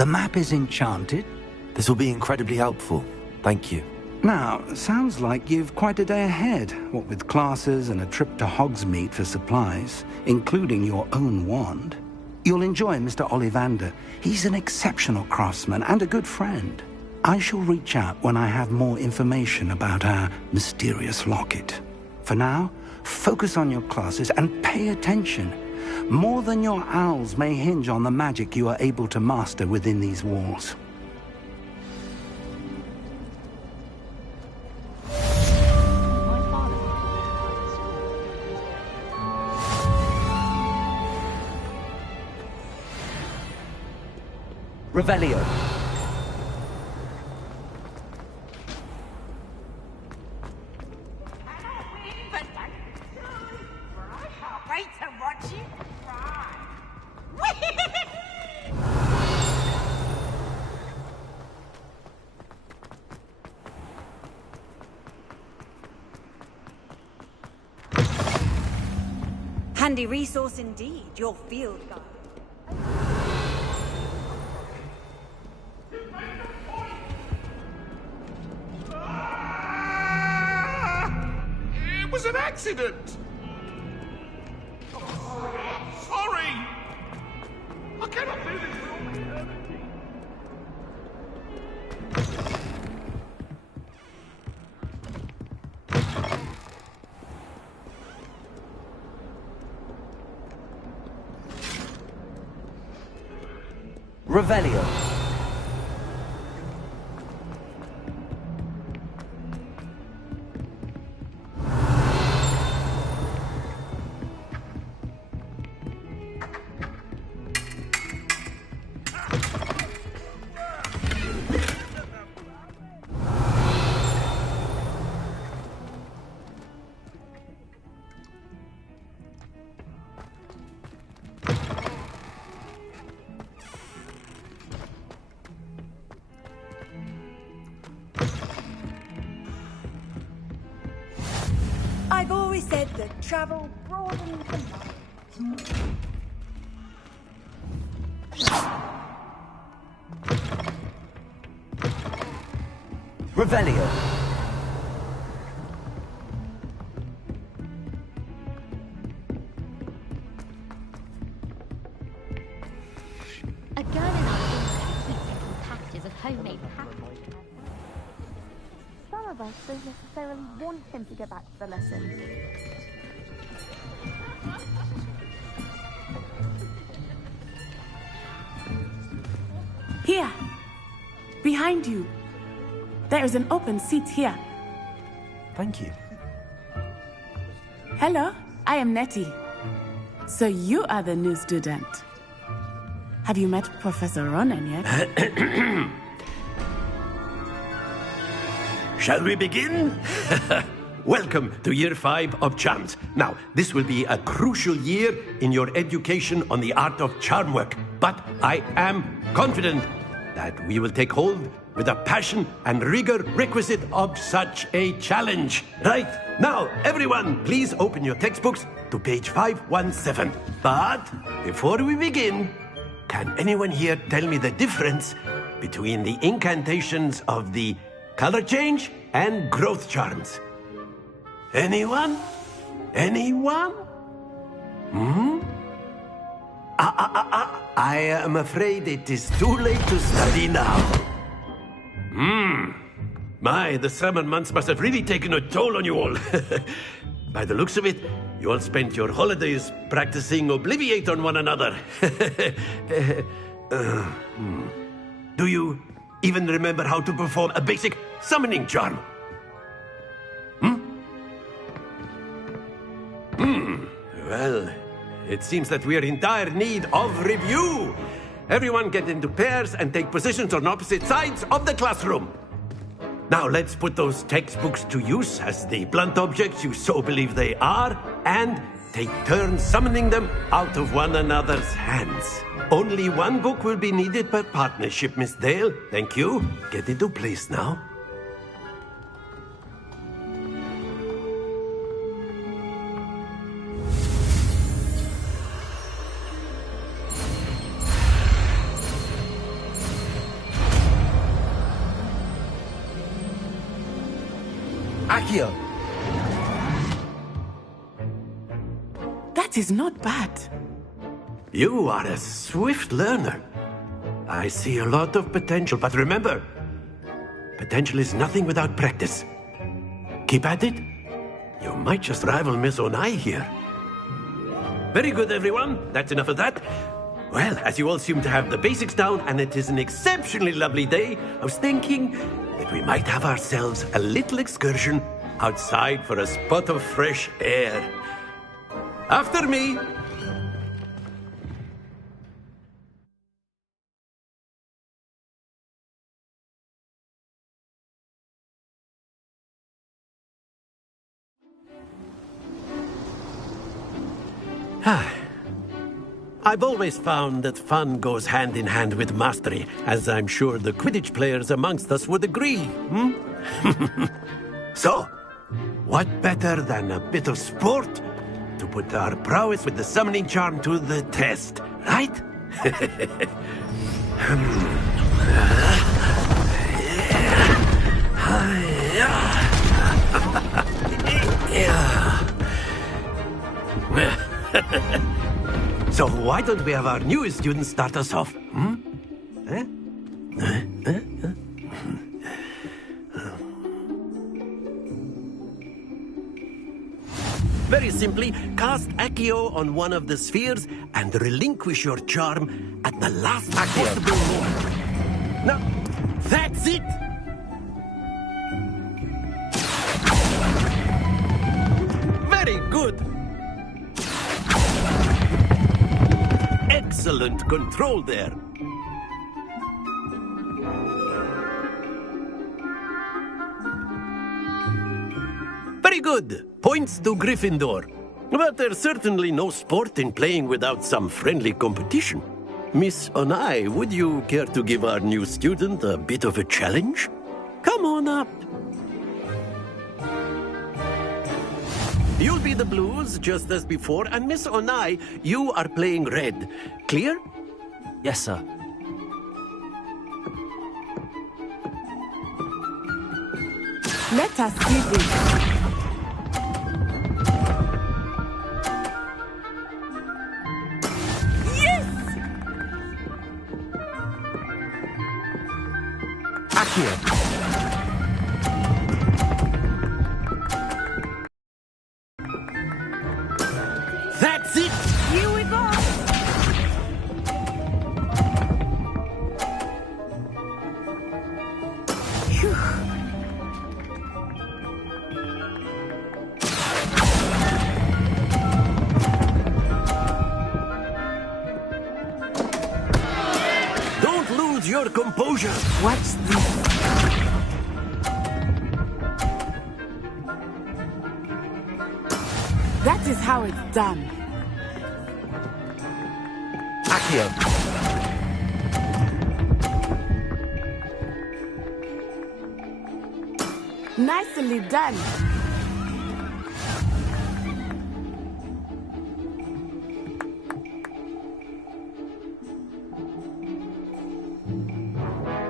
The map is enchanted. This will be incredibly helpful. Thank you. Now, sounds like you've quite a day ahead, what with classes and a trip to Hogsmeade for supplies, including your own wand. You'll enjoy Mr. Ollivander. He's an exceptional craftsman and a good friend. I shall reach out when I have more information about our mysterious locket. For now, focus on your classes and pay attention. More than your owls may hinge on the magic you are able to master within these walls. Revelio. Handy resource indeed, your field guide. It was an accident! Oh, sorry! I cannot do this for all eternity. Revelio. I've always said that travel broadens the mind. Revelio. A girl in our industry keeps taking packages of homemade packages. Some of us don't necessarily want him to go back to the lessons. Here! Behind you! There is an open seat here. Thank you. Hello, I am Nettie. So you are the new student. Have you met Professor Ronan yet? Shall we begin? Welcome to Year 5 of Charms. Now, this will be a crucial year in your education on the art of charm work, but I am confident that we will take hold with the passion and rigor requisite of such a challenge. Right, now, everyone, please open your textbooks to page 517. But before we begin, can anyone here tell me the difference between the incantations of the color change and growth charms? Anyone? Anyone? I am afraid it is too late to study now. My, the summer months must have really taken a toll on you all. By the looks of it, you all spent your holidays practicing Obliviate on one another. Do you even remember how to perform a basic summoning charm? Well, it seems that we are in dire need of review. Everyone get into pairs and take positions on opposite sides of the classroom. Now let's put those textbooks to use as the blunt objects you so believe they are, and take turns summoning them out of one another's hands. Only one book will be needed per partnership, Miss Dale. Thank you. Get into place now. Accio! That is not bad. You are a swift learner. I see a lot of potential, but remember, potential is nothing without practice. Keep at it. You might just rival Miss Onai here. Very good, everyone. That's enough of that. Well, as you all seem to have the basics down, and it is an exceptionally lovely day, I was thinking that we might have ourselves a little excursion outside for a spot of fresh air. After me. I've always found that fun goes hand in hand with mastery, as I'm sure the Quidditch players amongst us would agree, So, what better than a bit of sport to put our prowess with the summoning charm to the test, right? So why don't we have our newest student start us off? Very simply, cast Accio on one of the spheres and relinquish your charm at the last possible moment. Now, that's it! Very good! Excellent control there. Very good. Points to Gryffindor. But there's certainly no sport in playing without some friendly competition. Miss Onai, would you care to give our new student a bit of a challenge? Come on up. You'll be the blues, just as before, and Miss Onai, you are playing red. Clear? Yes, sir. Let us see this. Accio! That's it! Here we go! Phew. Don't lose your composure! Watch this. That is how it's done. Accio! Nicely done.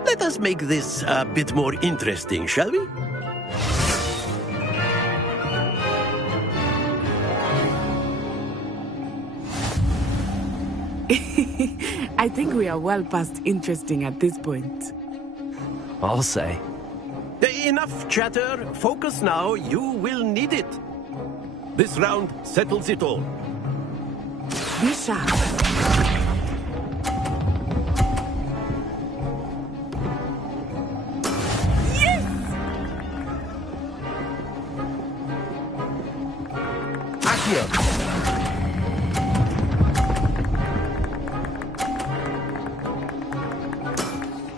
Let us make this a bit more interesting, shall we? I think we are well past interesting at this point. I'll say. Enough chatter. Focus now. You will need it. This round settles it all. Be sharp. Accio!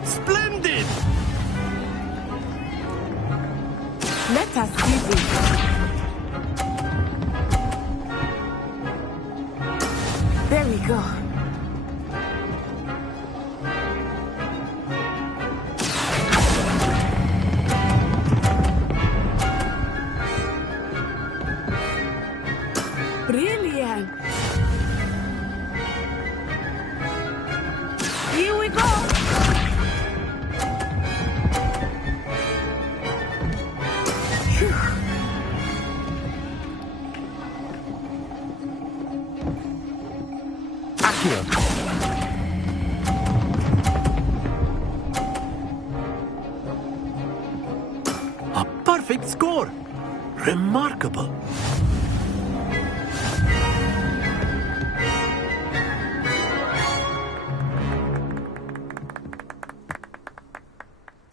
Splendid! Let us see this. There we go. Brilliant. Here we go. Accio. A perfect score! Remarkable.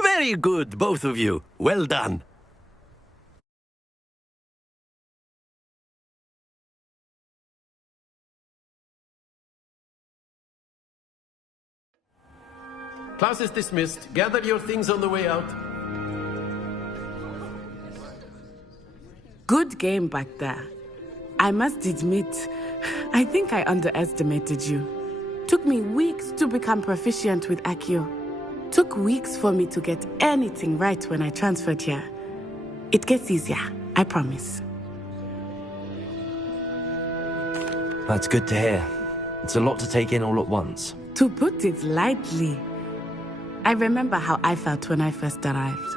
Very good, both of you. Well done. Class is dismissed. Gather your things on the way out. Good game back there. I must admit, I think I underestimated you. Took me weeks to become proficient with Accio. Took weeks for me to get anything right when I transferred here. It gets easier, I promise. That's good to hear. It's a lot to take in all at once. To put it lightly, I remember how I felt when I first arrived.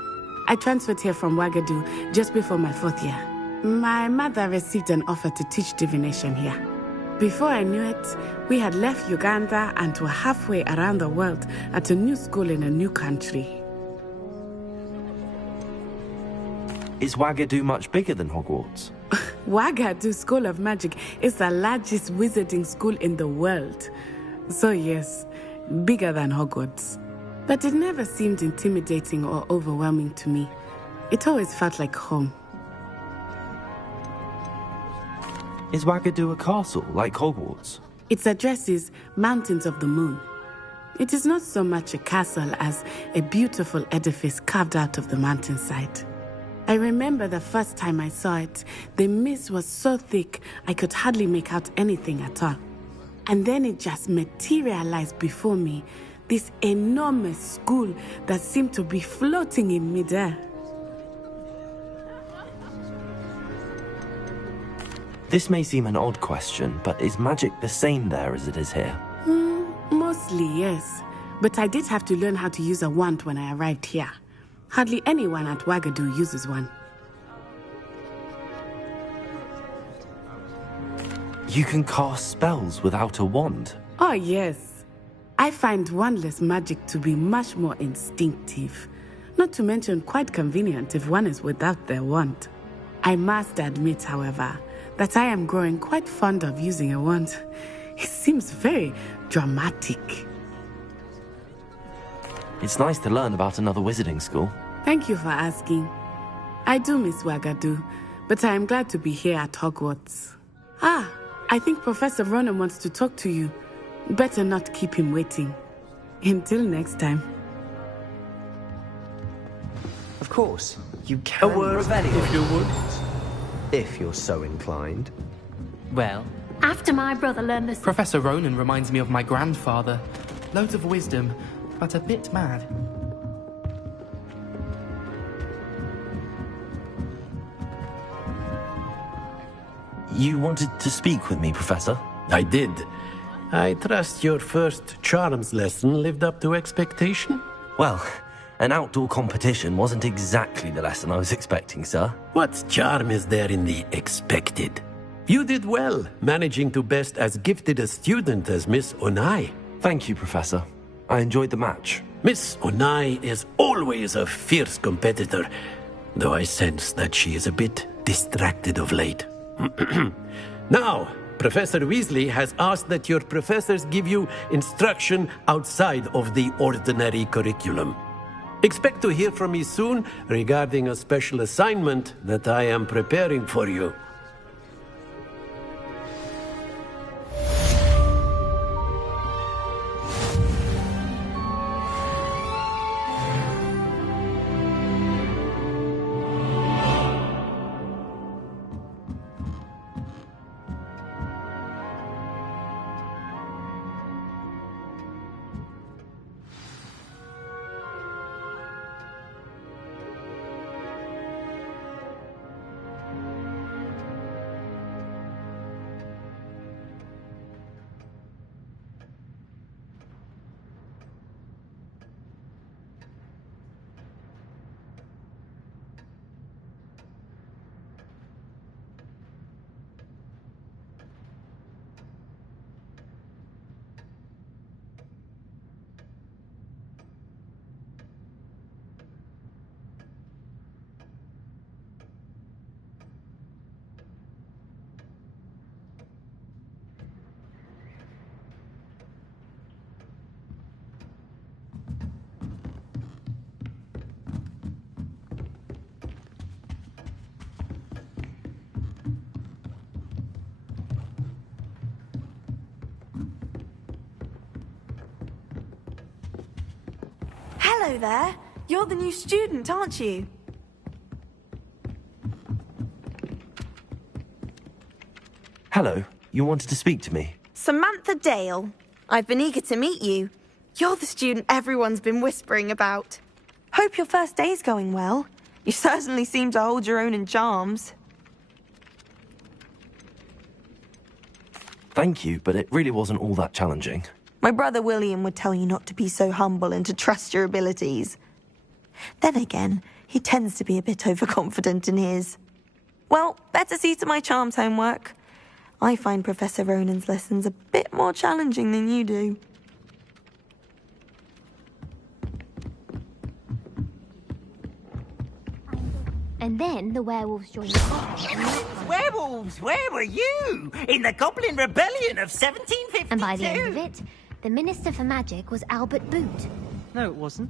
I transferred here from Wagadu just before my 4th year. My mother received an offer to teach divination here. Before I knew it, we had left Uganda and were halfway around the world at a new school in a new country. Is Wagadu much bigger than Hogwarts? Wagadu School of Magic is the largest wizarding school in the world. So yes, bigger than Hogwarts. But it never seemed intimidating or overwhelming to me. It always felt like home. Is Wagadu a castle, like Hogwarts? Its address is Mountains of the Moon. It is not so much a castle as a beautiful edifice carved out of the mountainside. I remember the first time I saw it, the mist was so thick I could hardly make out anything at all. And then it just materialized before me, this enormous school that seemed to be floating in midair. This may seem an odd question, but is magic the same there as it is here? Mostly, yes. But I did have to learn how to use a wand when I arrived here. Hardly anyone at Wagadu uses one. You can cast spells without a wand? Oh, yes. I find wandless magic to be much more instinctive. Not to mention quite convenient if one is without their wand. I must admit, however, that I am growing quite fond of using a wand. It seems very dramatic. It's nice to learn about another wizarding school. Thank you for asking. I do miss Wagadu, but I am glad to be here at Hogwarts. I think Professor Ronan wants to talk to you. Better not keep him waiting. Until next time. Of course, you can If you would. if you're so inclined. Well, After my brother learned this... Professor Ronan reminds me of my grandfather. Loads of wisdom, but a bit mad. You wanted to speak with me, Professor? I did. I trust your first charms lesson lived up to expectation? Well, an outdoor competition wasn't exactly the lesson I was expecting, sir. What charm is there in the expected? You did well, managing to best as gifted a student as Miss Onai. Thank you, Professor. I enjoyed the match. Miss Onai is always a fierce competitor, though I sense that she is a bit distracted of late. Now, Professor Weasley has asked that your professors give you instruction outside of the ordinary curriculum. Expect to hear from me soon regarding a special assignment that I am preparing for you. Hello there. You're the new student, aren't you? Hello, you wanted to speak to me? Samantha Dale. I've been eager to meet you. You're the student everyone's been whispering about. Hope your first day's going well. You certainly seem to hold your own in charms. Thank you, but it really wasn't all that challenging. My brother William would tell you not to be so humble and to trust your abilities. Then again, he tends to be a bit overconfident in his. Well, better see to my charms homework. I find Professor Ronan's lessons a bit more challenging than you do. And then the werewolves joined the Werewolves, where were you? In the Goblin Rebellion of 1752? And by the end of it, the Minister for Magic was Albert Boot. No, it wasn't.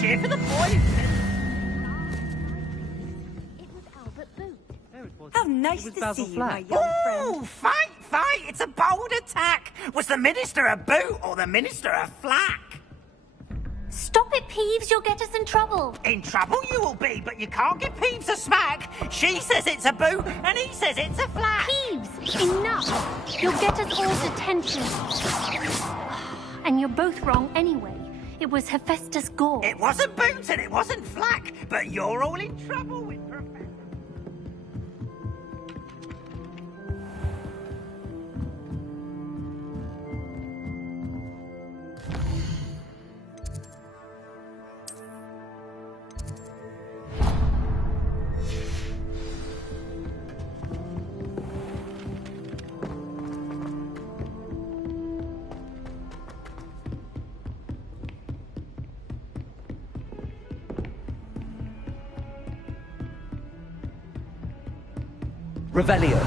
Cheer for the boys! It was Albert Boot. No, it wasn't. How nice It was to Basil see you, Flack. my young friend. Ooh, fight! It's a bold attack! Was the Minister a boot or the Minister a flack? Stop it, Peeves, you'll get us in trouble. In trouble you will be, but you can't give Peeves a smack. She says it's a boot, and he says it's a flack. Peeves, enough. You'll get us all detention. And you're both wrong anyway. It was Hephaestus Gore. It wasn't boot and it wasn't flack, but you're all in trouble with Professor... Revelio.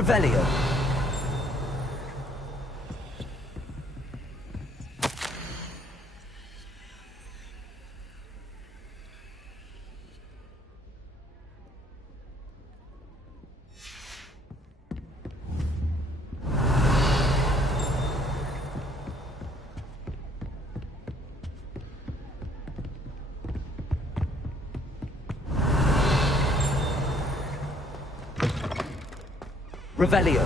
Revelio. Revelio.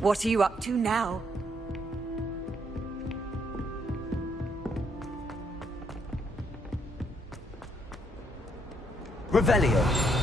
What are you up to now? Revelio.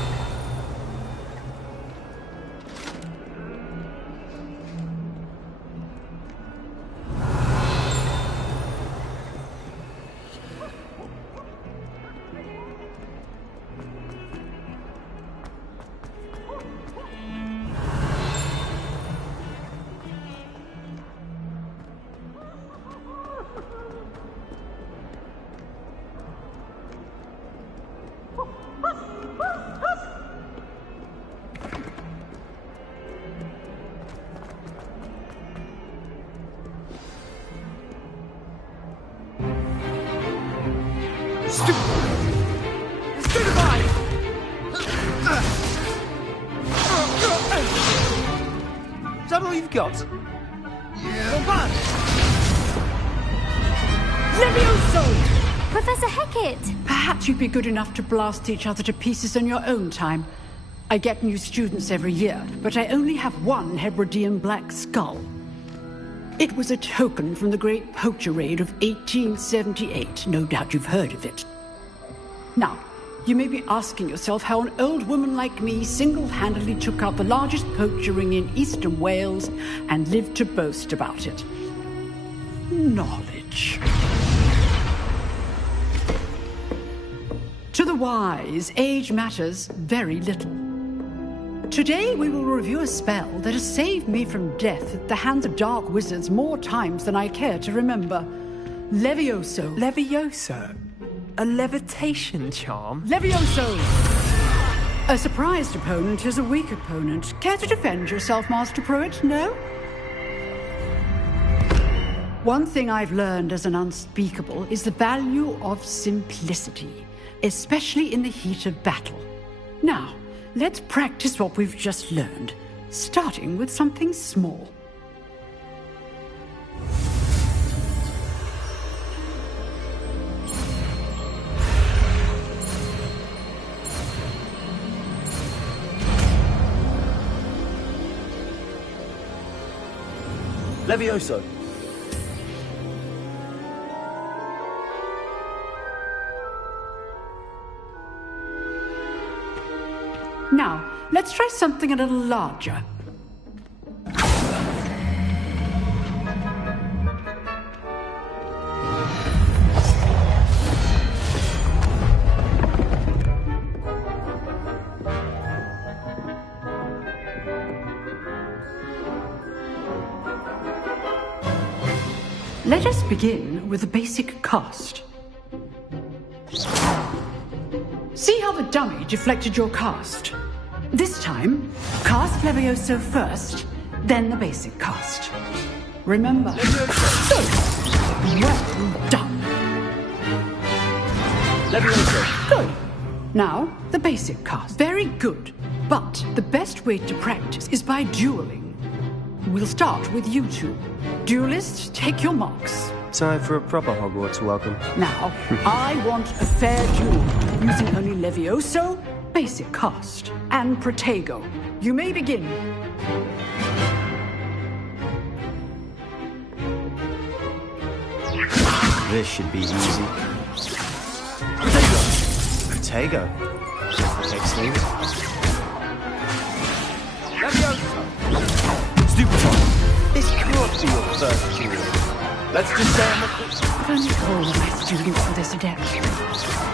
Is that all you've got? Yeah. Levioso! Professor Hecat! Perhaps you'd be good enough to blast each other to pieces in your own time. I get new students every year, but I only have one Hebridean black skull. It was a token from the Great Poacher Raid of 1878. No doubt you've heard of it. Now, you may be asking yourself how an old woman like me single-handedly took out the largest poacher ring in eastern Wales and lived to boast about it. Knowledge. To the wise, age matters very little. Today we will review a spell that has saved me from death at the hands of dark wizards more times than I care to remember. Levioso. Levioso? A levitation charm? Levioso! A surprised opponent is a weak opponent. Care to defend yourself, Master Pruitt? No? One thing I've learned as an unspeakable is the value of simplicity, especially in the heat of battle. Now, let's practice what we've just learned, starting with something small. Levioso. Now, let's try something a little larger. Let us begin with the basic cast. See how the dummy deflected your cast? This time, cast Levioso first, then the basic cast. Remember. Good. Well done. Levioso. Good. Now, the basic cast. Very good. But the best way to practice is by dueling. We'll start with you two. Duelists, take your marks. Time for a proper Hogwarts welcome. Now, I want a fair duel, using only Levioso, basic cast, and Protego. You may begin. This should be easy. Protego. Okay, Steve. Stupefy. This can't be your first duel. Let's just say I'm a... If only all of my students were this adept.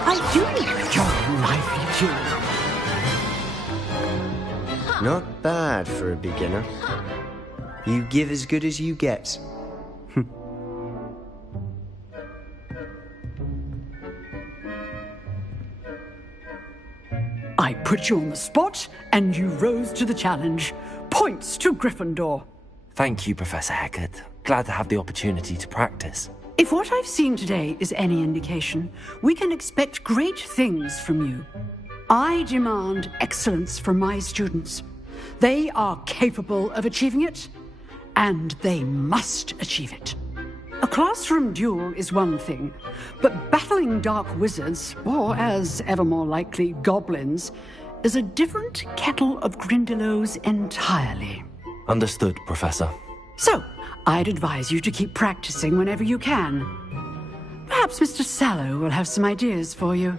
I do enjoy lively dueling. Not bad for a beginner. You give as good as you get. I put you on the spot, and you rose to the challenge. Points to Gryffindor. Thank you, Professor Hecat. Glad to have the opportunity to practice. If what I've seen today is any indication, we can expect great things from you. I demand excellence from my students. They are capable of achieving it, and they must achieve it. A classroom duel is one thing, but battling dark wizards, or as ever more likely, goblins, is a different kettle of Grindylows entirely. Understood, Professor. So, I'd advise you to keep practicing whenever you can. Perhaps Mr. Sallow will have some ideas for you.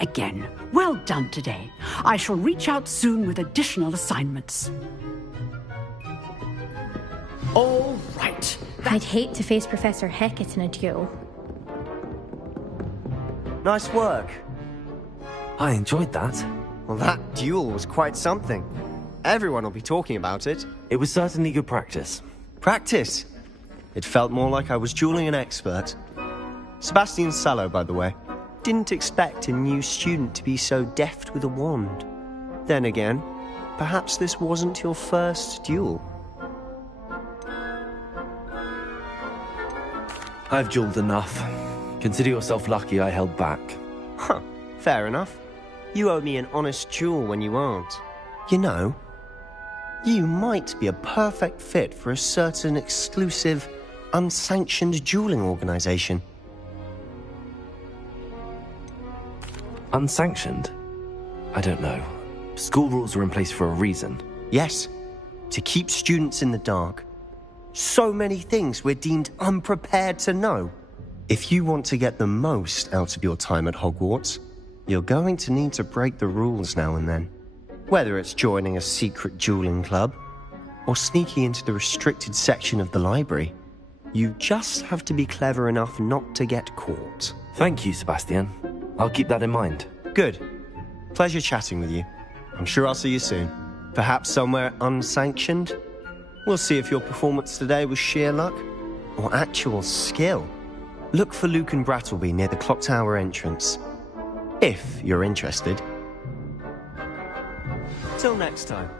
Again, well done today. I shall reach out soon with additional assignments. All right. I'd hate to face Professor Hecat in a duel. Nice work. I enjoyed that. Well, that duel was quite something. Everyone will be talking about it. It was certainly good practice. Practice? It felt more like I was dueling an expert. Sebastian Sallow, by the way. Didn't expect a new student to be so deft with a wand. Then again, perhaps this wasn't your first duel. I've dueled enough. Consider yourself lucky I held back. Huh, fair enough. You owe me an honest duel when you aren't. You know, you might be a perfect fit for a certain exclusive, unsanctioned dueling organization. Unsanctioned? I don't know. School rules are in place for a reason. Yes, to keep students in the dark. So many things we're deemed unprepared to know. If you want to get the most out of your time at Hogwarts, You're going to need to break the rules now and then. Whether it's joining a secret dueling club, or sneaking into the restricted section of the library, you just have to be clever enough not to get caught. Thank you, Sebastian. I'll keep that in mind. Good. Pleasure chatting with you. I'm sure I'll see you soon. Perhaps somewhere unsanctioned? We'll see if your performance today was sheer luck or actual skill. Look for Luke and Brattleby near the clock tower entrance. If you're interested. Till next time.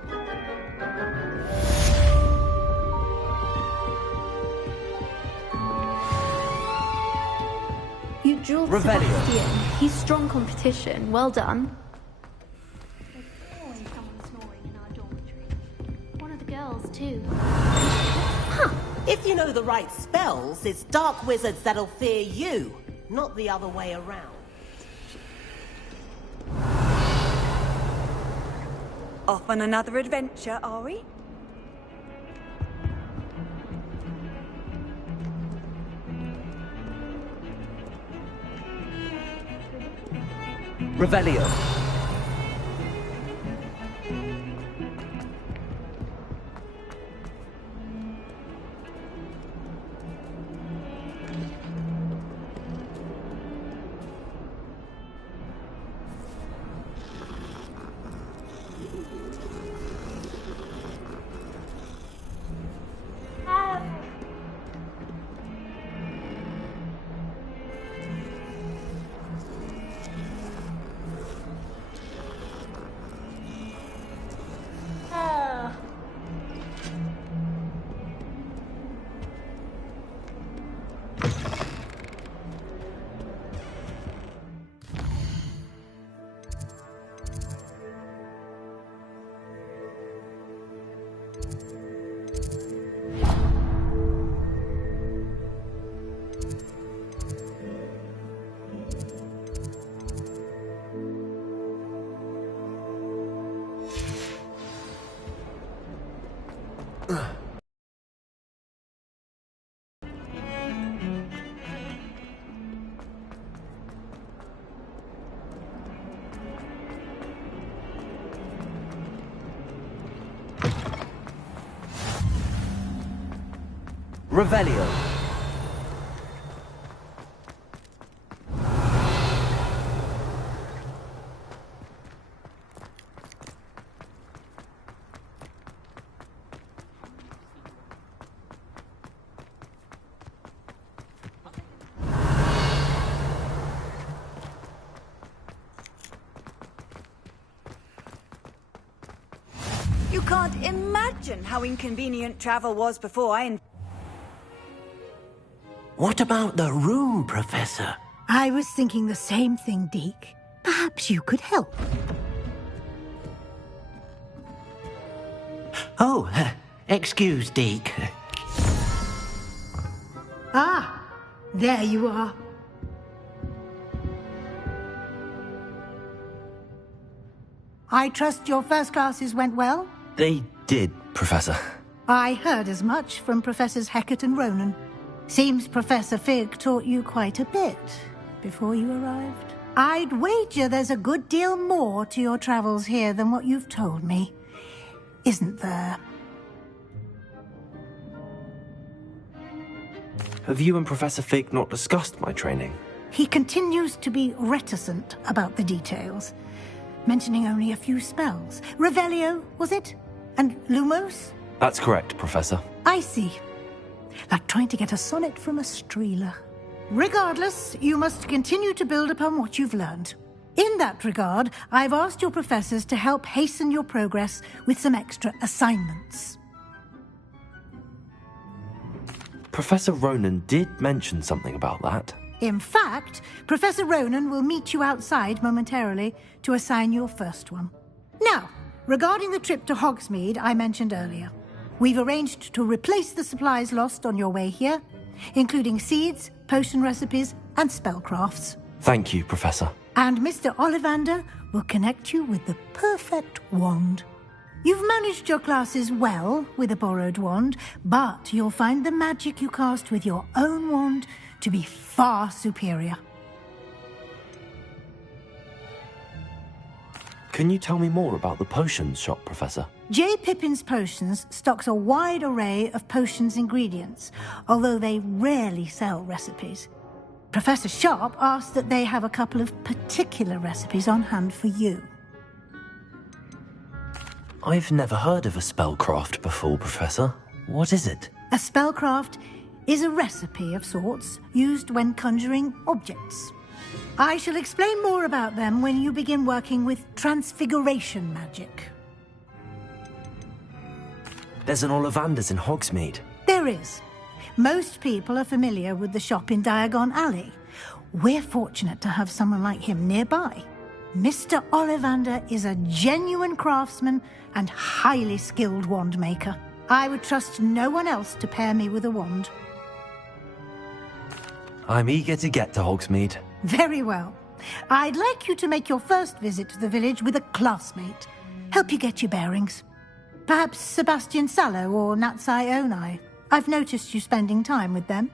You drilled Revelio. Sebastian. He's strong competition. Well done. One of the girls, too. Huh. If you know the right spells, it's dark wizards that'll fear you, not the other way around. Off on another adventure, are we? Revelio. Revelio. You can't imagine how inconvenient travel was before I... What about the room, Professor? I was thinking the same thing, Deke. Perhaps you could help. Oh, excuse, Deke. Ah, there you are. I trust your first classes went well? They did, Professor. I heard as much from Professors Hecat and Ronan. Seems Professor Fig taught you quite a bit before you arrived. I'd wager there's a good deal more to your travels here than what you've told me. Isn't there? Have you and Professor Fig not discussed my training? He continues to be reticent about the details, mentioning only a few spells. Revelio, was it? And Lumos? That's correct, Professor. I see. Like trying to get a sonnet from a streeler. Regardless, you must continue to build upon what you've learned. In that regard, I've asked your professors to help hasten your progress with some extra assignments. Professor Ronan did mention something about that. In fact, Professor Ronan will meet you outside momentarily to assign your first one. Now, regarding the trip to Hogsmeade I mentioned earlier, we've arranged to replace the supplies lost on your way here, including seeds, potion recipes, and spellcrafts. Thank you, Professor. And Mr. Ollivander will connect you with the perfect wand. You've managed your classes well with a borrowed wand, but you'll find the magic you cast with your own wand to be far superior. Can you tell me more about the potions shop, Professor? J. Pippin's Potions stocks a wide array of potions ingredients, although they rarely sell recipes. Professor Sharp asked that they have a couple of particular recipes on hand for you. I've never heard of a spellcraft before, Professor. What is it? A spellcraft is a recipe of sorts used when conjuring objects. I shall explain more about them when you begin working with transfiguration magic. There's an Ollivander's in Hogsmeade. There is. Most people are familiar with the shop in Diagon Alley. We're fortunate to have someone like him nearby. Mr. Ollivander is a genuine craftsman and highly skilled wand maker. I would trust no one else to pair me with a wand. I'm eager to get to Hogsmeade. Very well. I'd like you to make your first visit to the village with a classmate. Help you get your bearings. Perhaps Sebastian Sallow or Natsai Onai. I've noticed you spending time with them.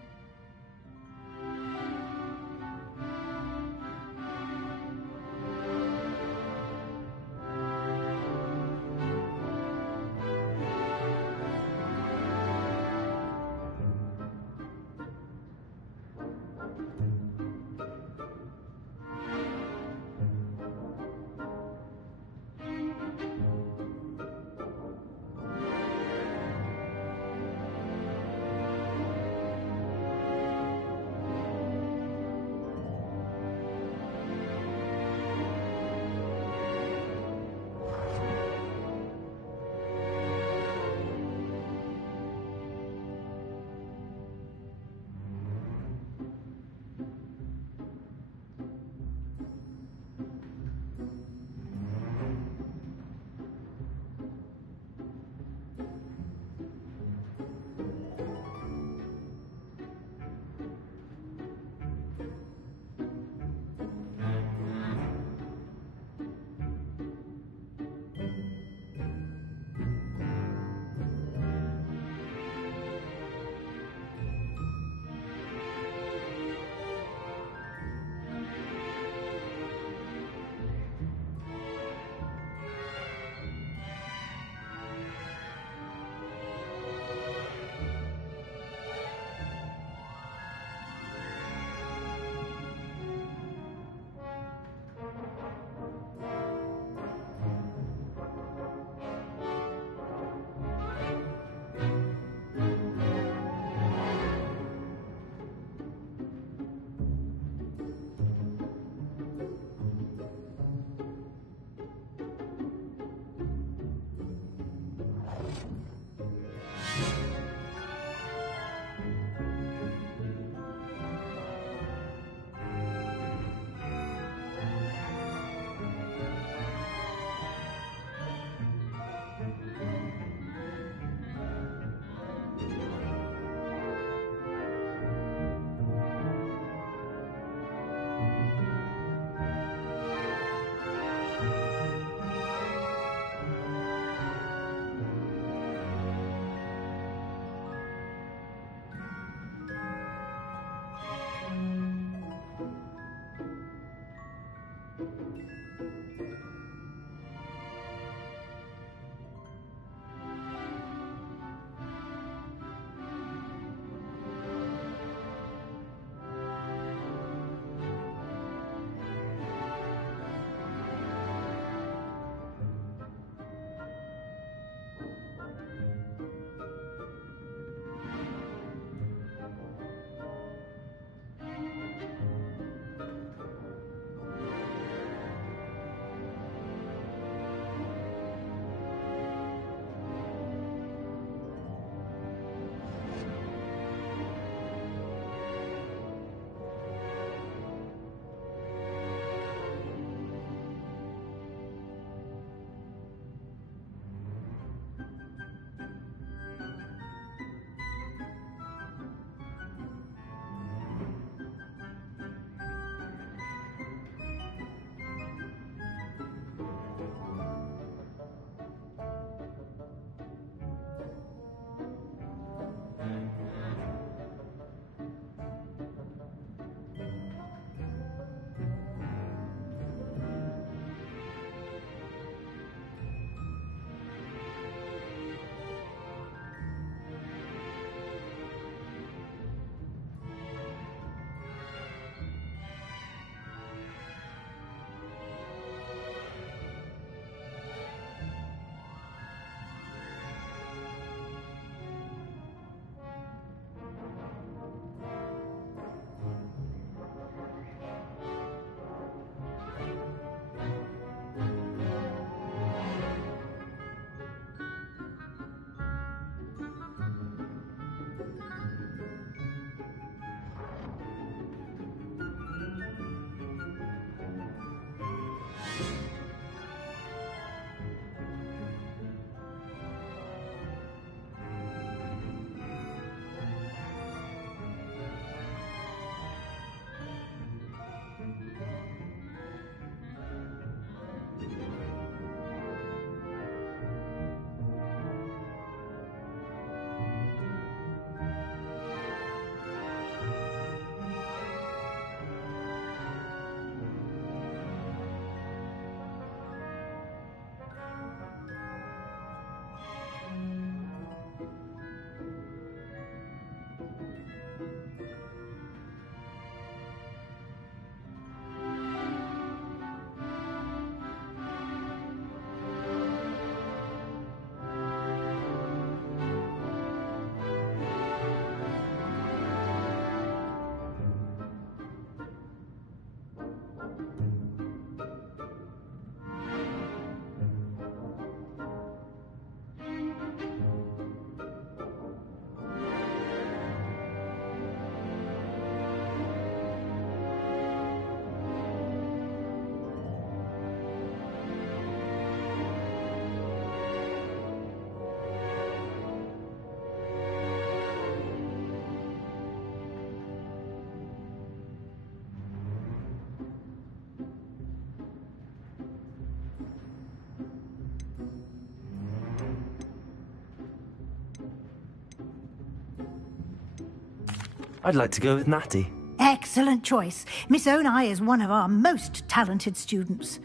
I'd like to go with Natty. Excellent choice. Miss Onai is one of our most talented students.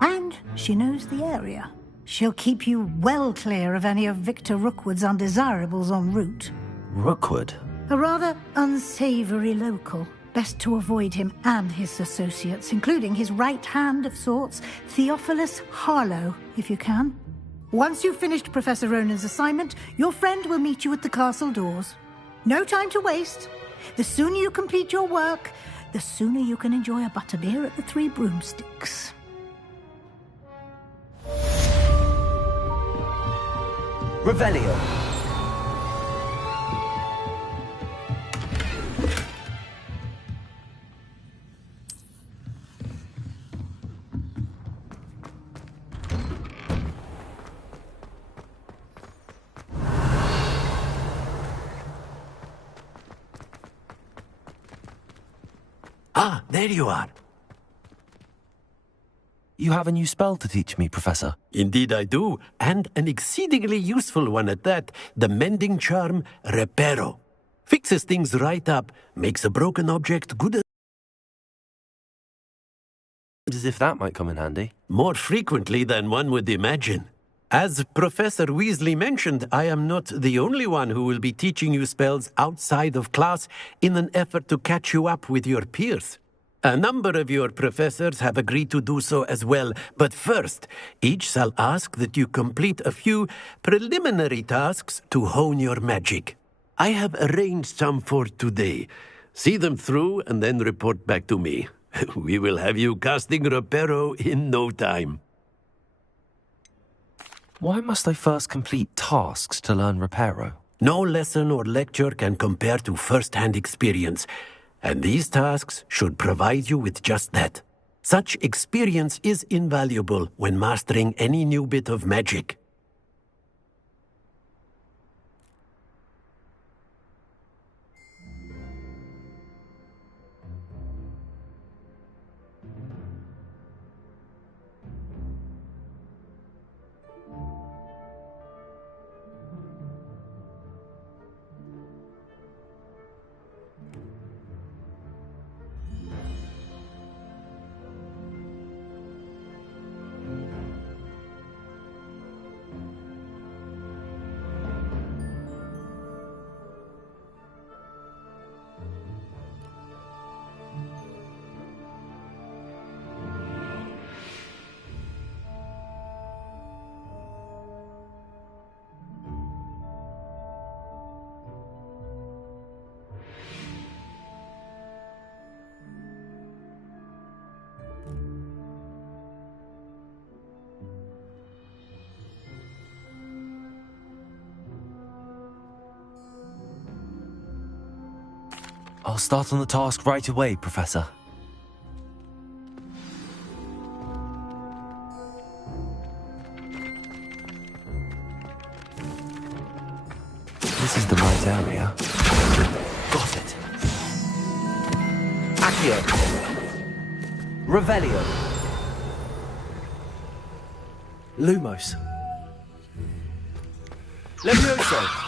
And she knows the area. She'll keep you well clear of any of Victor Rookwood's undesirables en route. Rookwood? A rather unsavory local. Best to avoid him and his associates, including his right hand of sorts, Theophilus Harlow, if you can. Once you've finished Professor Ronan's assignment, your friend will meet you at the castle doors. No time to waste. The sooner you complete your work, the sooner you can enjoy a butterbeer at the Three Broomsticks. Revelio. Ah, there you are. You have a new spell to teach me, Professor. Indeed I do, and an exceedingly useful one at that. The mending charm, Reparo. Fixes things right up, makes a broken object good as if that might come in handy. More frequently than one would imagine. As Professor Weasley mentioned, I am not the only one who will be teaching you spells outside of class in an effort to catch you up with your peers. A number of your professors have agreed to do so as well, but first, each shall ask that you complete a few preliminary tasks to hone your magic. I have arranged some for today. See them through and then report back to me. We will have you casting Reparo in no time. Why must I first complete tasks to learn Reparo? No lesson or lecture can compare to first-hand experience, and these tasks should provide you with just that. Such experience is invaluable when mastering any new bit of magic. I'll start on the task right away, Professor. This is the right area. Got it. Accio. Revelio. Lumos. Levioso.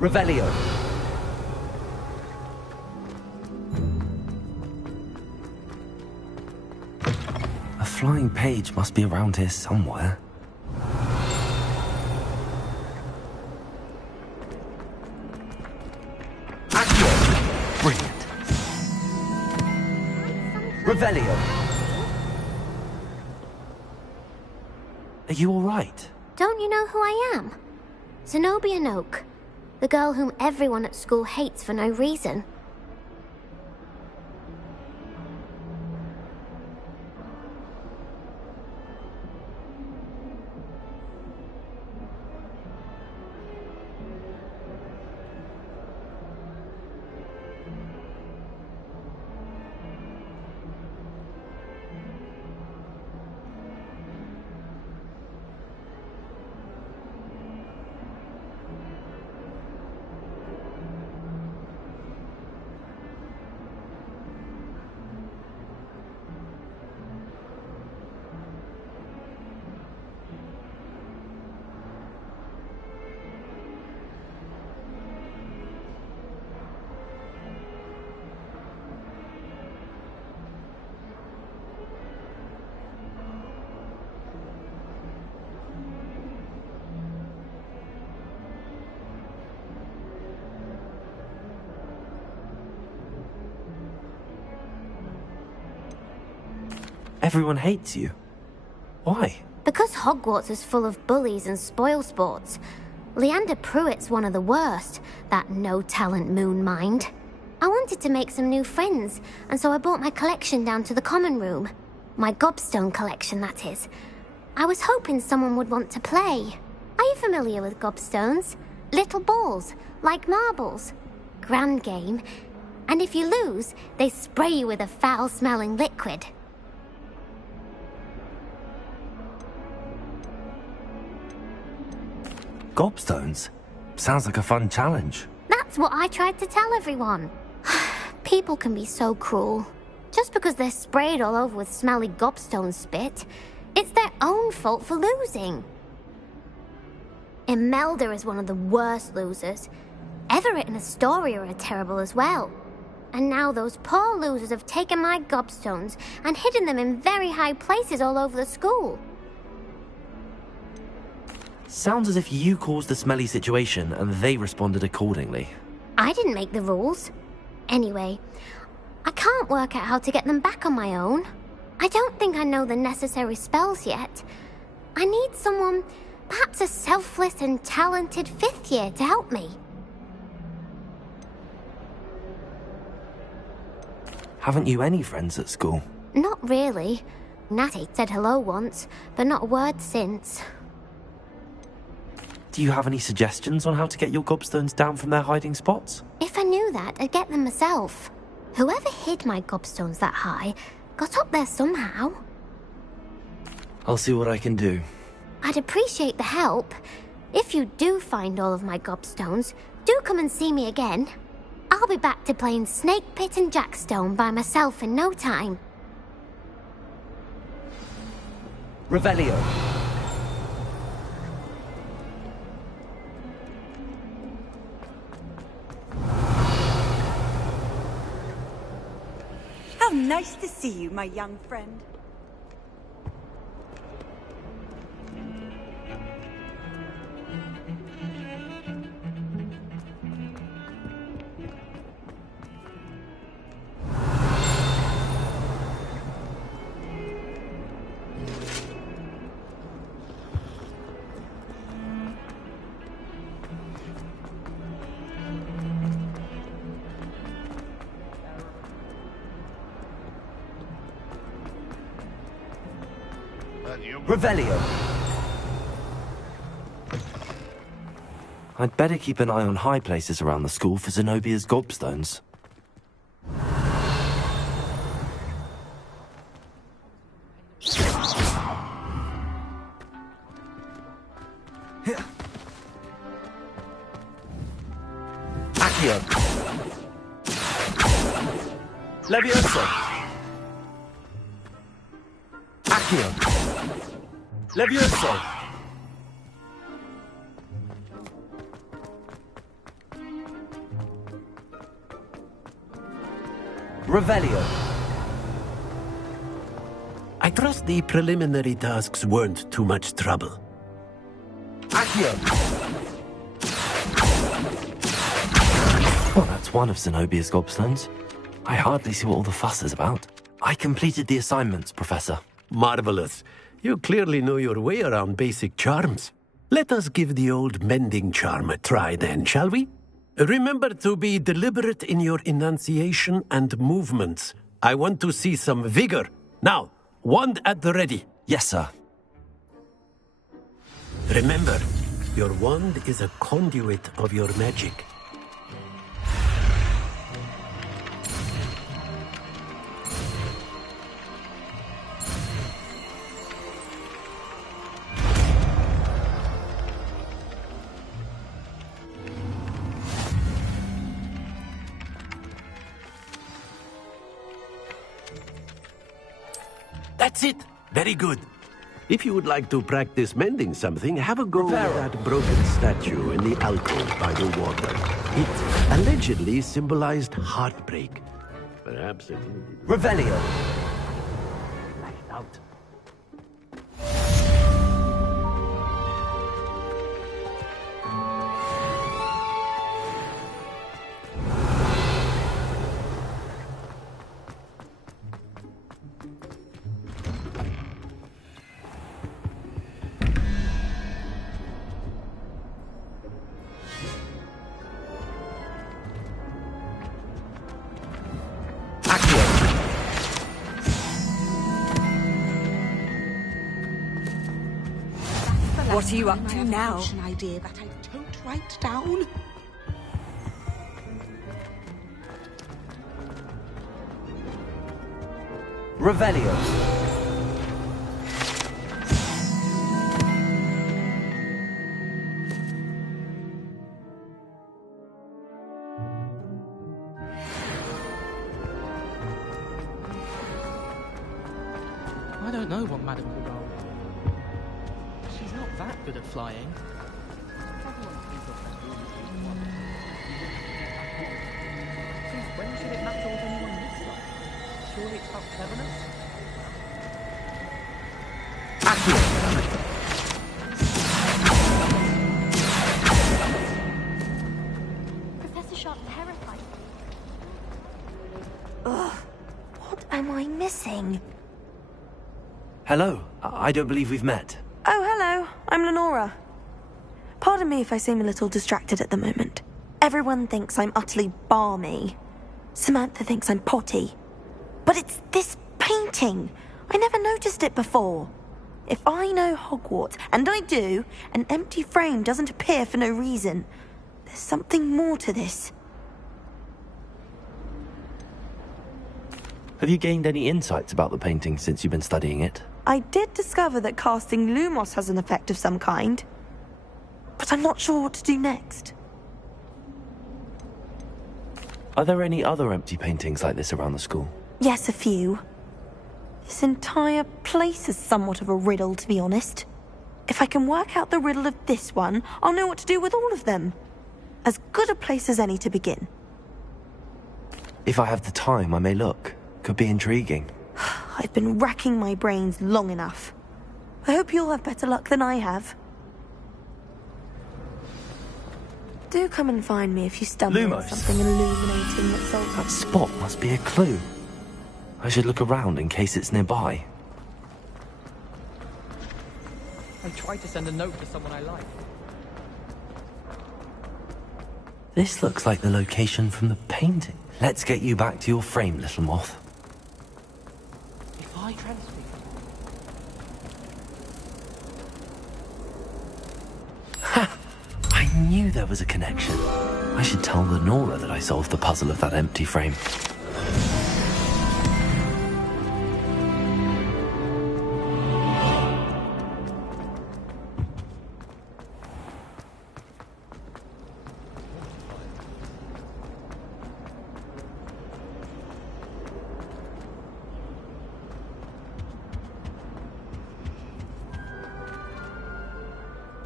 Revelio. A flying page must be around here somewhere. Accio. Brilliant. Revelio. Are you all right? Don't you know who I am? Zenobia Noak. The girl whom everyone at school hates for no reason. Everyone hates you. Why? Because Hogwarts is full of bullies and spoilsports. Leander Pruitt's one of the worst, that no-talent moon mind. I wanted to make some new friends, and so I brought my collection down to the common room. My gobstone collection, that is. I was hoping someone would want to play. Are you familiar with gobstones? Little balls, like marbles. Grand game. And if you lose, they spray you with a foul-smelling liquid. Gobstones? Sounds like a fun challenge. That's what I tried to tell everyone. People can be so cruel. Just because they're sprayed all over with smelly gobstone spit, it's their own fault for losing. Imelda is one of the worst losers. Everett and Astoria are terrible as well. And now those poor losers have taken my gobstones and hidden them in very high places all over the school. Sounds as if you caused the smelly situation and they responded accordingly. I didn't make the rules. Anyway, I can't work out how to get them back on my own. I don't think I know the necessary spells yet. I need someone, perhaps a selfless and talented fifth year to help me. Haven't you any friends at school? Not really. Natty said hello once, but not a word since. Do you have any suggestions on how to get your gobstones down from their hiding spots? If I knew that, I'd get them myself. Whoever hid my gobstones that high got up there somehow. I'll see what I can do. I'd appreciate the help. If you do find all of my gobstones, do come and see me again. I'll be back to playing Snake Pit and Jackstone by myself in no time. Revelio. How nice to see you, my young friend. Revelio. I'd better keep an eye on high places around the school for Zenobia's gobstones. Accio. Levioso. Accio. Levioso! Revelio. I trust the preliminary tasks weren't too much trouble. Accio. Well, that's one of Zenobia's gobstones. I hardly see what all the fuss is about. I completed the assignments, Professor. Marvelous. You clearly know your way around basic charms. Let us give the old mending charm a try then, shall we? Remember to be deliberate in your enunciation and movements. I want to see some vigor. Now, wand at the ready. Yes, sir. Remember, your wand is a conduit of your magic. That's it. Very good. If you would like to practice mending something, have a go at that broken statue in the alcove by the water. It allegedly symbolized heartbreak. Perhaps it... Revelio. Light out. What are you up to now? An idea that I don't write down. Revelio. I don't know what Madame will roll. She's not that good at flying. Since when should it matter what anyone looks like? Surely it's about cleverness? Professor Sharp terrified. Ugh. What am I missing? Hello. I don't believe we've met. Oh, hello. I'm Lenora. Pardon me if I seem a little distracted at the moment. Everyone thinks I'm utterly balmy. Samantha thinks I'm potty. But it's this painting. I never noticed it before. If I know Hogwarts, and I do, an empty frame doesn't appear for no reason. There's something more to this. Have you gained any insights about the painting since you've been studying it? I did discover that casting Lumos has an effect of some kind. But I'm not sure what to do next. Are there any other empty paintings like this around the school? Yes, a few. This entire place is somewhat of a riddle, to be honest. If I can work out the riddle of this one, I'll know what to do with all of them. As good a place as any to begin. If I have the time, I may look. Could be intriguing. I've been racking my brains long enough. I hope you'll have better luck than I have. Do come and find me if you stumble on something illuminating that solves... That spot must be a clue. I should look around in case it's nearby. I tried to send a note to someone I like. This looks like the location from the painting. Let's get you back to your frame, little moth. If I transfigured... I knew there was a connection. I should tell Lenora that I solved the puzzle of that empty frame.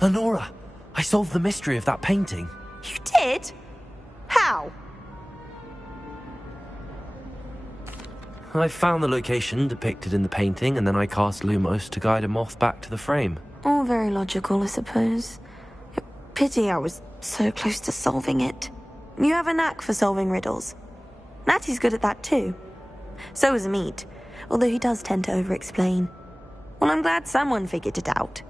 Lenora, I solved the mystery of that painting. You did? How? I found the location depicted in the painting, and then I cast Lumos to guide a moth back to the frame. All very logical, I suppose. Pity I was so close to solving it. You have a knack for solving riddles. Natty's good at that too. So is Meat, although he does tend to over-explain. Well, I'm glad someone figured it out.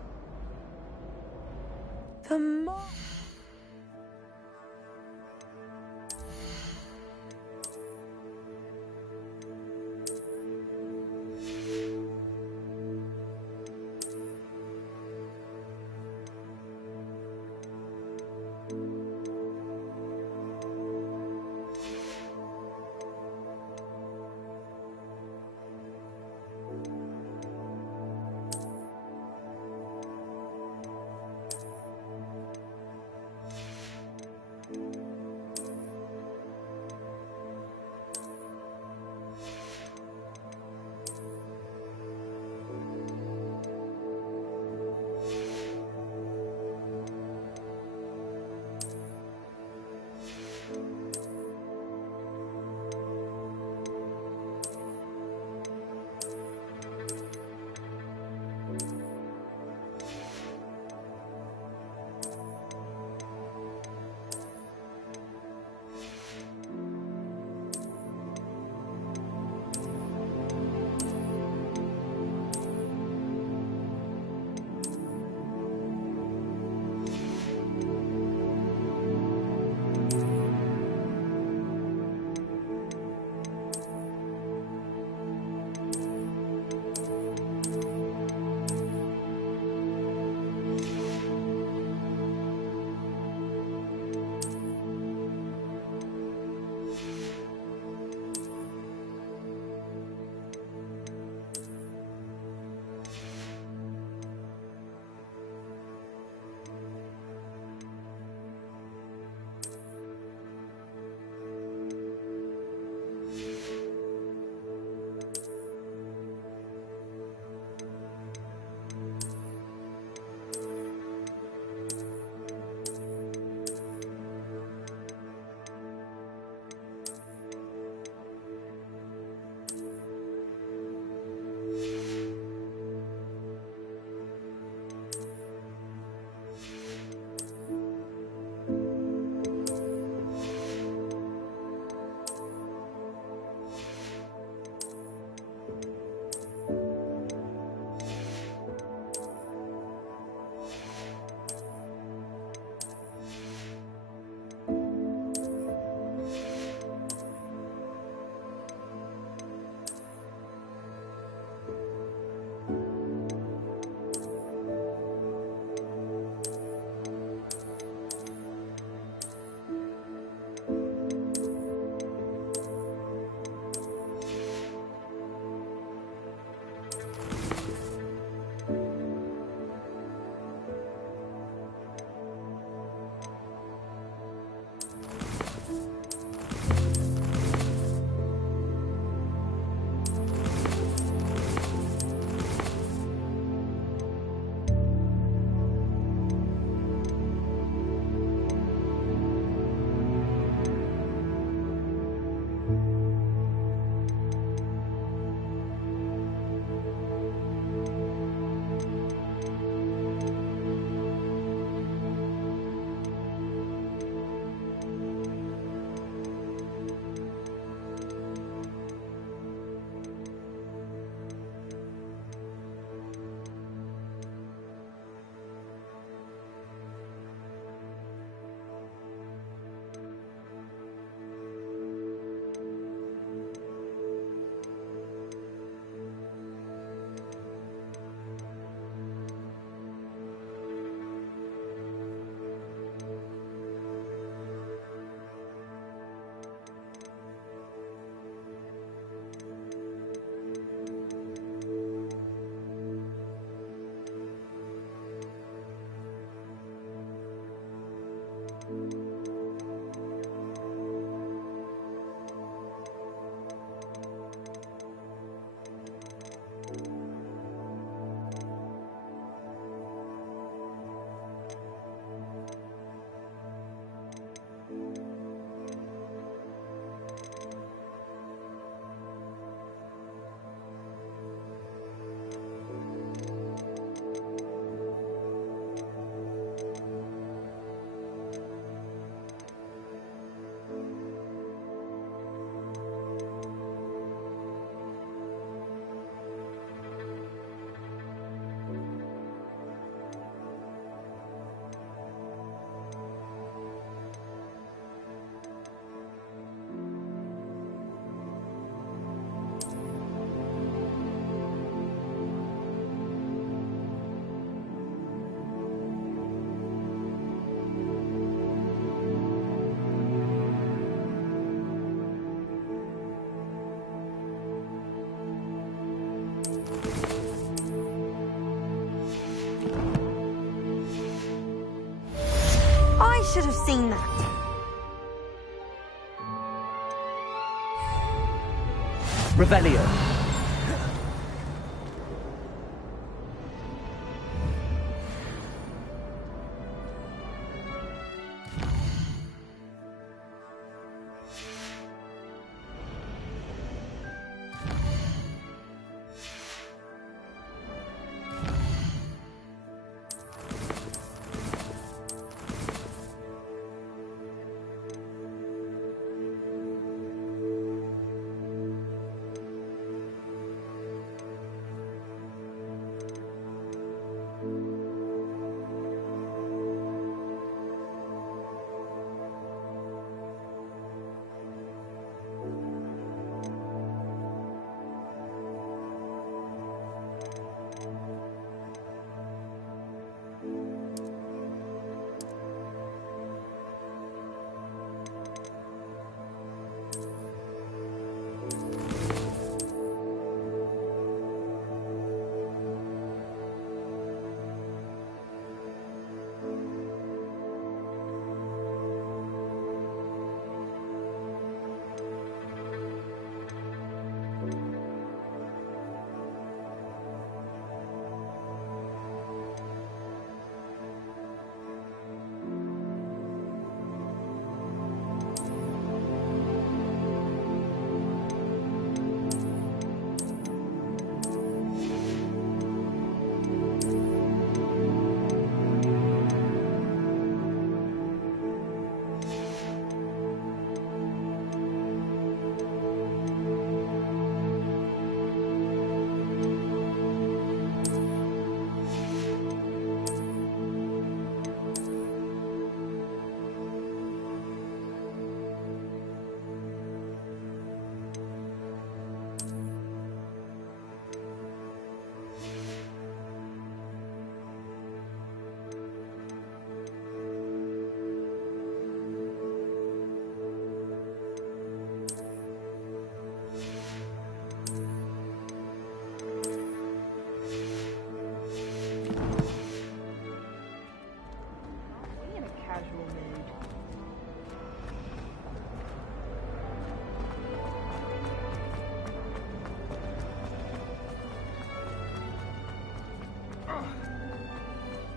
The moth... should have seen that. Revelio.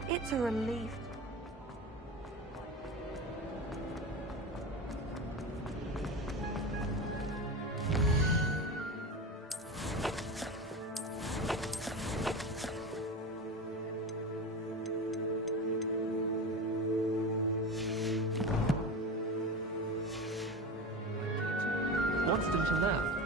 It's a relief. What's done to that?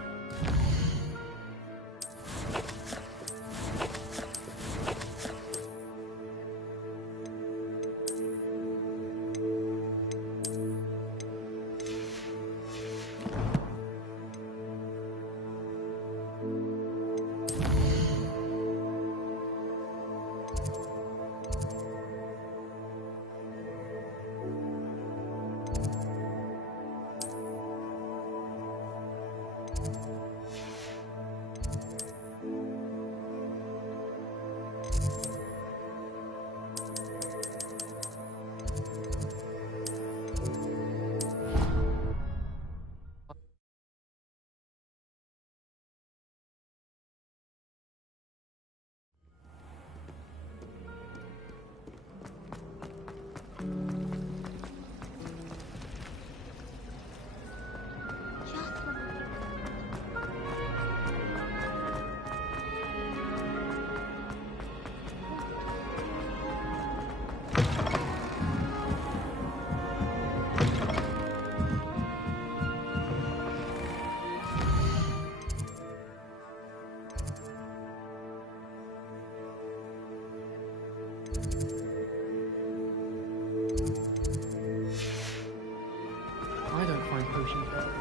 I don't find potions very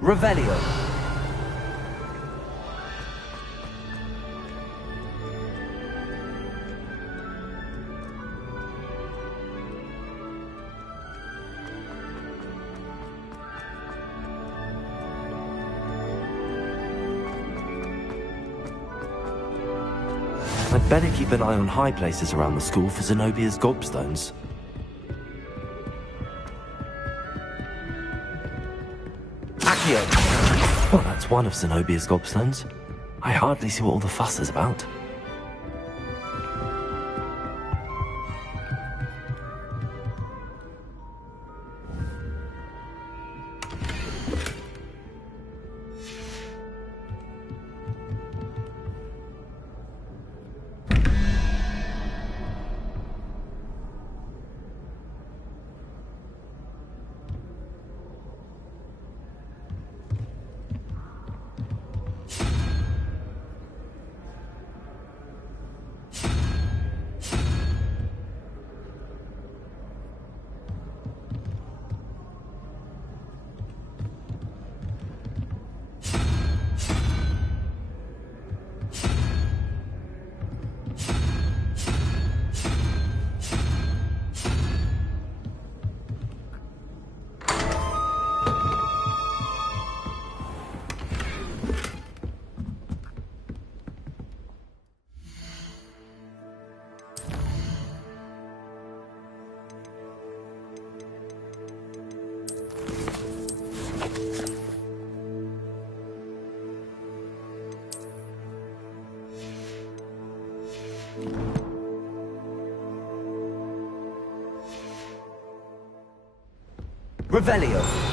Revelio. I'd better keep an eye on high places around the school for Zenobia's gobstones. Accio! Well, that's one of Zenobia's gobstones. I hardly see what all the fuss is about. Revelio.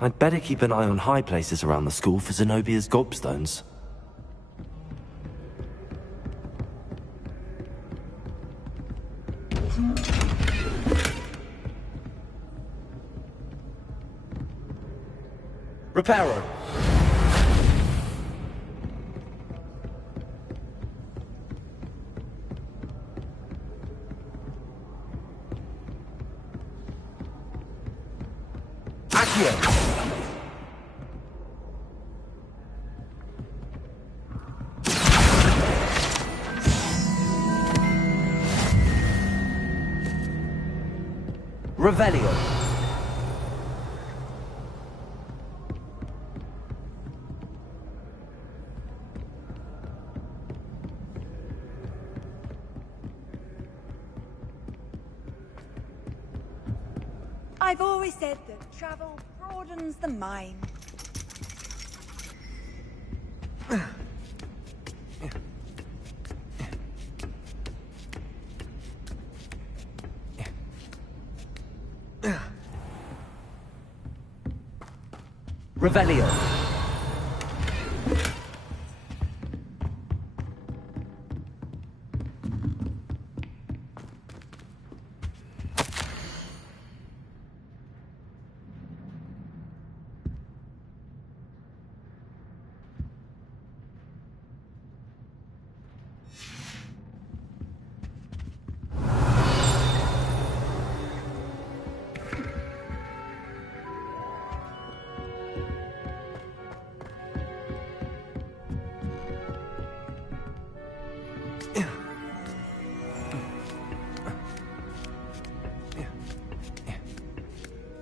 I'd better keep an eye on high places around the school for Zenobia's gobstones. Reparo. Accio. Revelio. I've always said that travel broadens the mind. Revelio.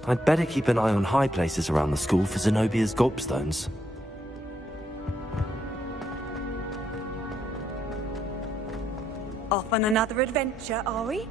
I'd better keep an eye on high places around the school for Zenobia's gobstones. Off on another adventure, are we?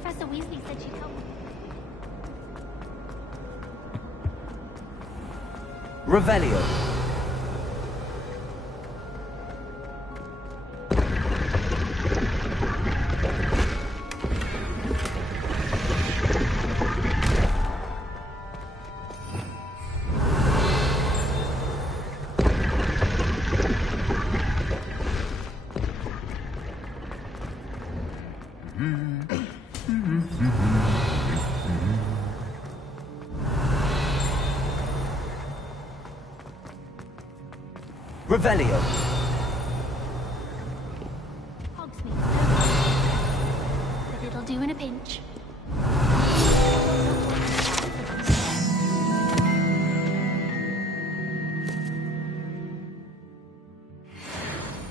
Professor Weasley said she'd help. Revelio. Revelio. Hogsmeade. But it'll do in a pinch.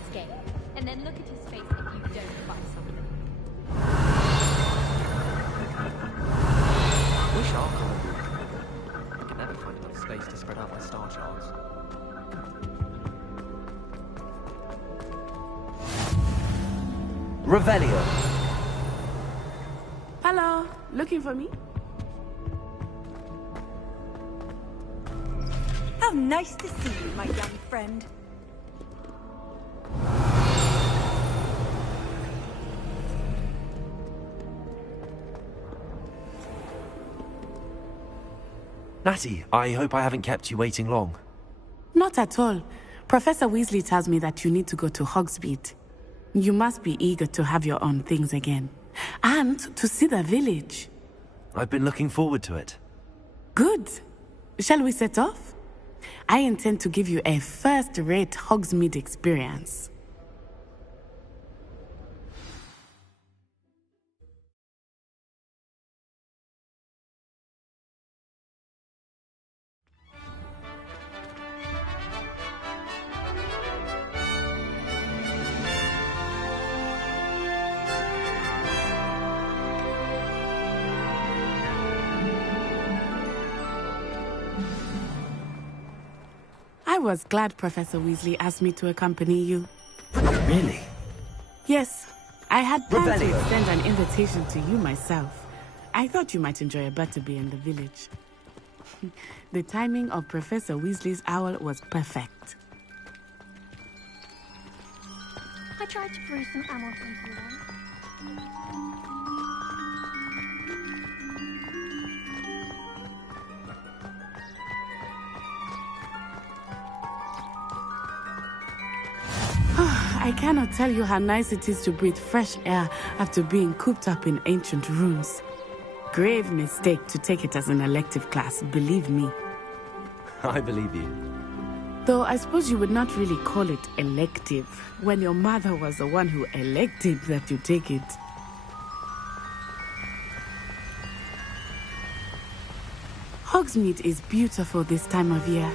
Escape. And then look at his face if you don't buy something. I wish our colour would. I can never find enough space to spread out my star charts. Revelio. Hello, looking for me? How nice to see you, my young friend. Natty, I hope I haven't kept you waiting long. Not at all. Professor Weasley tells me that you need to go to Hogsmeade. You must be eager to have your own things again. And to see the village. I've been looking forward to it. Good. Shall we set off? I intend to give you a first-rate Hogsmeade experience. I was glad Professor Weasley asked me to accompany you. Really? Yes, I had planned to Revelio. extend an invitation to you myself. I thought you might enjoy a butterbeer in the village. The timing of Professor Weasley's owl was perfect. I tried to brew some ammo into one. I cannot tell you how nice it is to breathe fresh air after being cooped up in ancient rooms. Grave mistake to take it as an elective class, believe me. I believe you. Though I suppose you would not really call it elective when your mother was the one who elected that you take it. Hogsmeade is beautiful this time of year.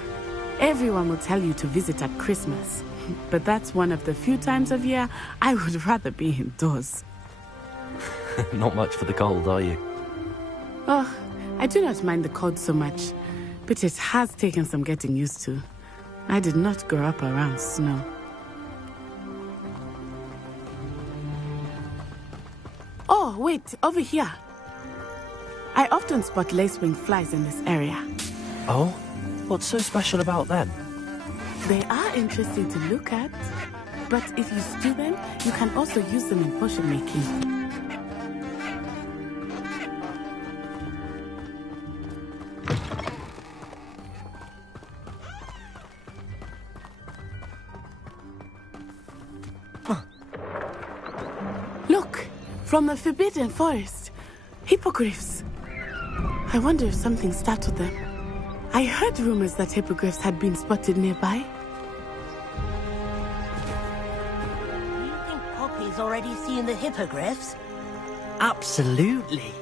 Everyone will tell you to visit at Christmas. But that's one of the few times of year I would rather be indoors. Not much for the cold, are you? Oh, I do not mind the cold so much, but it has taken some getting used to. I did not grow up around snow. Oh, wait, over here. I often spot lacewing flies in this area. Oh? What's so special about them? They are interesting to look at, but if you stew them, you can also use them in potion making. Look, from the Forbidden Forest, hippogriffs. I wonder if something startled them. I heard rumors that hippogriffs had been spotted nearby. You think Poppy's already seen the hippogriffs? Absolutely.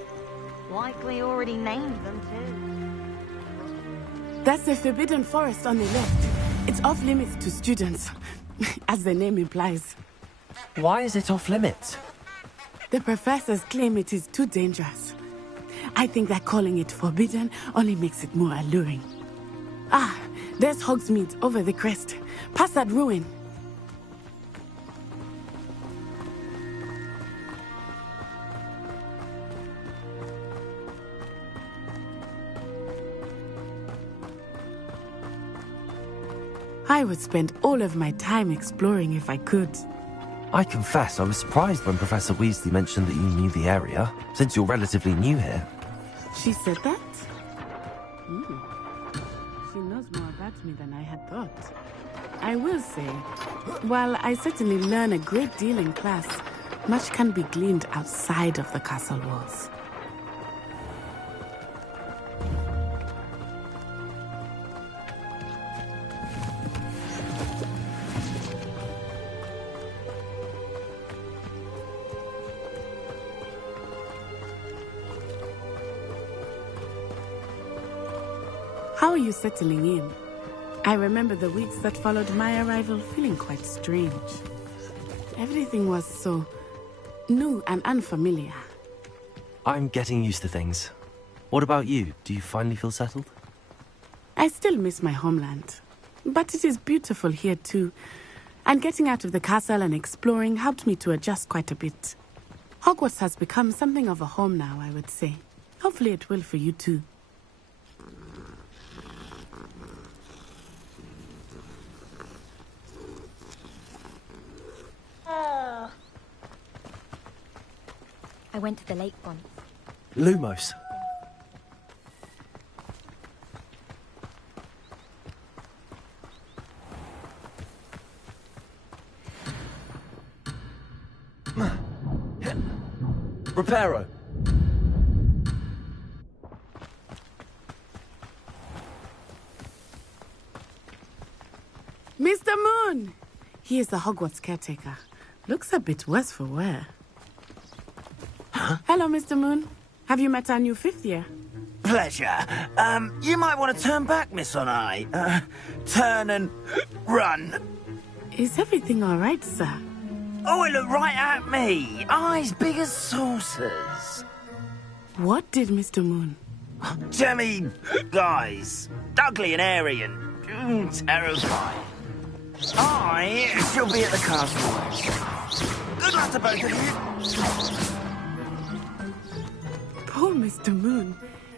Likely already named them too. That's the Forbidden Forest on the left. It's off limits to students, as the name implies. Why is it off limits? The professors claim it is too dangerous. I think that calling it forbidden only makes it more alluring. Ah, there's Hogsmeade over the crest. Past that ruin. I would spend all of my time exploring if I could. I confess I was surprised when Professor Weasley mentioned that you knew the area, since you're relatively new here. She said that? She knows more about me than I had thought. I will say, while I certainly learn a great deal in class, much can be gleaned outside of the castle walls. How are you settling in? I remember the weeks that followed my arrival feeling quite strange. Everything was so new and unfamiliar. I'm getting used to things. What about you? Do you finally feel settled? I still miss my homeland, but it is beautiful here too. And getting out of the castle and exploring helped me to adjust quite a bit. Hogwarts has become something of a home now, I would say. Hopefully it will for you too. I went to the lake once. Lumos. Reparo. Mr. Moon! He is the Hogwarts caretaker. Looks a bit worse for wear. Huh? Hello, Mr. Moon. Have you met our new fifth year? Pleasure. You might want to turn back, Miss On-Eye. Turn and run. Is everything all right, sir? Oh, it looked right at me. Eyes big as saucers. What did Mr. Moon? Jemmy guys. Ugly and airy and terrifying. I shall be at the castle. Good luck to both of you. Poor Mr. Moon.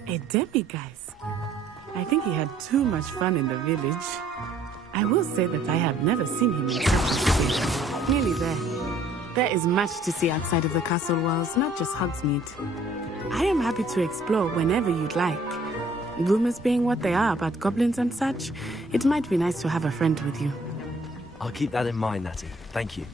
A demiguise. I think he had too much fun in the village. I will say that I have never seen him in such a state. Nearly there. There is much to see outside of the castle walls, not just Hogsmeade. I am happy to explore whenever you'd like. Rumors being what they are about goblins and such, it might be nice to have a friend with you. I'll keep that in mind, Natty. Thank you.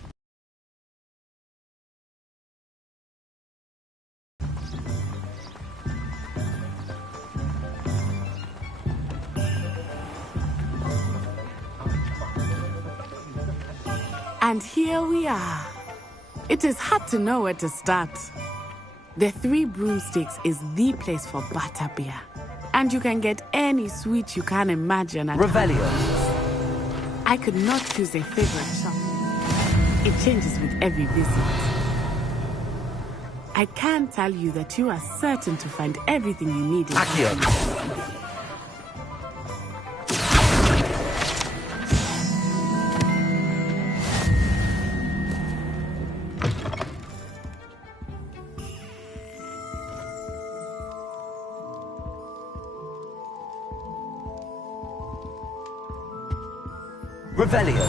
And here we are. It is hard to know where to start. The Three Broomsticks is the place for butterbeer. And you can get any sweet you can imagine at Revelio. I could not choose a favorite shop. It changes with every visit. I can tell you that you are certain to find everything you need in Accio. Revelio.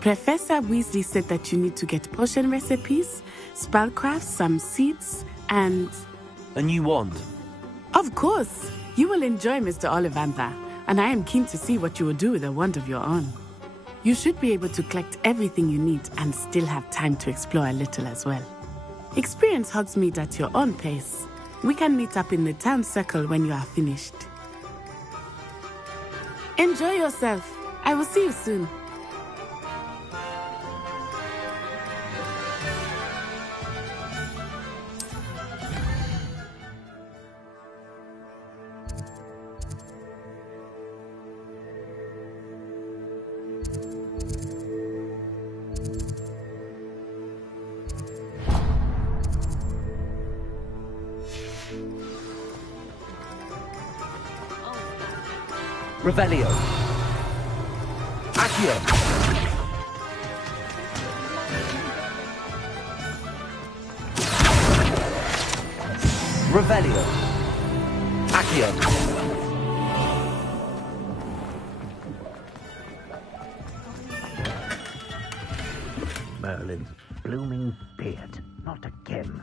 Professor Weasley said that you need to get potion recipes, spellcraft, some seeds, and... A new wand. Of course! You will enjoy Mr. Ollivander, and I am keen to see what you will do with a wand of your own. You should be able to collect everything you need and still have time to explore a little as well. Experience Hogsmeade at your own pace. We can meet up in the town circle when you are finished. Enjoy yourself. I will see you soon. Revelio. Accio. Revelio. Accio. Merlin's blooming beard. Not again.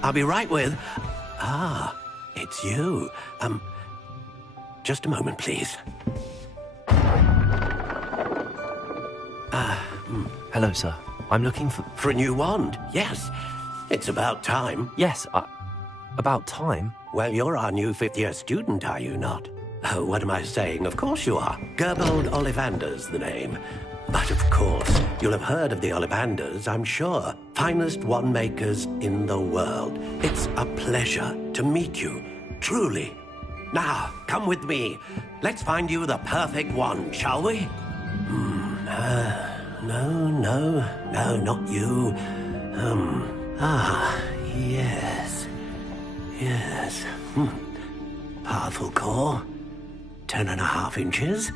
I'll be right with... it's you. Just a moment, please. Hello, sir. I'm looking for... For a new wand, yes. It's about time. Yes, about time? Well, you're our new fifth-year student, are you not? Oh, what am I saying? Of course you are. Gerbold Ollivander's the name. But of course, you'll have heard of the Ollivanders, I'm sure. Finest wand makers in the world. It's a pleasure to meet you, truly. Now, come with me. Let's find you the perfect wand, shall we? No, not you. Yes. Powerful core. 10.5 inches.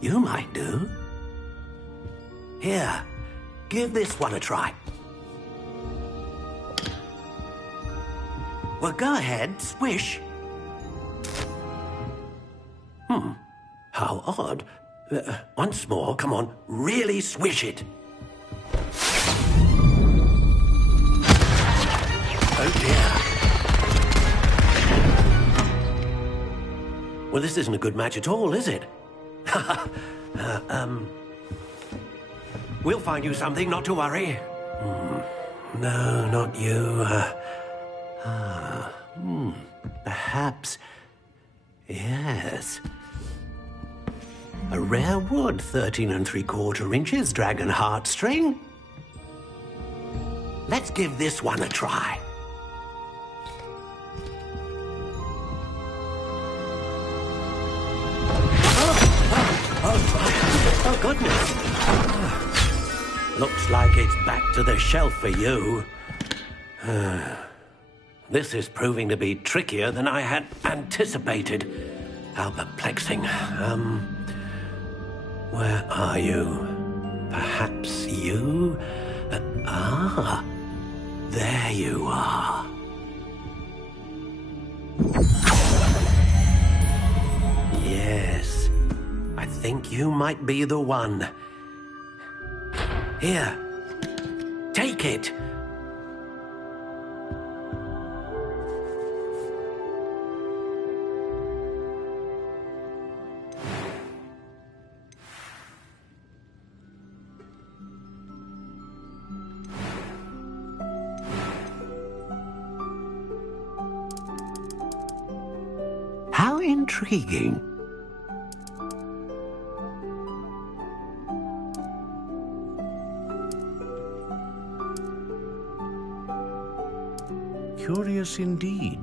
You might do. Here, give this one a try. Well, go ahead, swish. How odd. Once more, come on, really swish it. Oh dear. Well, this isn't a good match at all, is it? We'll find you something, not to worry. No, not you. Perhaps... Yes. A rare wood, 13 3/4 inches, dragon heartstring. Let's give this one a try. Oh, goodness. Looks like it's back to the shelf for you. This is proving to be trickier than I had anticipated. How perplexing. Where are you? Perhaps you? There you are. Yes, I think you might be the one. Here, take it. How intriguing. Curious indeed.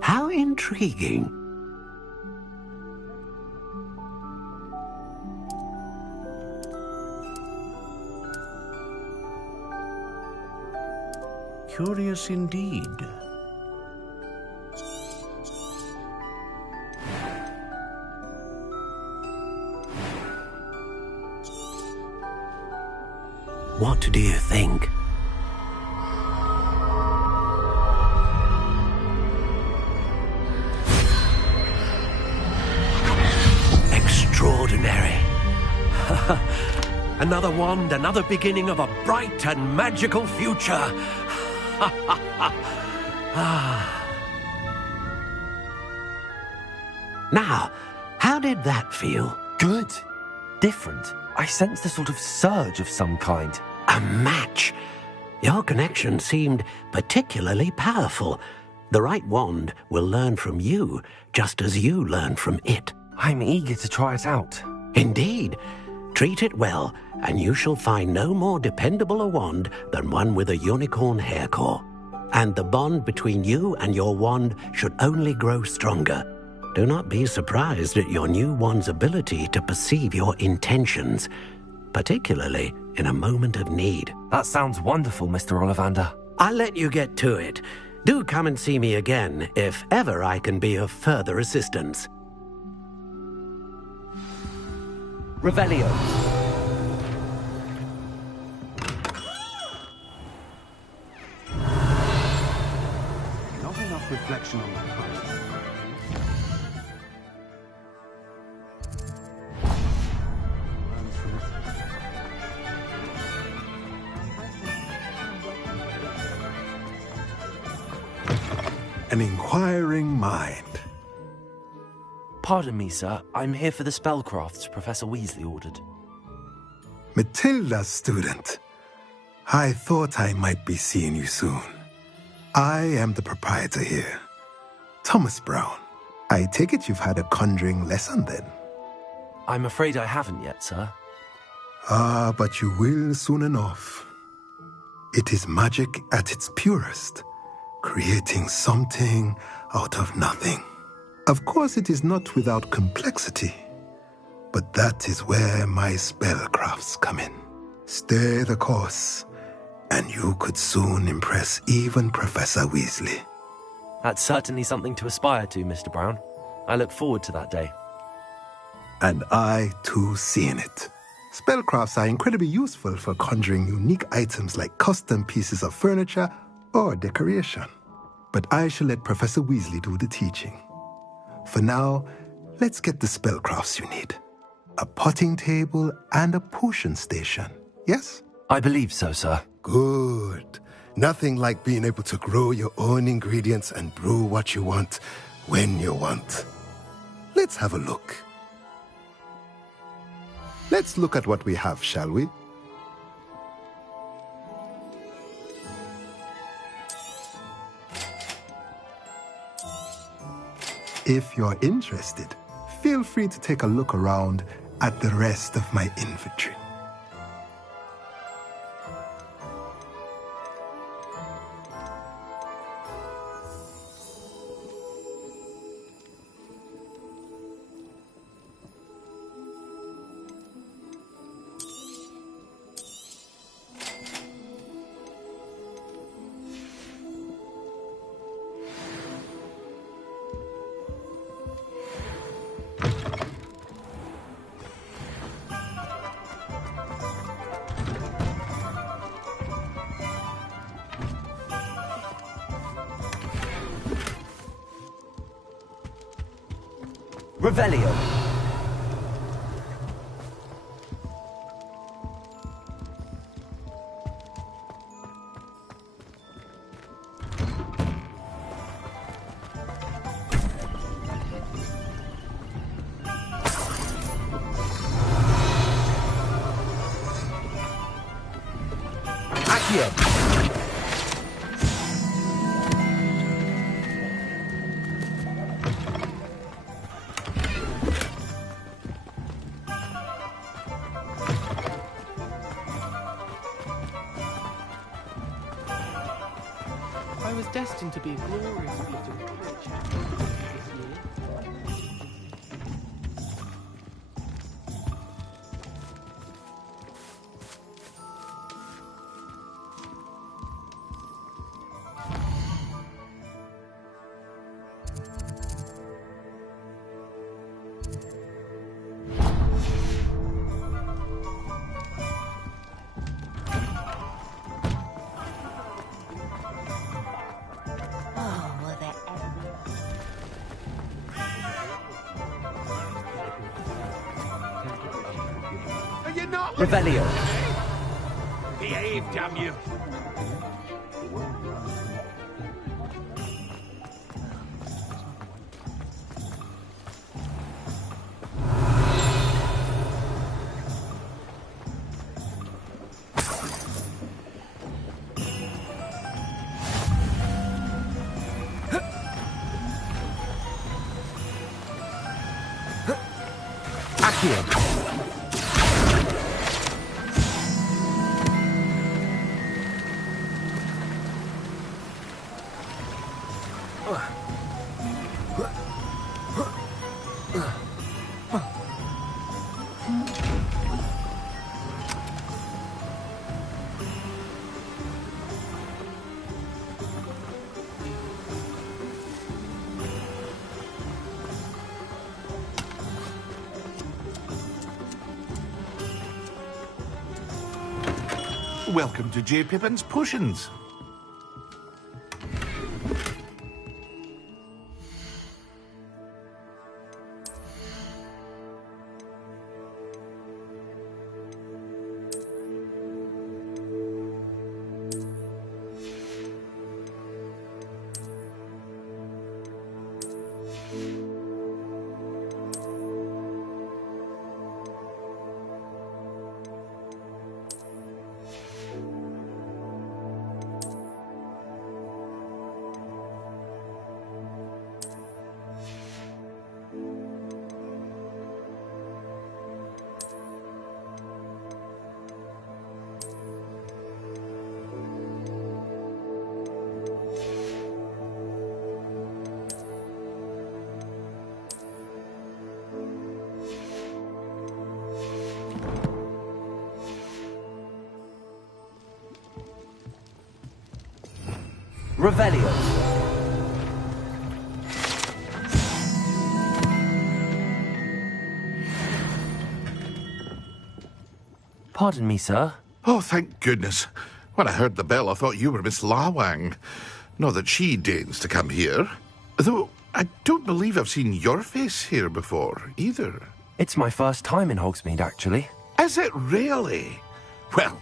How intriguing. Curious indeed. What do you think? Extraordinary. Another wand, another beginning of a bright and magical future. Now, how did that feel? Good. Different. I sensed a sort of surge of some kind. A match. Your connection seemed particularly powerful. The right wand will learn from you, just as you learn from it. I'm eager to try it out. Indeed. Treat it well, and you shall find no more dependable a wand than one with a unicorn hair core. And the bond between you and your wand should only grow stronger. Do not be surprised at your new wand's ability to perceive your intentions, particularly in a moment of need. That sounds wonderful, Mr. Ollivander. I'll let you get to it. Do come and see me again if ever I can be of further assistance. Revelio. Not enough reflection on the past. An inquiring mind. Pardon me, sir. I'm here for the spellcrafts Professor Weasley ordered. Matilda's student. I thought I might be seeing you soon. I am the proprietor here, Thomas Brown. I take it you've had a conjuring lesson then? I'm afraid I haven't yet, sir. Ah, but you will soon enough. It is magic at its purest, creating something out of nothing. Of course, it is not without complexity, but that is where my spellcrafts come in. Stay the course, and you could soon impress even Professor Weasley. That's certainly something to aspire to, Mr. Brown. I look forward to that day. And I, too, seeing it. Spellcrafts are incredibly useful for conjuring unique items like custom pieces of furniture or decoration. But I shall let Professor Weasley do the teaching. For now, let's get the spellcrafts you need. A potting table and a potion station, yes? I believe so, sir. Good. Nothing like being able to grow your own ingredients and brew what you want when you want. Let's have a look. Let's look at what we have, shall we? If you're interested, feel free to take a look around at the rest of my inventory. Revelio. Accio. I was destined to be a glorious feat of courage this year. Revelio. Behave, damn you. Accio. welcome to J. Pippin's Potions. Revelio. Pardon me, sir. Oh, thank goodness. When I heard the bell, I thought you were Miss Lawang. Not that she deigns to come here. Though I don't believe I've seen your face here before, either. It's my first time in Hogsmeade, actually. Is it really? Well,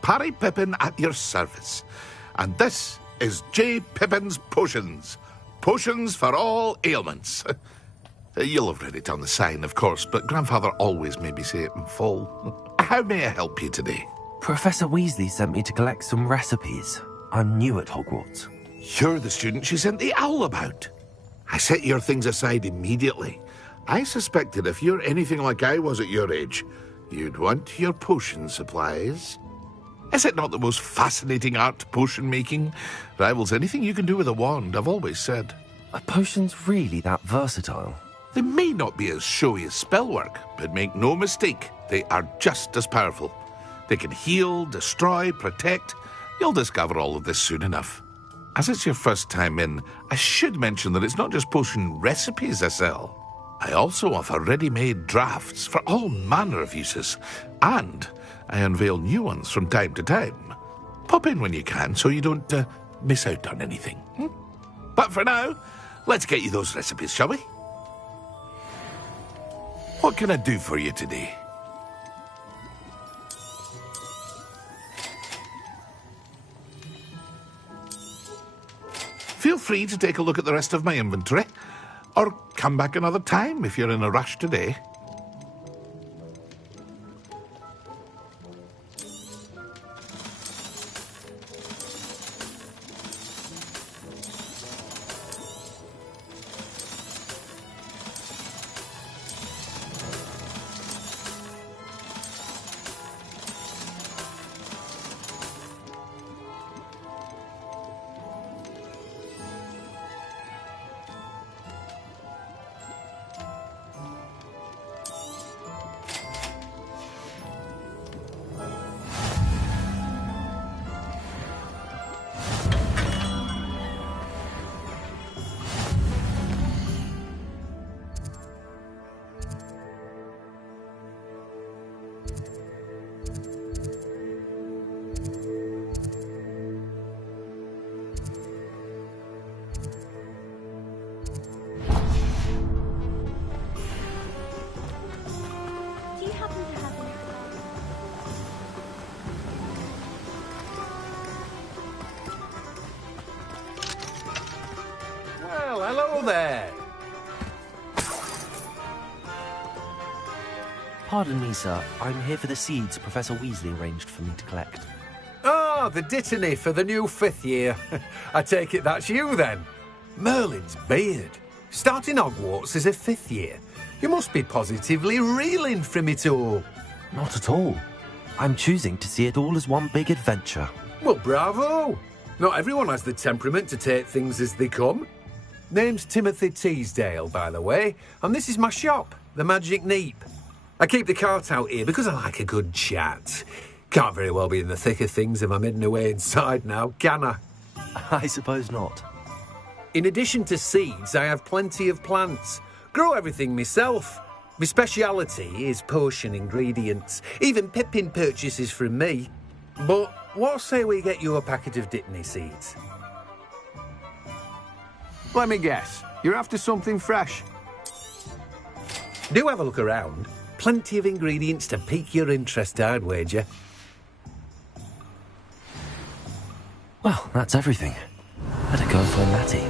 Parry Pippin at your service. And this is J. Pippin's Potions. Potions for all ailments. You'll have read it on the sign, of course, but Grandfather always made me say it in full. How may I help you today? Professor Weasley sent me to collect some recipes. I'm new at Hogwarts. You're the student she sent the owl about. I set your things aside immediately. I suspected if you're anything like I was at your age, you'd want your potion supplies. Is it not the most fascinating art, potion making? Rivals anything you can do with a wand, I've always said. Are potions really that versatile? They may not be as showy as spellwork, but make no mistake, they are just as powerful. They can heal, destroy, protect. You'll discover all of this soon enough. As it's your first time in, I should mention that it's not just potion recipes I sell. I also offer ready-made drafts for all manner of uses, and I unveil new ones from time to time. Pop in when you can so you don't miss out on anything. But for now, let's get you those recipes, shall we? What can I do for you today? Feel free to take a look at the rest of my inventory, or come back another time if you're in a rush today. Hello there. Pardon me, sir. I'm here for the seeds Professor Weasley arranged for me to collect. Ah, the dittany for the new 5th year. I take it that's you, then. Merlin's beard. Starting Hogwarts as a 5th year. You must be positively reeling from it all. Not at all. I'm choosing to see it all as one big adventure. Well, bravo. Not everyone has the temperament to take things as they come. Name's Timothy Teasdale, by the way, and this is my shop, the Magic Neep. I keep the cart out here because I like a good chat. Can't very well be in the thick of things if I'm hidden away inside now, can I? I suppose not. In addition to seeds, I have plenty of plants. Grow everything myself. My speciality is potion ingredients. Even Pippin purchases from me. But what say we get you a packet of Dittany seeds? Let me guess. You're after something fresh. Do have a look around. Plenty of ingredients to pique your interest, I'd wager. Well, that's everything. Better go and find Matty.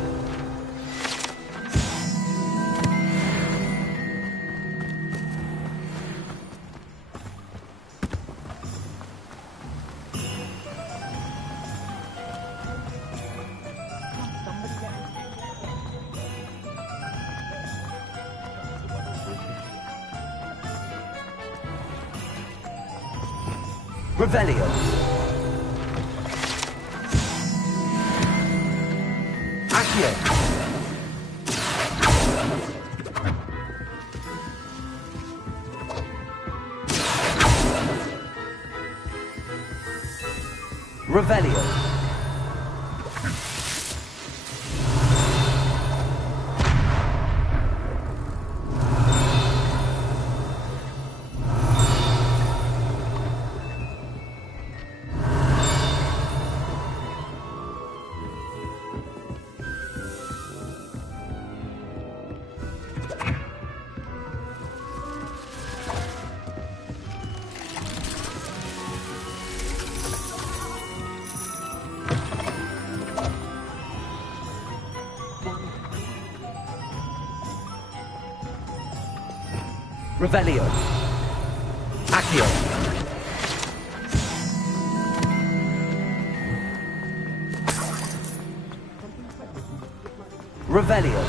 Revelio. Accio. Revelio. Revelio. Accio. Revelio.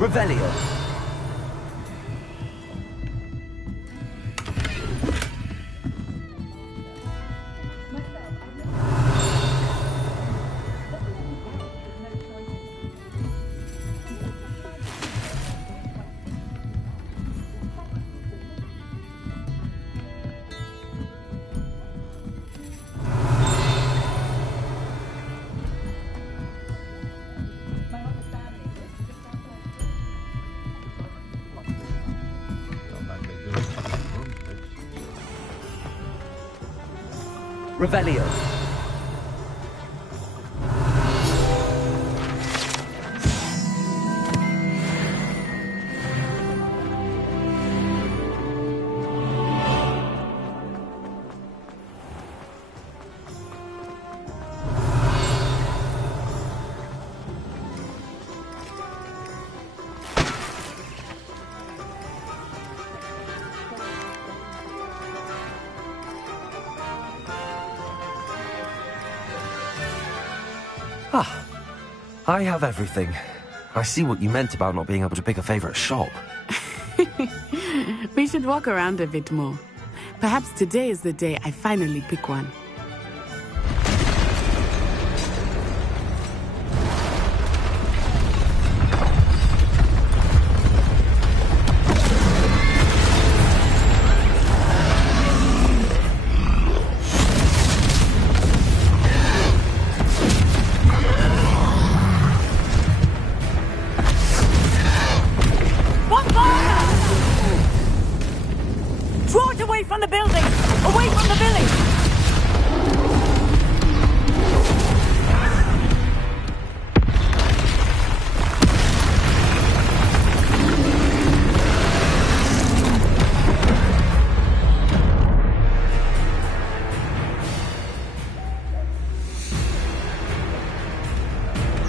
Revelio. Revelio. Ah, I have everything. I see what you meant about not being able to pick a favourite shop. We should walk around a bit more. Perhaps today is the day I finally pick one. Draw it away from the building! Away from the village!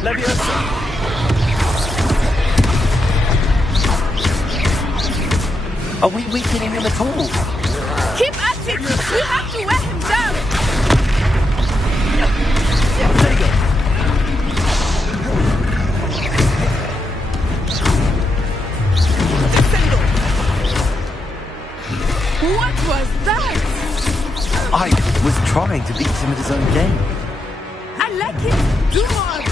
Leviosa. Are we weakening him at all? Keep at it! We have to wear him down! Take it! trying to beat him at his own game. I like it. Do more of it.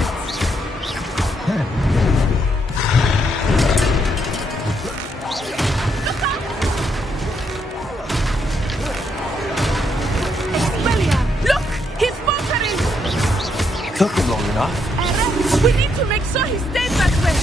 Expelliarm! Look! He's faltering! Took him long enough. We need to make sure he stays that way.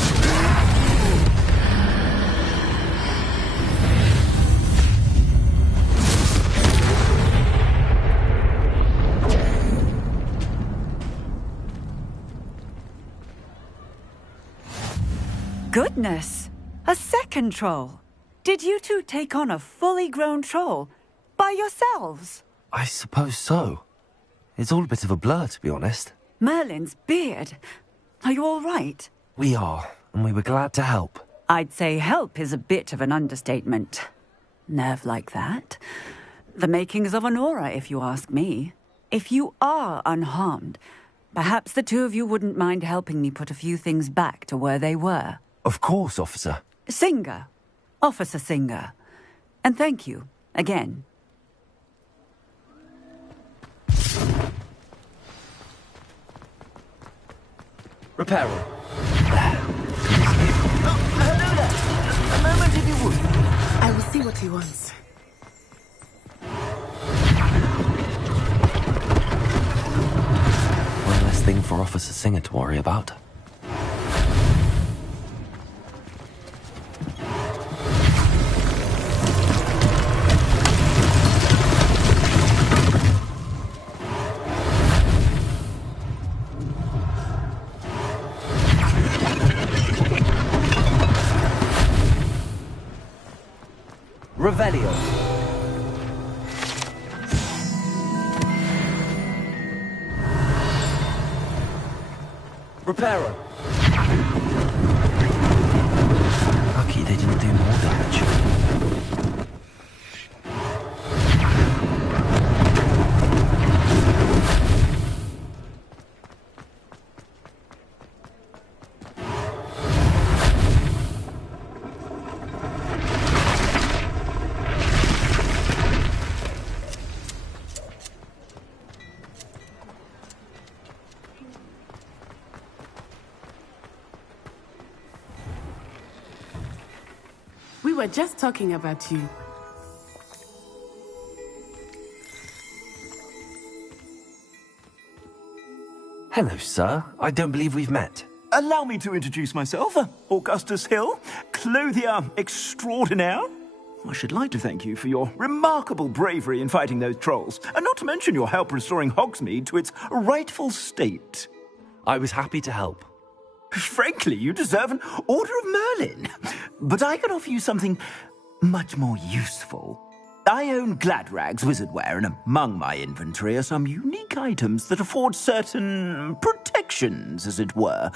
Goodness! A second troll. Did you two take on a fully grown troll by yourselves? I suppose so. It's all a bit of a blur, to be honest. Merlin's beard. Are you all right? We are, and we were glad to help. I'd say help is a bit of an understatement. Nerve like that. The makings of an aura, if you ask me. If you are unharmed, perhaps the two of you wouldn't mind helping me put a few things back to where they were. Of course, officer. Singer. Officer Singer. And thank you, again. Reparo. Hello there. A moment if you would. I will see what he wants. One less thing for Officer Singer to worry about. Revelio. Reparo. Lucky they didn't do more damage. We were just talking about you. Hello, sir. I don't believe we've met. Allow me to introduce myself, Augustus Hill, clothier extraordinaire. I should like to thank you for your remarkable bravery in fighting those trolls, and not to mention your help restoring Hogsmeade to its rightful state. I was happy to help. Frankly, you deserve an Order of Merlin. But I can offer you something much more useful. I own Gladrag's wizardware, and among my inventory are some unique items that afford certain protections, as it were.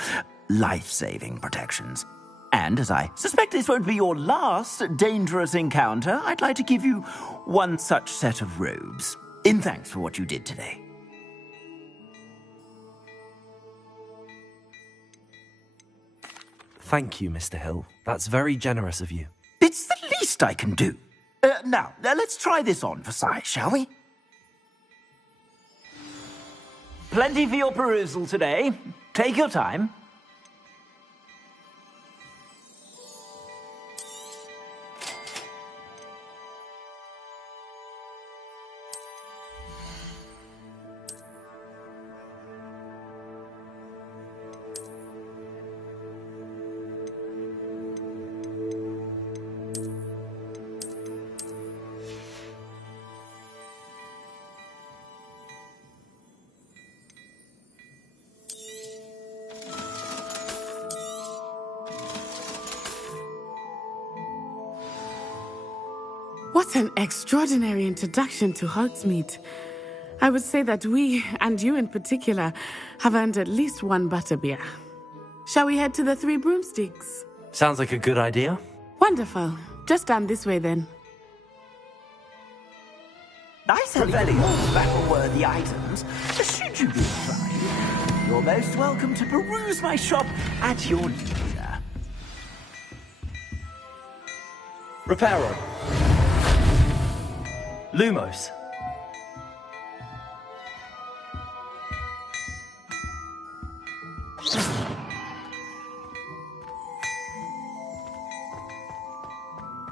Life-saving protections. And as I suspect this won't be your last dangerous encounter, I'd like to give you one such set of robes, in thanks for what you did today. Thank you, Mr. Hill. That's very generous of you. It's the least I can do. Now, let's try this on for size, shall we? Plenty for your perusal today. Take your time. What an extraordinary introduction to Hogsmeade. I would say that we, and you in particular, have earned at least one butterbeer. Shall we head to the Three Broomsticks? Sounds like a good idea. Wonderful. Just down this way then. I sell more battle-worthy items. Should you be inclined, you're most welcome to peruse my shop at your leisure. Reparo. Lumos.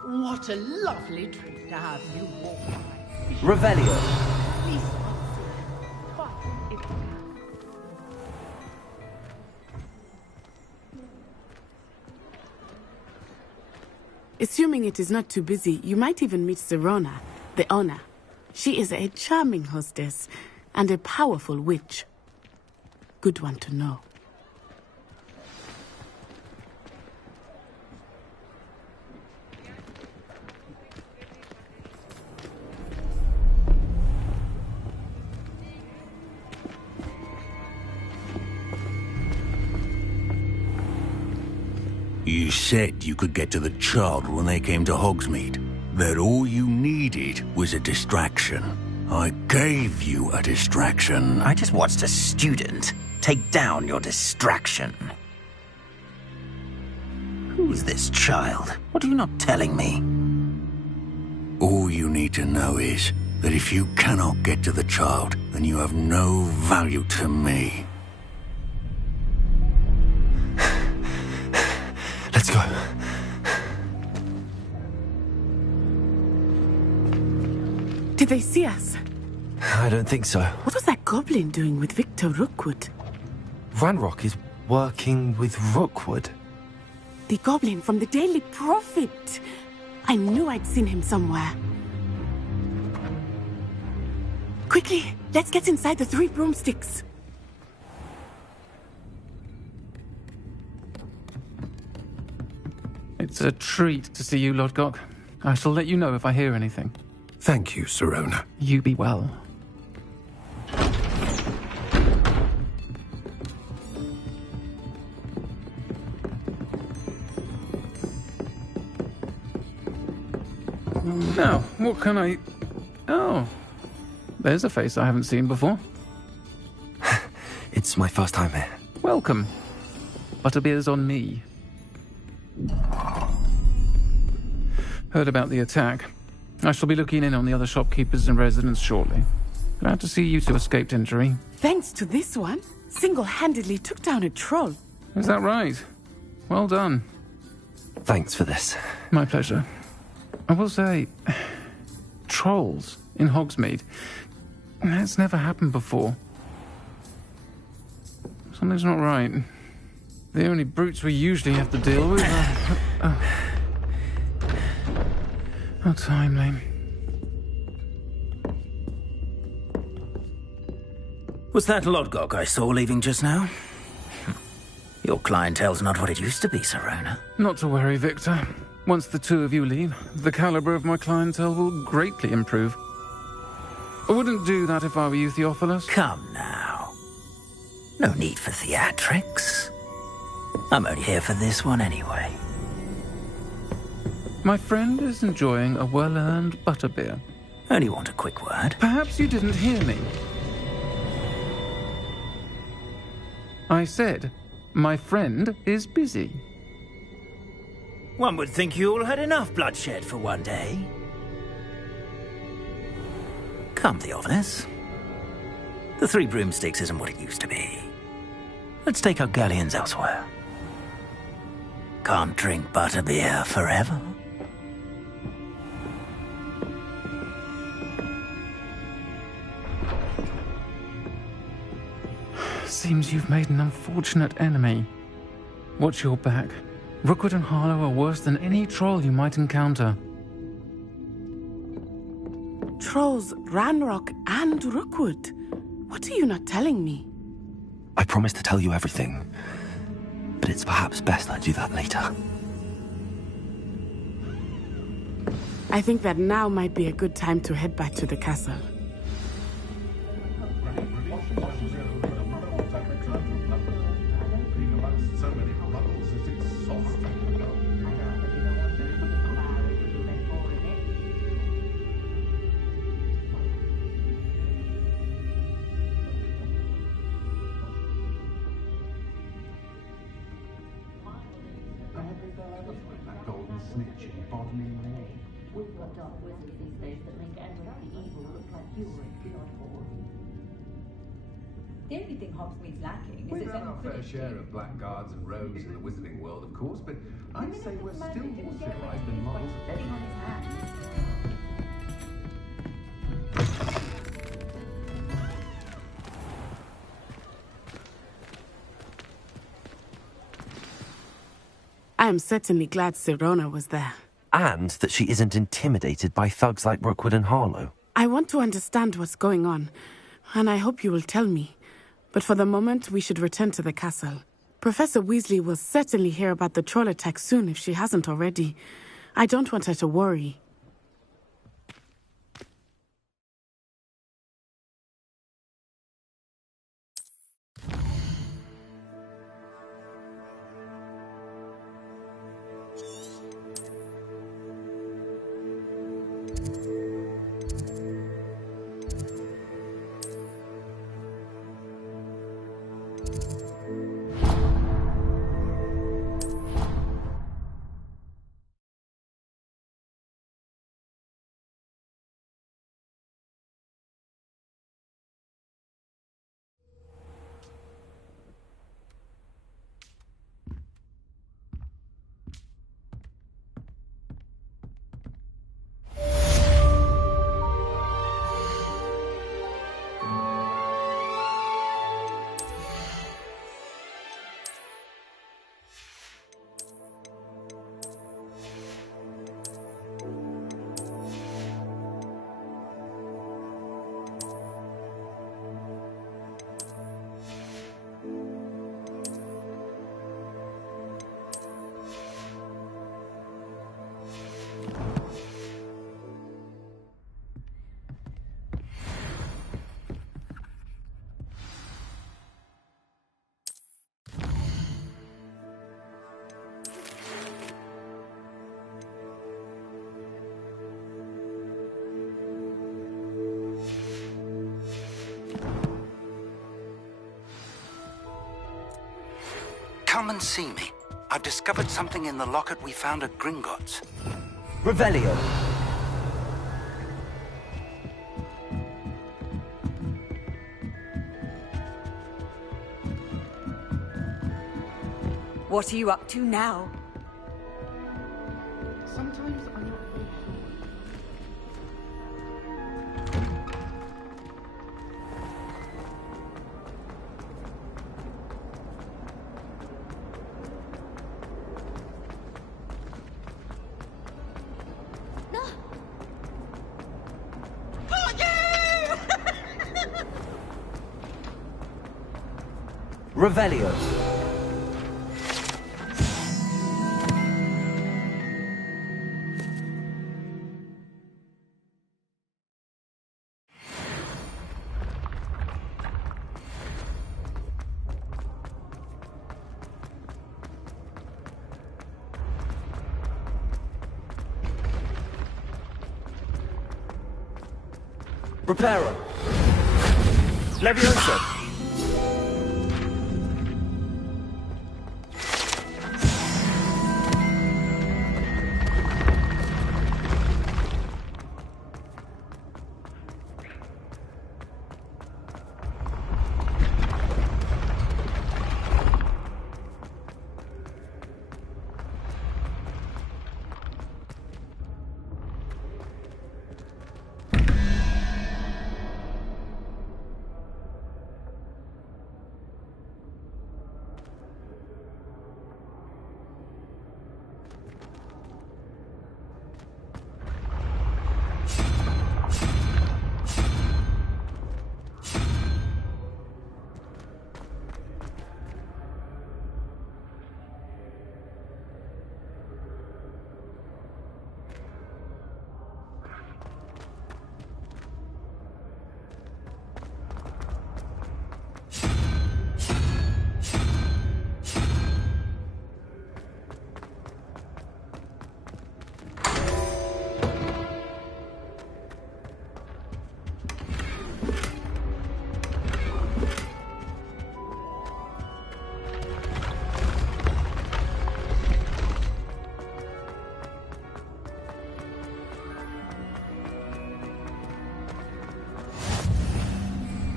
What a lovely treat to have you walk by. Revelio. Please, quiet if you can. Assuming it is not too busy, you might even meet Serona, the owner. She is a charming hostess and a powerful witch. Good one to know. You said you could get to the child when they came to Hogsmeade. That all you needed was a distraction. I gave you a distraction. I just watched a student take down your distraction. Who's this child? What are you not telling me? All you need to know is that if you cannot get to the child, then you have no value to me. Let's go. Did they see us? I don't think so. What was that goblin doing with Victor Rookwood? Ranrock is working with Rookwood. The goblin from the Daily Prophet. I knew I'd seen him somewhere. Quickly, let's get inside the 3 broomsticks. It's a treat to see you, Lodgok. I shall let you know if I hear anything. Thank you, Serona. You be well. Now, what can I... Oh, there's a face I haven't seen before. It's my first time here. Welcome. Butterbeer's on me. Heard about the attack. I shall be looking in on the other shopkeepers and residents shortly. Glad to see you two escaped injury. Thanks to this one, single-handedly took down a troll. Is that right? Well done. Thanks for this. My pleasure. I will say, trolls in Hogsmeade. That's never happened before. Something's not right. The only brutes we usually have to deal with are... How timely. Was that Lodgok I saw leaving just now? Your clientele's not what it used to be, Serona. Not to worry, Victor. Once the two of you leave, the caliber of my clientele will greatly improve. I wouldn't do that if I were you, Theophilus. Come now. No need for theatrics. I'm only here for this one anyway. My friend is enjoying a well-earned butterbeer. Only want a quick word. Perhaps you didn't hear me. I said, my friend is busy. One would think you all had enough bloodshed for one day. Come, Theophilus. The 3 broomsticks isn't what it used to be. Let's take our galleons elsewhere. Can't drink butterbeer forever. Seems you've made an unfortunate enemy. Watch your back. Rookwood and Harlow are worse than any troll you might encounter. Trolls, Ranrock, and Rookwood. What are you not telling me? I promise to tell you everything, but it's perhaps best I do that later. I think that now might be a good time to head back to the castle. The only thing Hogsmeade's lacking is We've its had own our fair Quidditch share team. of blackguards and rogues in the wizarding world, of course, but I might say we're still more civilized than models any. I am certainly glad Sirona was there. And that she isn't intimidated by thugs like Rookwood and Harlow. I want to understand what's going on, and I hope you will tell me. But for the moment, we should return to the castle. Professor Weasley will certainly hear about the troll attack soon if she hasn't already. I don't want her to worry. Come and see me. I've discovered something in the locket we found at Gringotts. Revelio. What are you up to now? Sometimes I'm not very Revelio. Reparo. Levioso.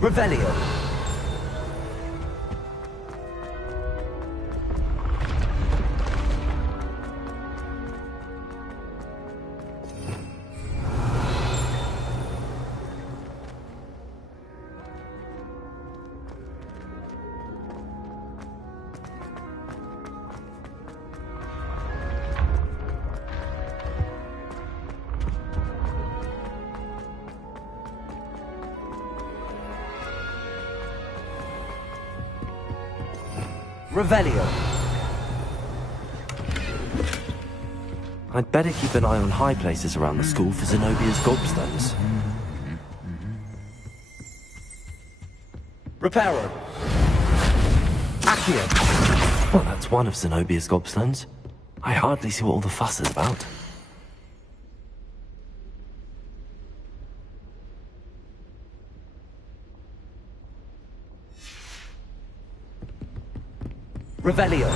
Revelio. Revelio. I'd better keep an eye on high places around the school for Zenobia's gobstones. Reparo. Accio. Well, that's one of Zenobia's gobstones. I hardly see what all the fuss is about. Revelio.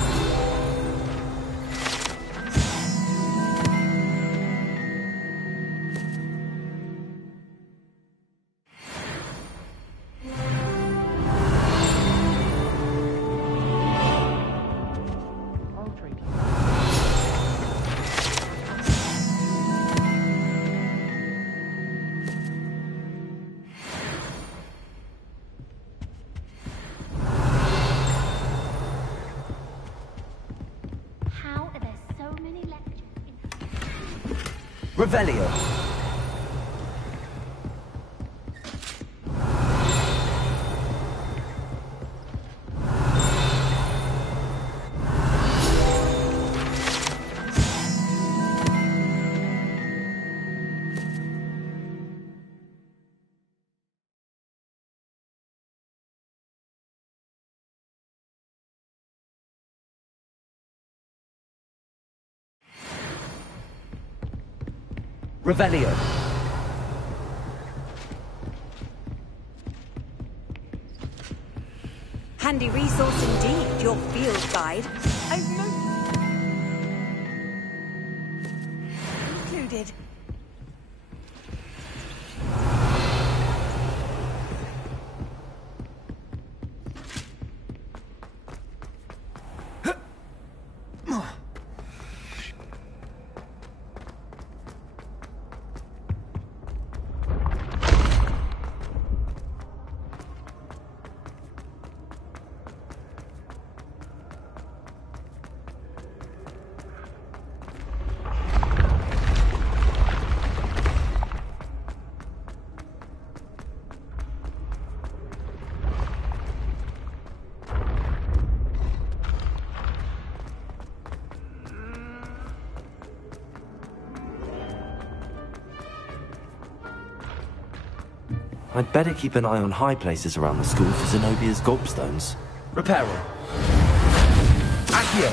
How are there so many lectures in... Revelio. Revelio. Handy resource indeed, your field guide. I've no... included. I'd better keep an eye on high places around the school for Zenobia's gobstones. Reparo. Accio.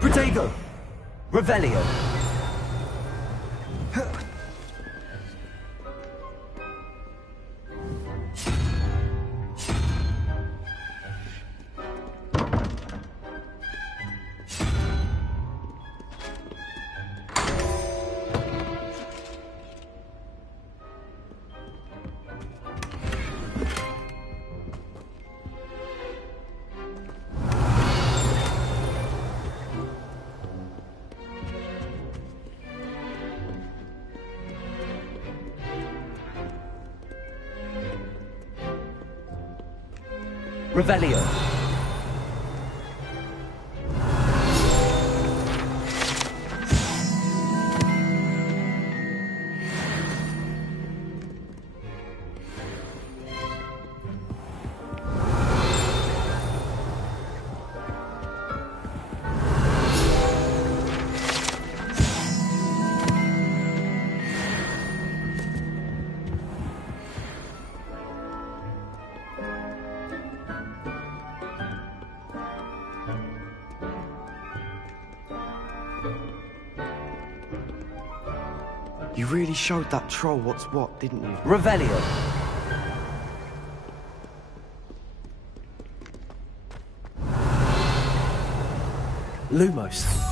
Protego. Revelio. Revelio. You really showed that troll what's what, didn't you? Revelio. Lumos.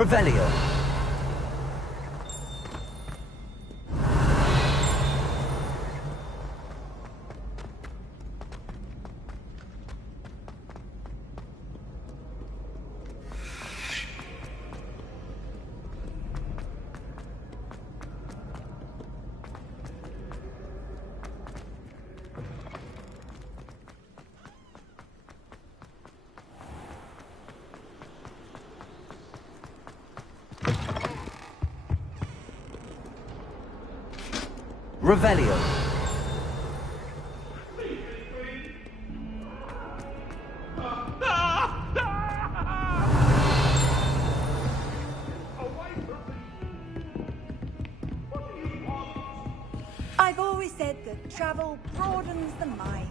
Revelio. Revelio. I've always said that travel broadens the mind.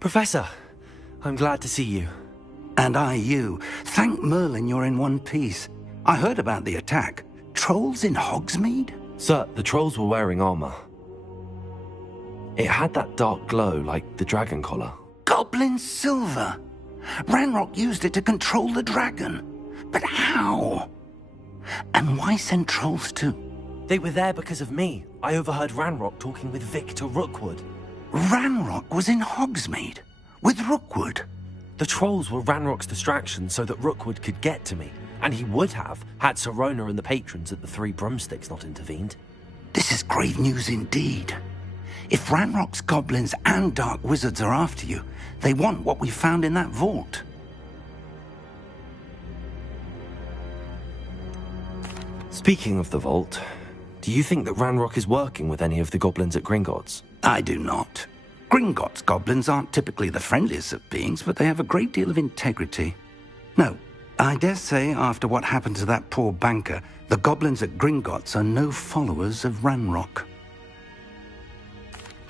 Professor, I'm glad to see you. And I you. Thank Merlin you're in one piece. I heard about the attack. Trolls in Hogsmeade? Sir, the trolls were wearing armor. It had that dark glow like the dragon collar. Goblin silver! Ranrock used it to control the dragon. But how? And why send trolls too? They were there because of me. I overheard Ranrock talking with Victor Rookwood. Ranrock was in Hogsmeade? With Rookwood? The trolls were Ranrock's distraction so that Rookwood could get to me. And he would have, had Sirona and the patrons at the Three Broomsticks not intervened. This is grave news indeed. If Ranrock's goblins and dark wizards are after you, they want what we found in that vault. Speaking of the vault, do you think that Ranrock is working with any of the goblins at Gringotts? I do not. Gringotts goblins aren't typically the friendliest of beings, but they have a great deal of integrity. No, I dare say after what happened to that poor banker, the goblins at Gringotts are no followers of Ranrock.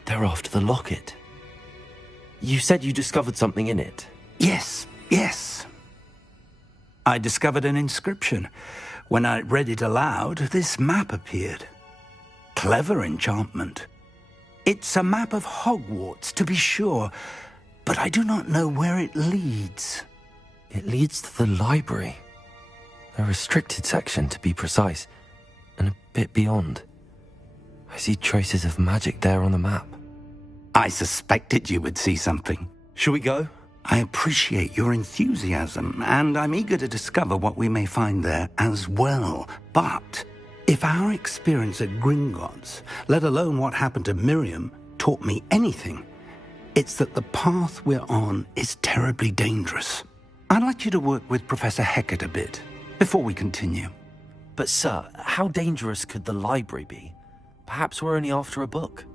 They're after the locket. You said you discovered something in it. Yes. I discovered an inscription. When I read it aloud, this map appeared. Clever enchantment. It's a map of Hogwarts, to be sure, but I do not know where it leads. It leads to the library. A restricted section, to be precise, and a bit beyond. I see traces of magic there on the map. I suspected you would see something. Shall we go? I appreciate your enthusiasm, and I'm eager to discover what we may find there as well. But if our experience at Gringotts, let alone what happened to Miriam, taught me anything, it's that the path we're on is terribly dangerous. I'd like you to work with Professor Hecat a bit before we continue. But sir, how dangerous could the library be? Perhaps we're only after a book.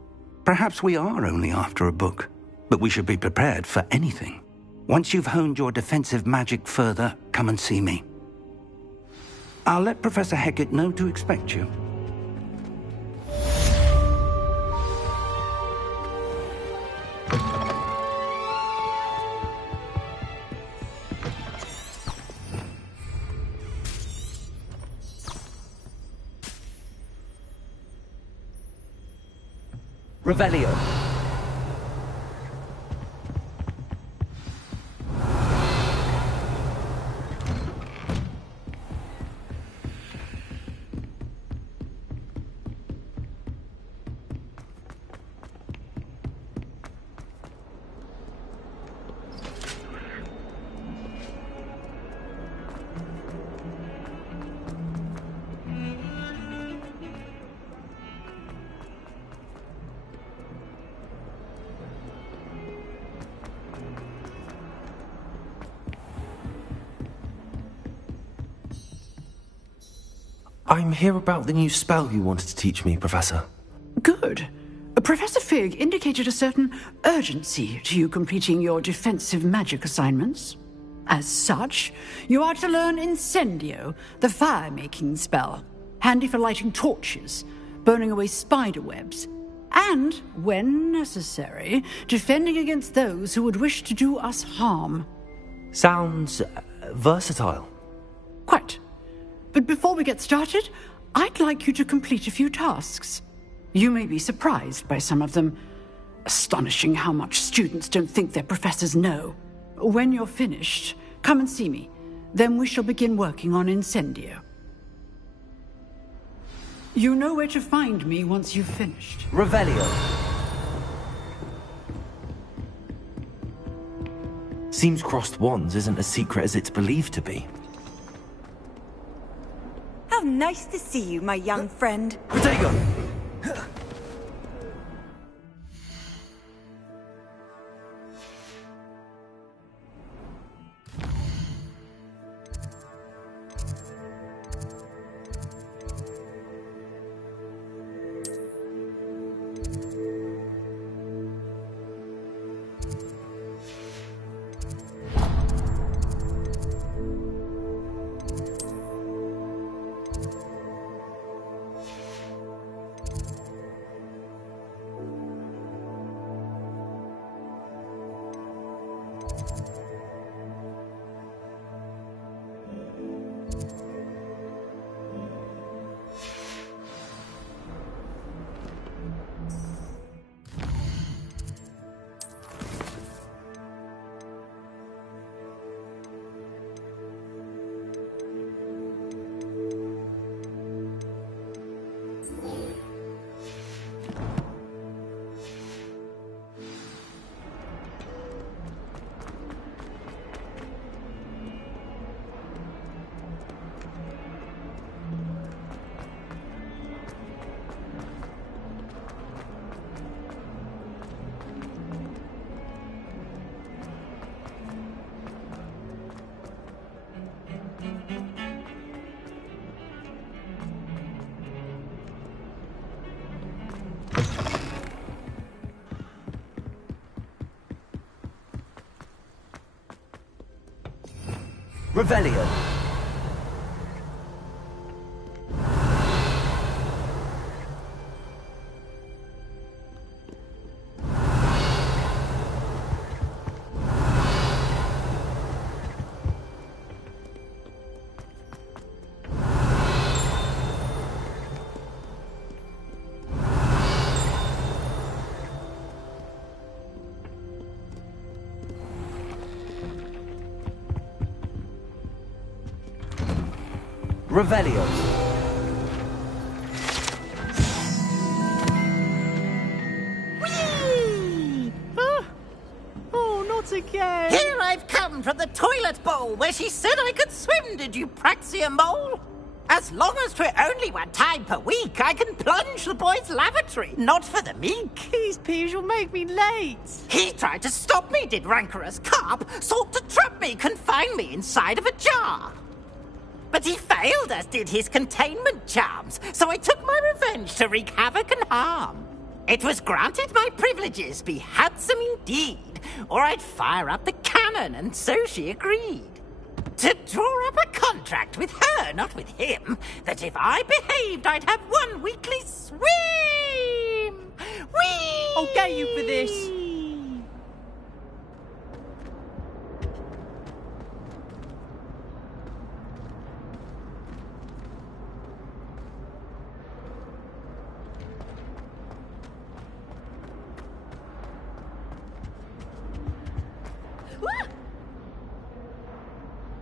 Perhaps we are only after a book, but we should be prepared for anything. Once you've honed your defensive magic further, come and see me. I'll let Professor Hecat know to expect you. Revelio. I'm here about the new spell you wanted to teach me, Professor. Good. Professor Fig indicated a certain urgency to you completing your defensive magic assignments. As such, you are to learn Incendio, the fire-making spell, handy for lighting torches, burning away spider webs, and, when necessary, defending against those who would wish to do us harm. Sounds versatile. Quite. But before we get started, I'd like you to complete a few tasks. You may be surprised by some of them. Astonishing how much students don't think their professors know. When you're finished, come and see me. Then we shall begin working on Incendio. You know where to find me once you've finished. Revelio. Seems crossed wands isn't as secret as it's believed to be. How nice to see you, my young friend. Protego! Revelio. Revelio. Whee! Oh, not again! Here I've come from the toilet bowl where she said I could swim, did you praxia mole? As long as 'twere only one time per week, I can plunge the boy's lavatory, not for the meek. These peas will make me late. He tried to stop me, did rancorous carp, sought to trap me, confine me inside of a jar. But he failed, as did his containment charms, so I took my revenge to wreak havoc and harm. It was granted my privileges be handsome indeed, or I'd fire up the cannon canon, and so she agreed. To draw up a contract with her, not with him, that if I behaved, I'd have 1 weekly swim! Whee! I'll get you for this.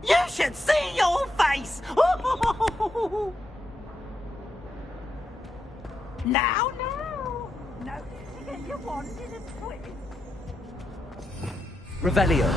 You should see your face! Now, no, again, you wanted a twist. Revelio.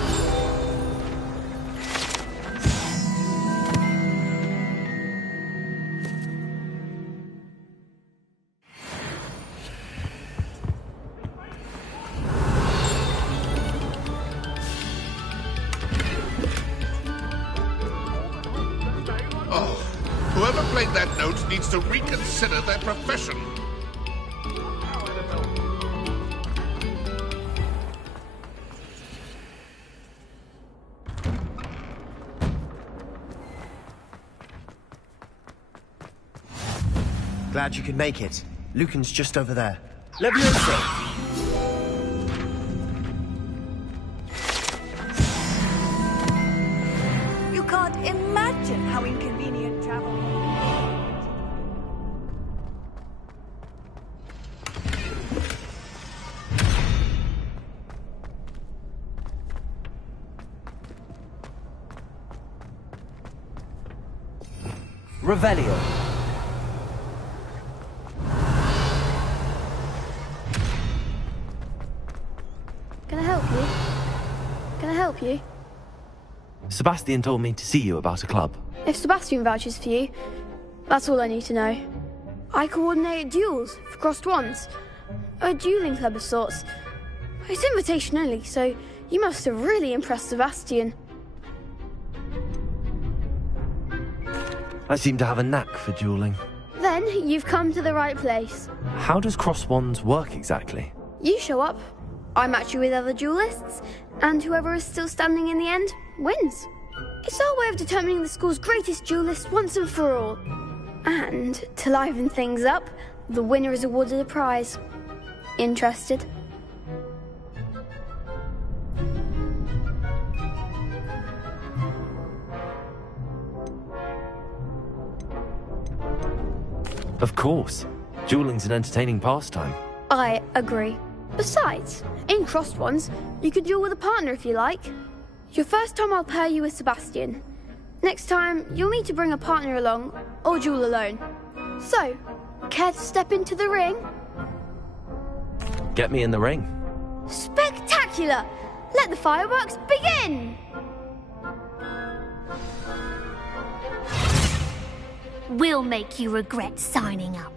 Whoever played that note needs to reconsider their profession. Glad you could make it. Lucan's just over there. Leviosa. You can't imagine how inconvenient travel is. Revelio. Can I help you? Can I help you? Sebastian told me to see you about a club. If Sebastian vouches for you, that's all I need to know. I coordinate duels for crossed wands. A dueling club of sorts. It's invitation only, so you must have really impressed Sebastian. I seem to have a knack for dueling. Then you've come to the right place. How does cross wands work exactly? You show up, I match you with other duelists, and whoever is still standing in the end wins. It's our way of determining the school's greatest duelist once and for all. And to liven things up, the winner is awarded a prize. Interested? Of course. Dueling's an entertaining pastime. I agree. Besides, in crossed ones, you could duel with a partner if you like. Your first time I'll pair you with Sebastian. Next time, you'll need to bring a partner along, or duel alone. So, care to step into the ring? Get me in the ring. Spectacular! Let the fireworks begin! We'll make you regret signing up.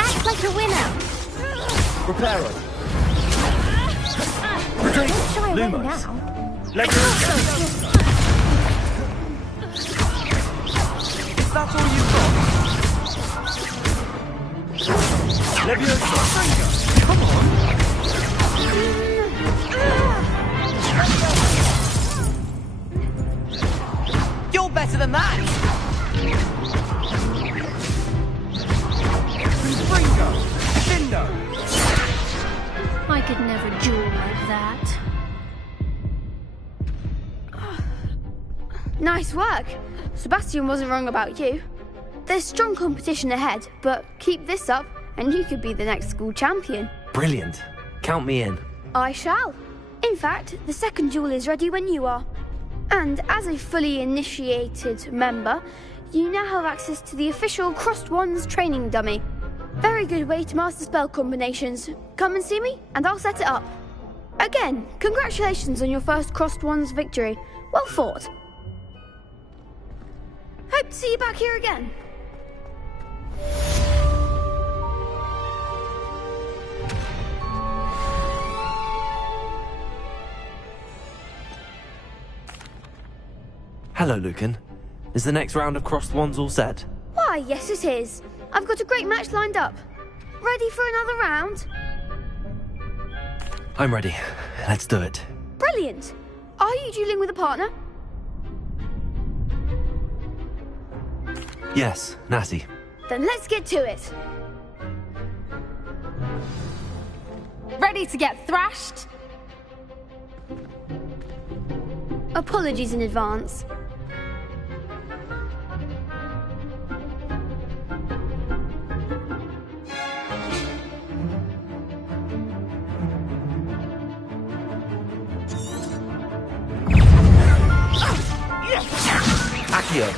Act like a winner! Reparo. Don't shy away Lumos. now. Is that all you've got? Leviosa. Come on. You're better than that. I could never duel like that. Nice work. Sebastian wasn't wrong about you. There's strong competition ahead, but keep this up and you could be the next school champion. Brilliant. Count me in. I shall. In fact, the second duel is ready when you are. And as a fully initiated member, you now have access to the official Crossed Wands training dummy. Very good way to master spell combinations. Come and see me, and I'll set it up. Again, congratulations on your first Crossed Wands victory. Well fought. Hope to see you back here again. Hello, Lucan. Is the next round of Crossed Wands all set? Why, yes it is. I've got a great match lined up. Ready for another round? I'm ready. Let's do it. Brilliant. Are you dueling with a partner? Yes, Natty. Then let's get to it. Ready to get thrashed? Apologies in advance. Accio.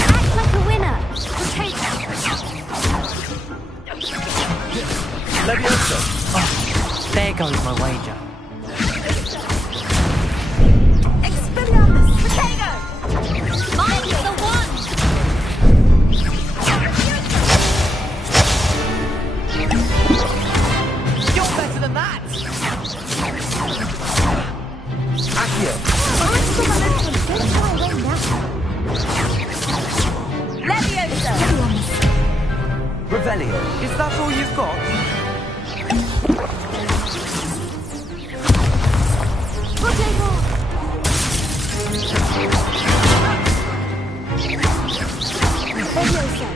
Act like a winner. Levioso. There goes my wager. Expelliarmus! Potato! Mine's the one! You're better than that! Accio. Leviosa! Revelio. Is that all you've got? Potato! Leviosa!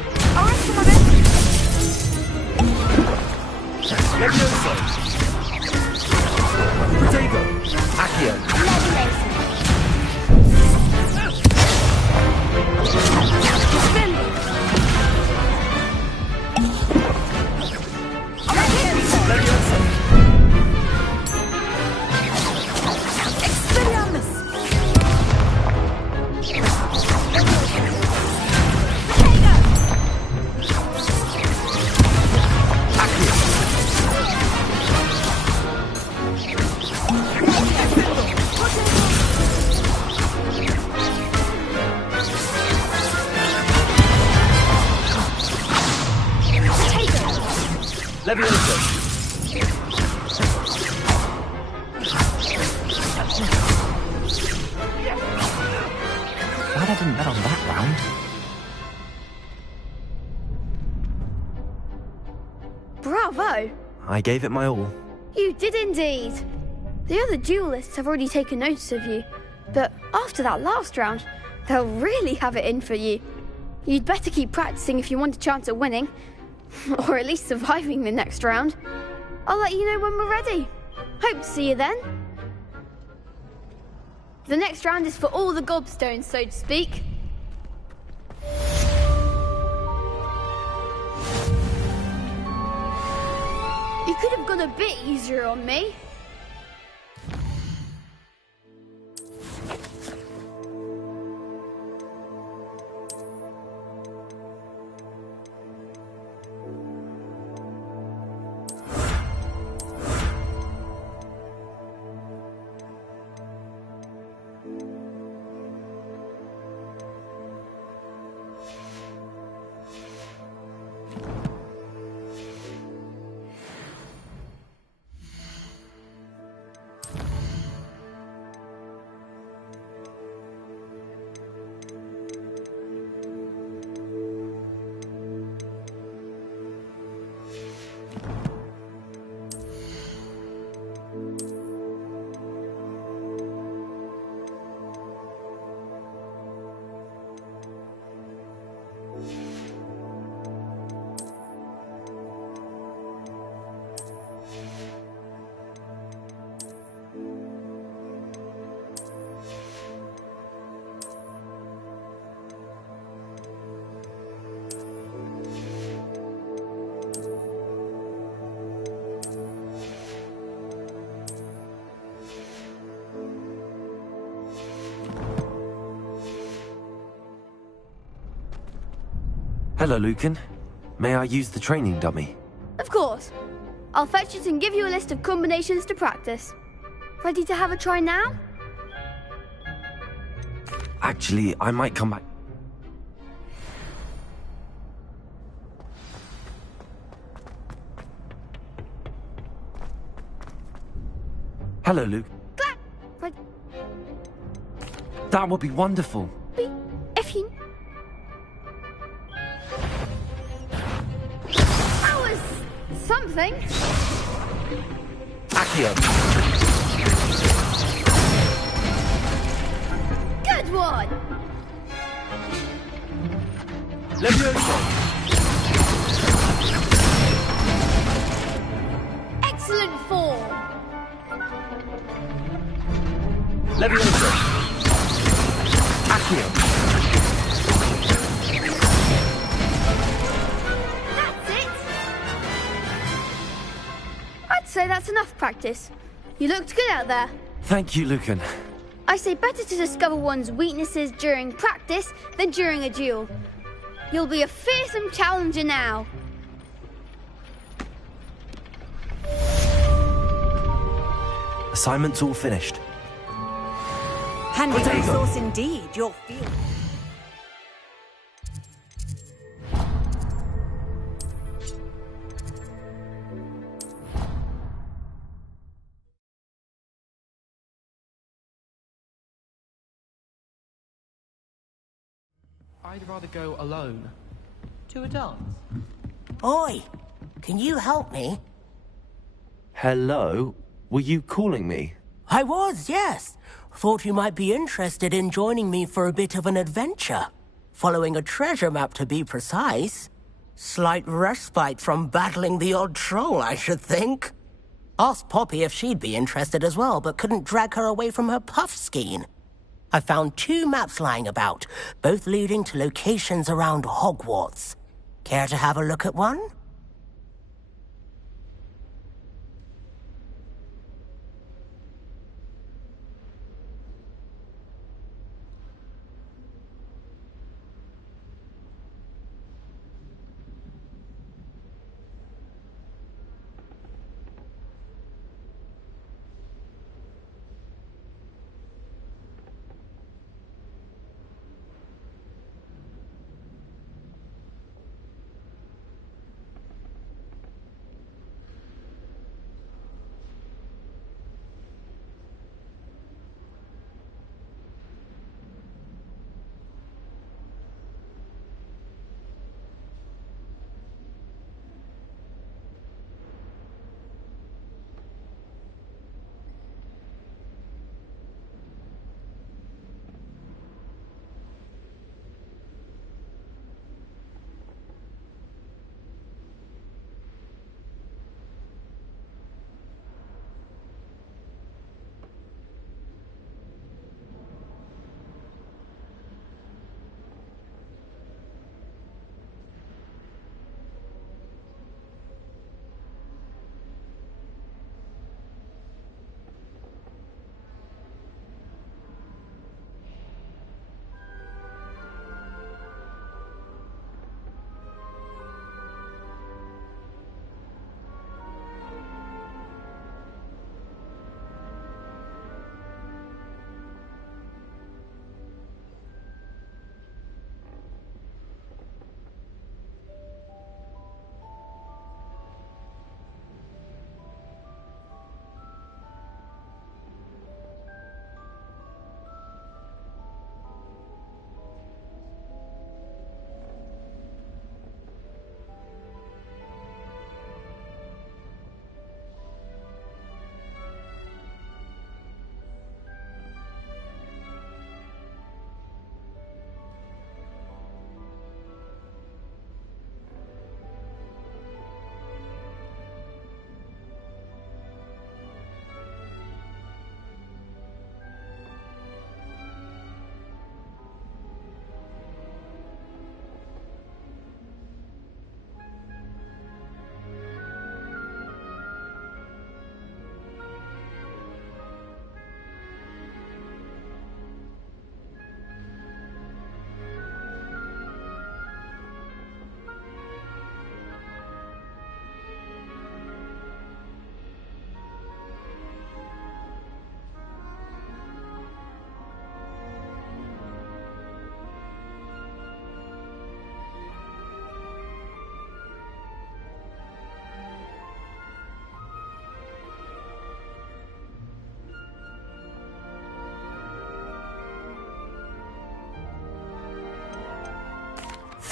Levioso. Protego. Accio. Levioso. Expelliarmus! Levioso. Glad I didn't bet on that round. Bravo! I gave it my all. You did indeed. The other duelists have already taken notice of you, but after that last round, they'll really have it in for you. You'd better keep practicing if you want a chance at winning, or at least surviving the next round. I'll let you know when we're ready. Hope to see you then. The next round is for all the gobstones, so to speak. You could have gone a bit easier on me. Hello, Lucan. May I use the training dummy? Of course. I'll fetch it and give you a list of combinations to practice. Ready to have a try now? Actually, I might come back. Hello, Luke. Right. That would be wonderful. If you... That was... something. Accio. Good one. Levioso. Excellent form. Levioso. Accio. That's it. I'd say that's enough practice. You looked good out there. Thank you, Lucan. I say better to discover one's weaknesses during practice than during a duel. You'll be a fearsome challenger now. Assignment's all finished. Handy resource indeed, your field. I'd rather go alone. To a dance. Oi, can you help me? Hello? Were you calling me? I was, yes. Thought you might be interested in joining me for a bit of an adventure. Following a treasure map, to be precise. Slight respite from battling the odd troll, I should think. Asked Poppy if she'd be interested as well, but couldn't drag her away from her puff skein. I found 2 maps lying about, both leading to locations around Hogwarts. Care to have a look at one?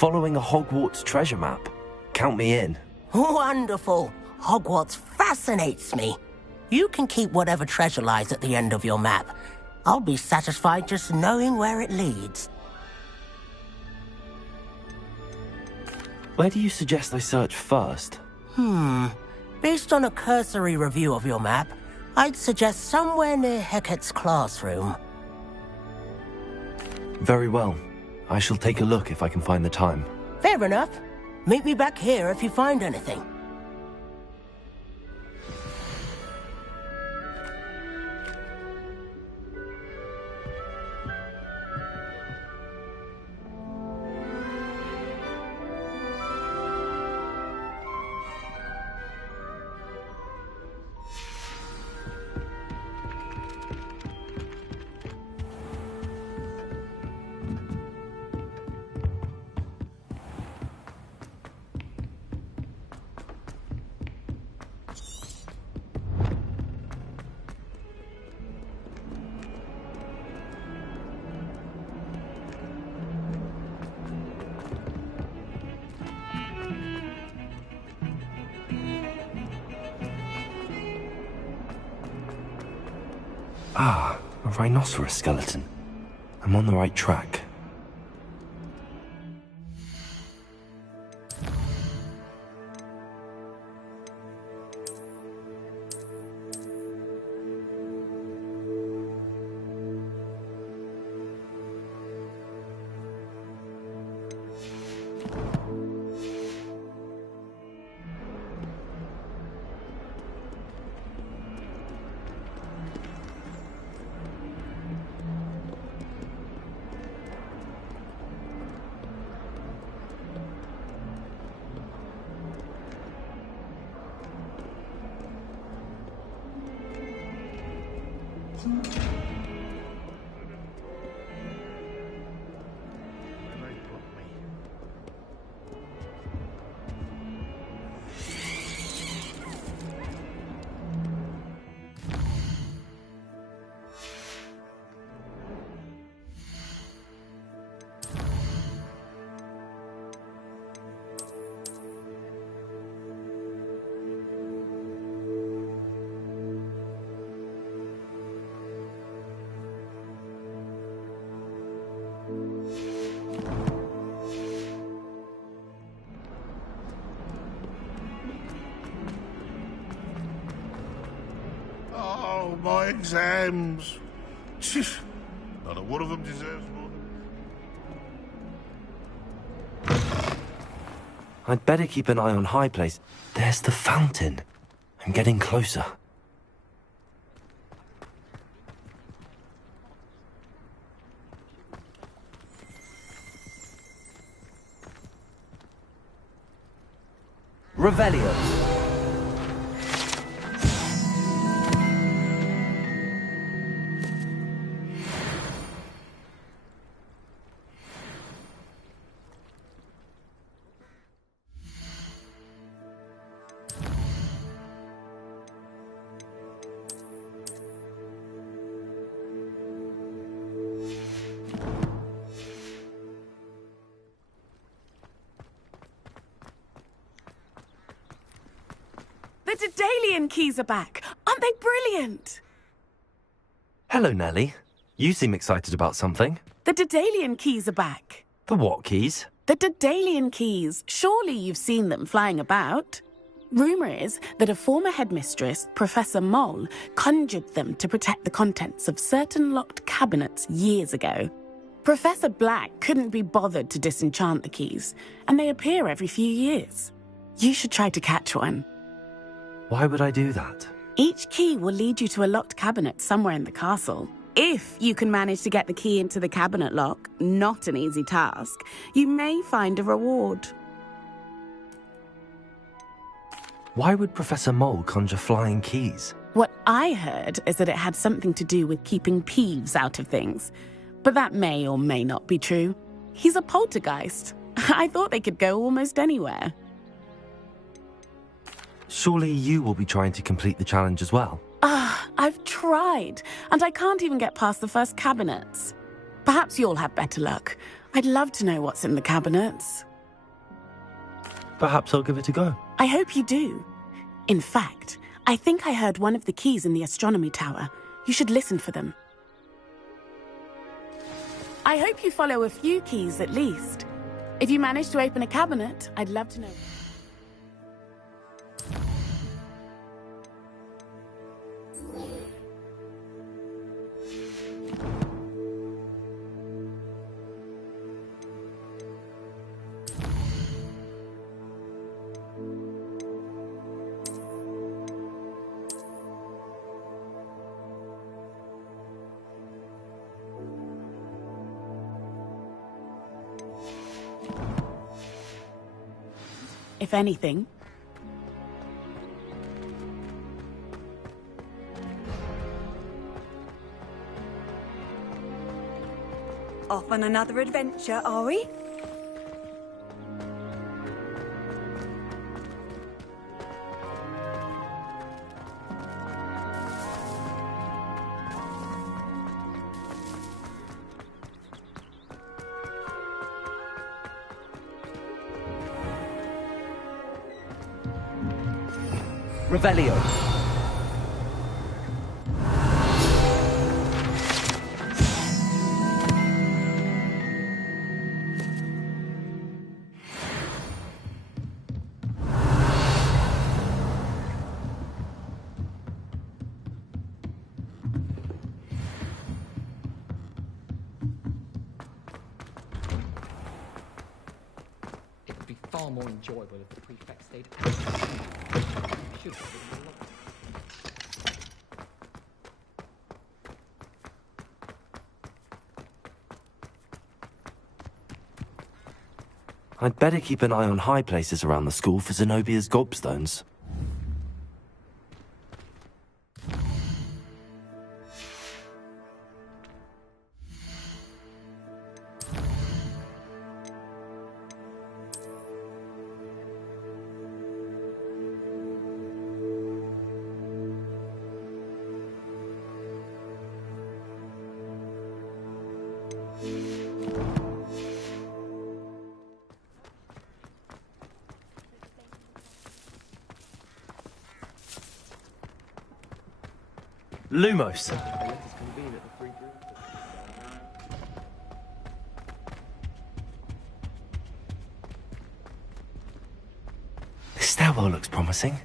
following a Hogwarts treasure map. Count me in. Wonderful. Hogwarts fascinates me. You can keep whatever treasure lies at the end of your map. I'll be satisfied just knowing where it leads. Where do you suggest I search first? Based on a cursory review of your map, I'd suggest somewhere near Hecat's classroom. Very well. I shall take a look if I can find the time. Fair enough. Meet me back here if you find anything. Ah, a rhinoceros skeleton. I'm on the right track. Oh, my exams. Not a one of them deserves more. I'd better keep an eye on High Place. There's the fountain. I'm getting closer. Revelio. The Daedalian keys are back. Aren't they brilliant? Hello, Nellie. You seem excited about something. The Daedalian keys are back. The what keys? The Daedalian keys. Surely you've seen them flying about. Rumour is that a former headmistress, Professor Mole, conjured them to protect the contents of certain locked cabinets years ago. Professor Black couldn't be bothered to disenchant the keys, and they appear every few years. You should try to catch one. Why would I do that? Each key will lead you to a locked cabinet somewhere in the castle. If you can manage to get the key into the cabinet lock, not an easy task, you may find a reward. Why would Professor Mole conjure flying keys? What I heard is that it had something to do with keeping Peeves out of things. But that may or may not be true. He's a poltergeist. I thought they could go almost anywhere. Surely you will be trying to complete the challenge as well. I've tried, and I can't even get past the first cabinets. Perhaps you'll have better luck. I'd love to know what's in the cabinets. Perhaps I'll give it a go. I hope you do. In fact, I think I heard one of the keys in the astronomy tower. You should listen for them. I hope you follow a few keys at least. If you manage to open a cabinet, I'd love to know. If anything. Off on another adventure, are we? Revelio. It would be far more enjoyable if the prefect stayed out. Should have been a lot. I'd better keep an eye on high places around the school for Zenobia's gobstones. Lumos. This stairwell looks promising.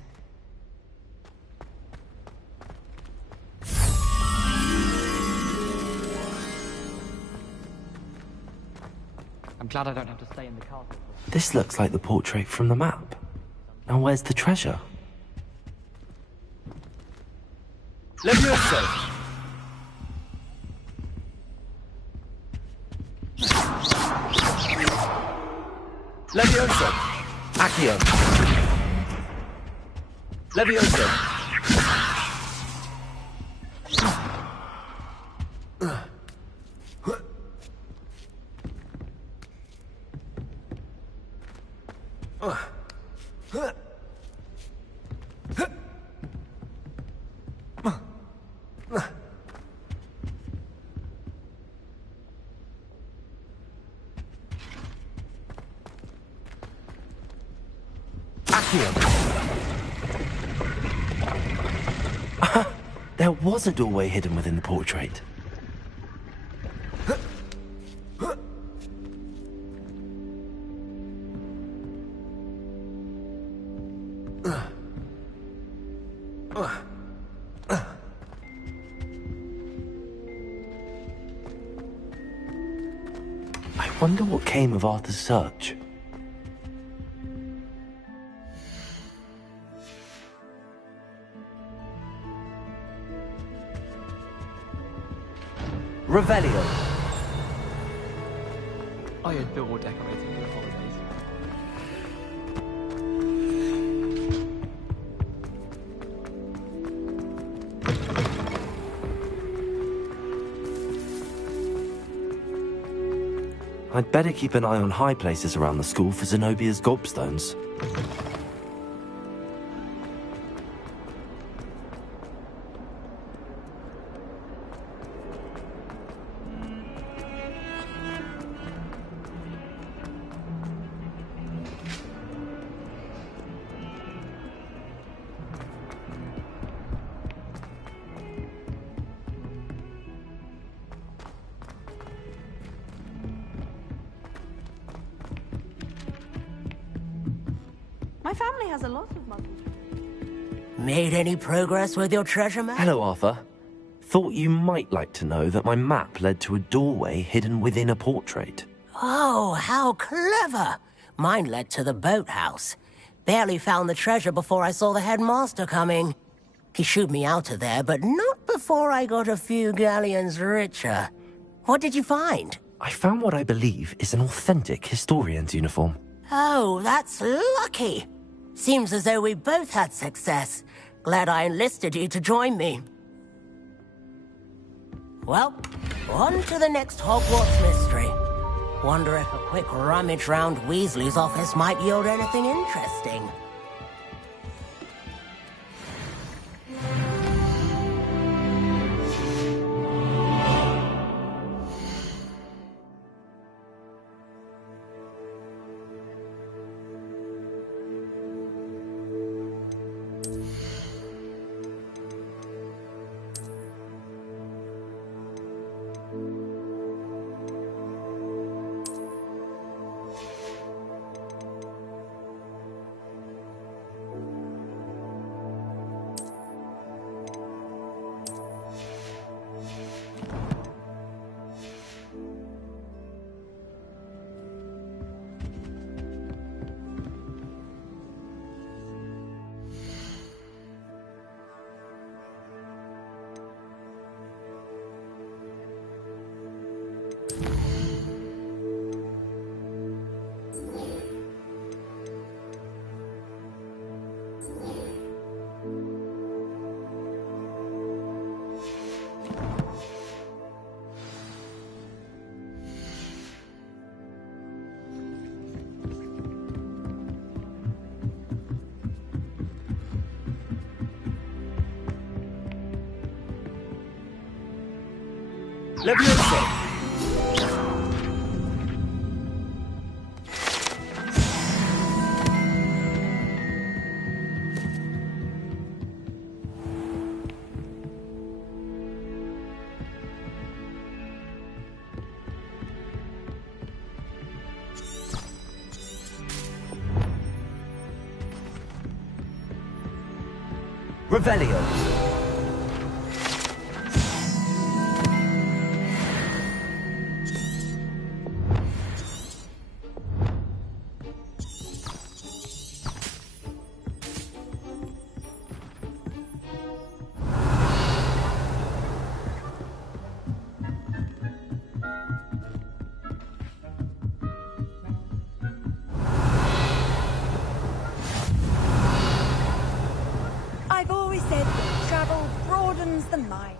I'm glad I don't have to stay in the castle. This looks like the portrait from the map. Now where's the treasure? Levioso! Levioso! Accio! Levioso! There was a doorway hidden within the portrait. I wonder what came of Arthur's search. Revelio. I adore decorating for the holidays. I'd better keep an eye on high places around the school for Zenobia's gobstones. My family has a lot of muggles. Made any progress with your treasure map? Hello, Arthur. Thought you might like to know that my map led to a doorway hidden within a portrait. Oh, how clever! Mine led to the boathouse. Barely found the treasure before I saw the headmaster coming. He shooed me out of there, but not before I got a few galleons richer. What did you find? I found what I believe is an authentic historian's uniform. Oh, that's lucky. Seems as though we both had success. Glad I enlisted you to join me. Well, on to the next Hogwarts mystery. Wonder if a quick rummage round Weasley's office might yield anything interesting. Levioso! Revelio. I've always said that travel broadens the mind.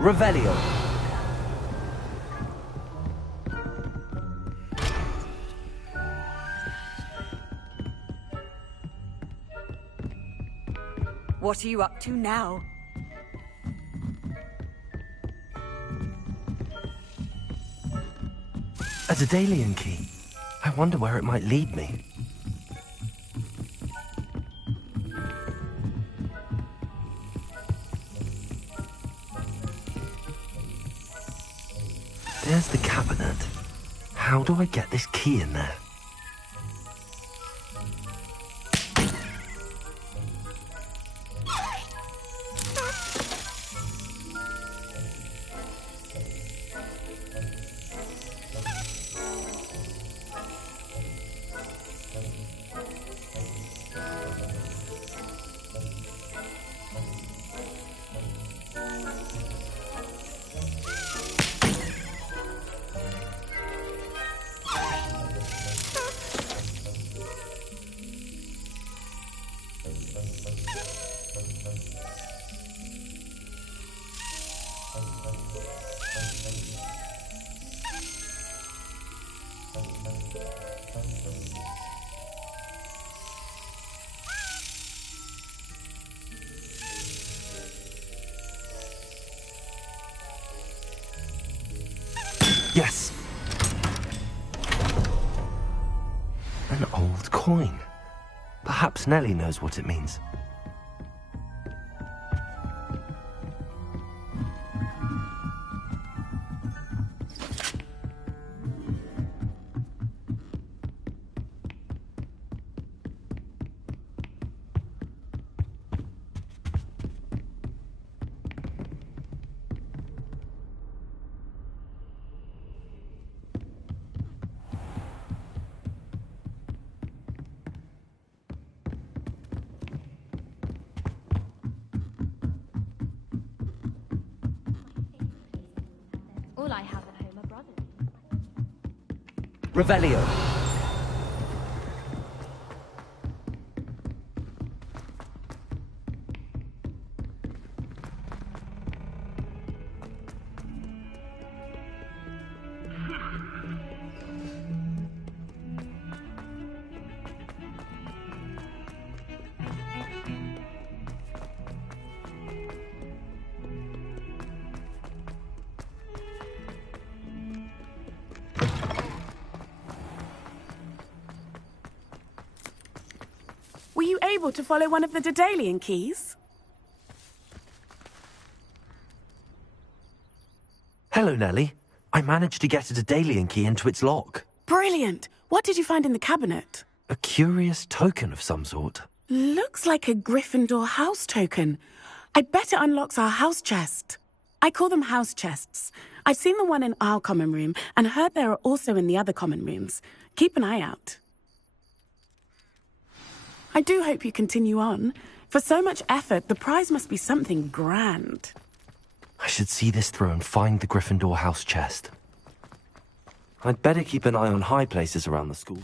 Revelio. What are you up to now? A Daedalian key. I wonder where it might lead me. There's the cabinet. How do I get this key in there? Yes. An old coin. Perhaps Nellie knows what it means. All I have at home are brothers. Revelio. Were you able to follow one of the Daedalian keys? Hello, Nellie. I managed to get a Daedalian key into its lock. Brilliant! What did you find in the cabinet? A curious token of some sort. Looks like a Gryffindor house token. I bet it unlocks our house chest. I call them house chests. I've seen the one in our common room and heard there are also in the other common rooms. Keep an eye out. I do hope you continue on. For so much effort, the prize must be something grand. I should see this through and find the Gryffindor house chest. I'd better keep an eye on high places around the school.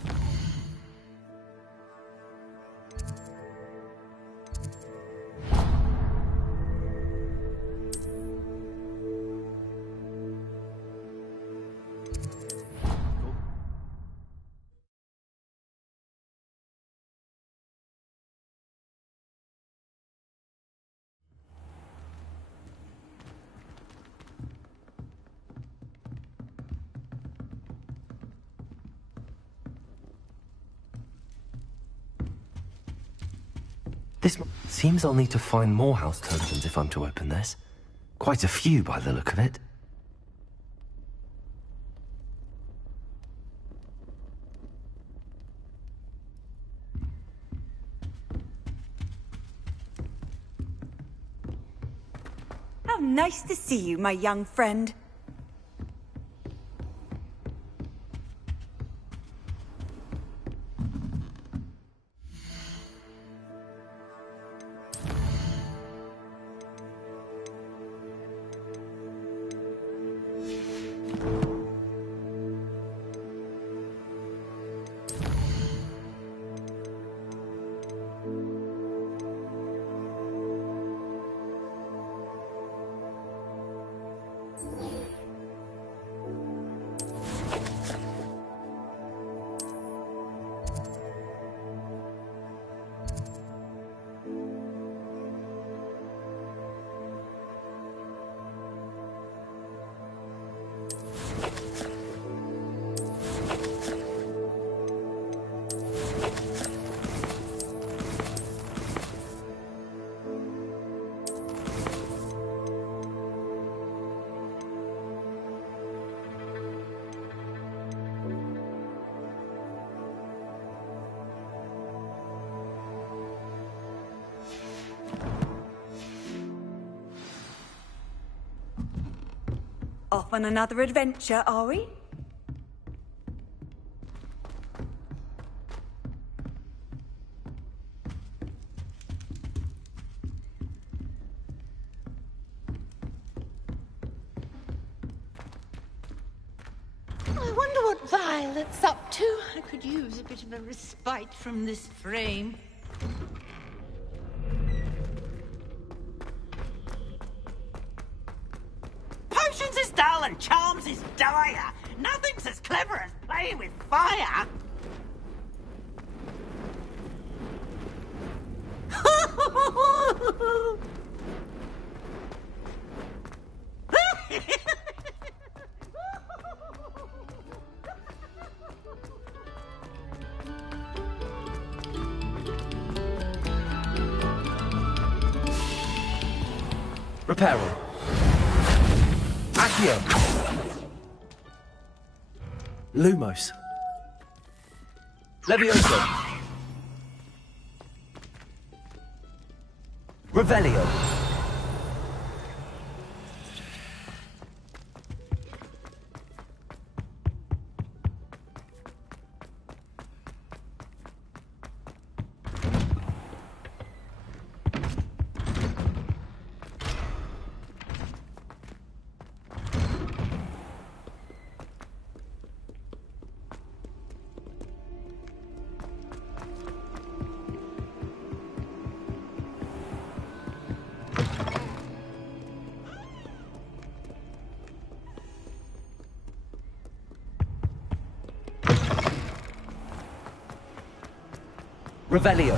This seems I'll need to find more house tokens if I'm to open this. Quite a few by the look of it. How nice to see you, my young friend. Off on another adventure, are we? I wonder what Violet's up to. I could use a bit of a respite from this frame. Potions is dull and charms is dire. Nothing's as clever as playing with fire. Reparo. Accio. Lumos. Levioso. Revelio. Revelio.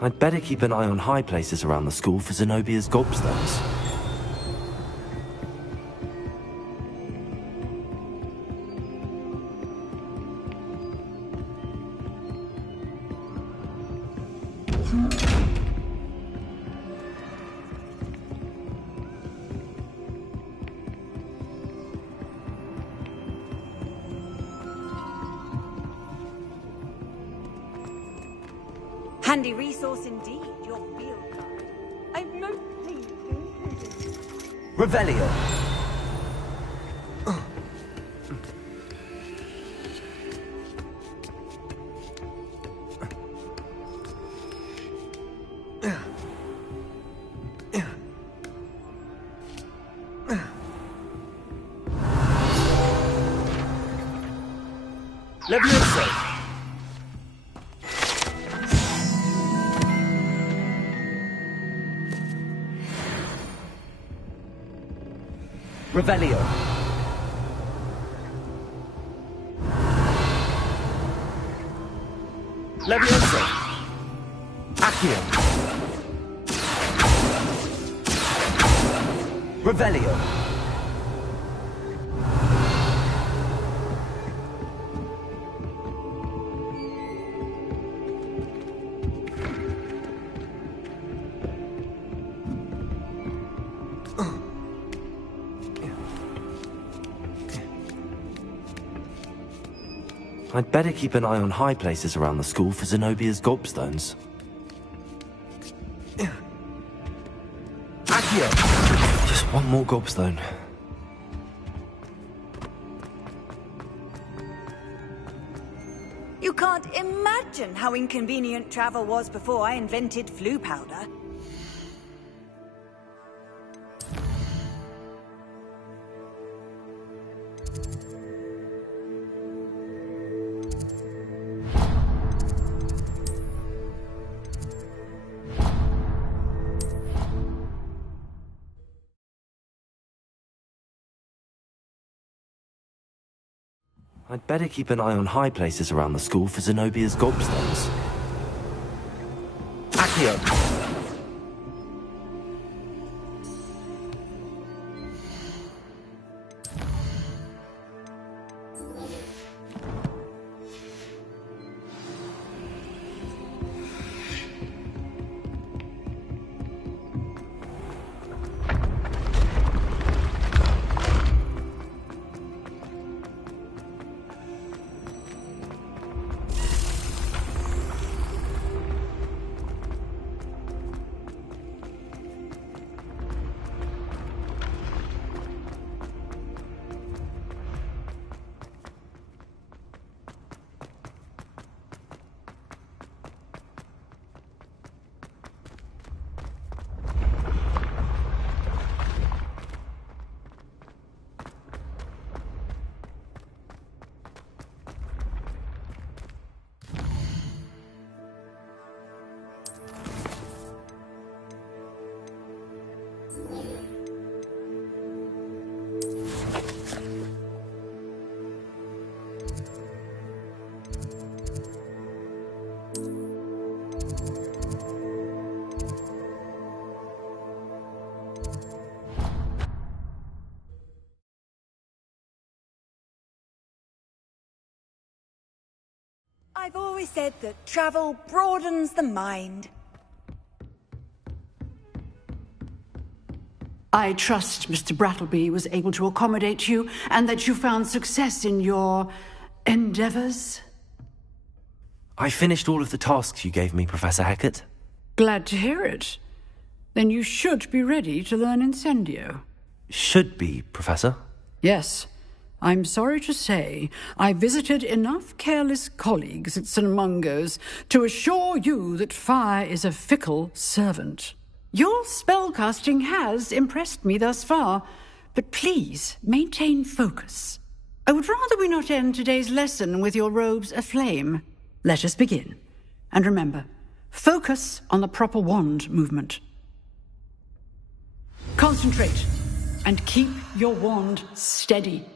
I'd better keep an eye on high places around the school for Zenobia's gobstones. Handy resource indeed, your field guide. I'm most pleased to include it. Revelio. Levioso. Revelio. Levioso. Accio. Revelio. I'd better keep an eye on high places around the school for Zenobia's gobstones. Accio. Just one more gobstone. You can't imagine how inconvenient travel was before I invented flu powder. I'd better keep an eye on high places around the school for Zenobia's gobstones. Accio. I've always said that travel broadens the mind. I trust Mr. Brattleby was able to accommodate you and that you found success in your endeavors. I finished all of the tasks you gave me, Professor Hecat. Glad to hear it. Then you should be ready to learn Incendio. Should be, Professor. Yes. I'm sorry to say I visited enough careless colleagues at St. Mungo's to assure you that fire is a fickle servant. Your spellcasting has impressed me thus far, but please maintain focus. I would rather we not end today's lesson with your robes aflame. Let us begin. And remember, focus on the proper wand movement. Concentrate and keep your wand steady.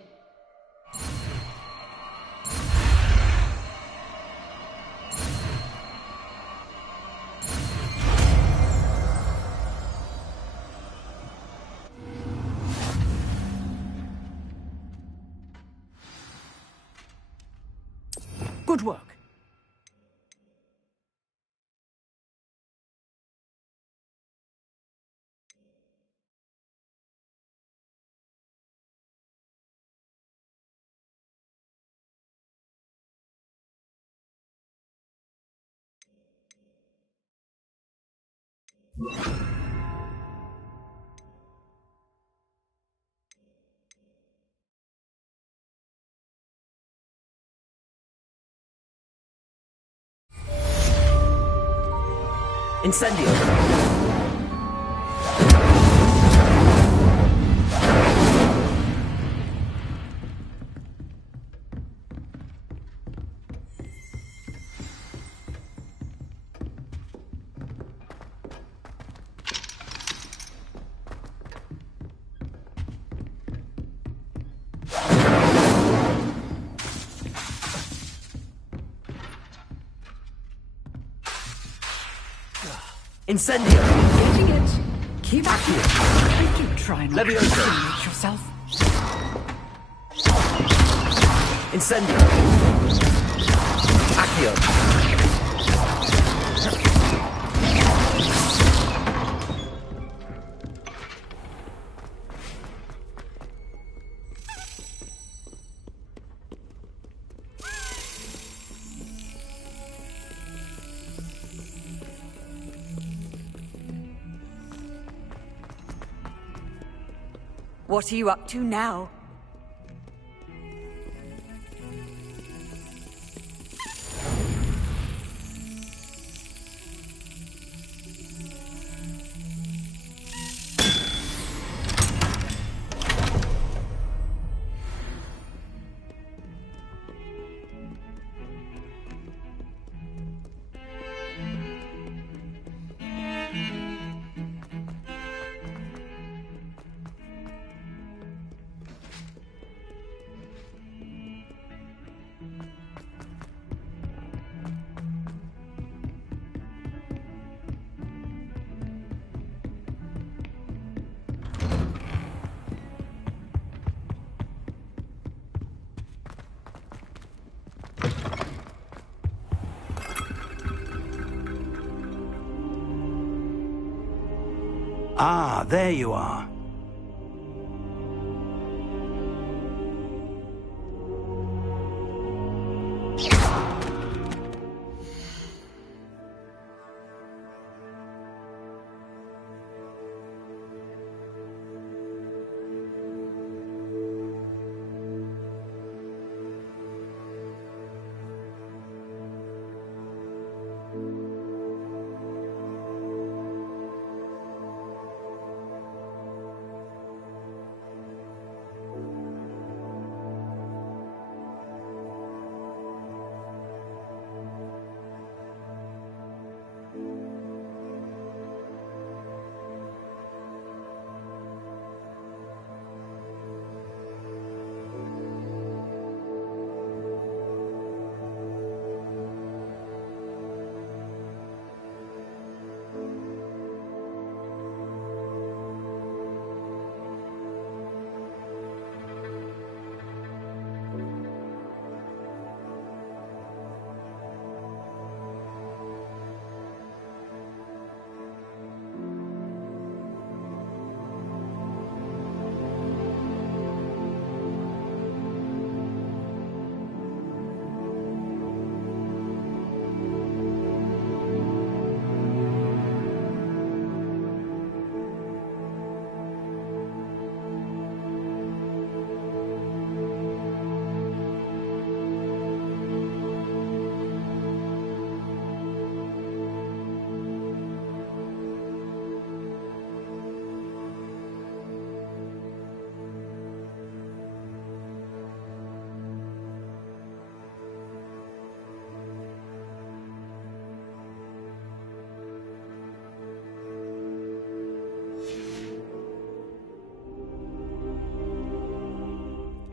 Good work. Incendio. Incendio! Getting it. Keep active. Do try not to incriminate yourself. Incendio! Accio! What are you up to now? Ah, there you are.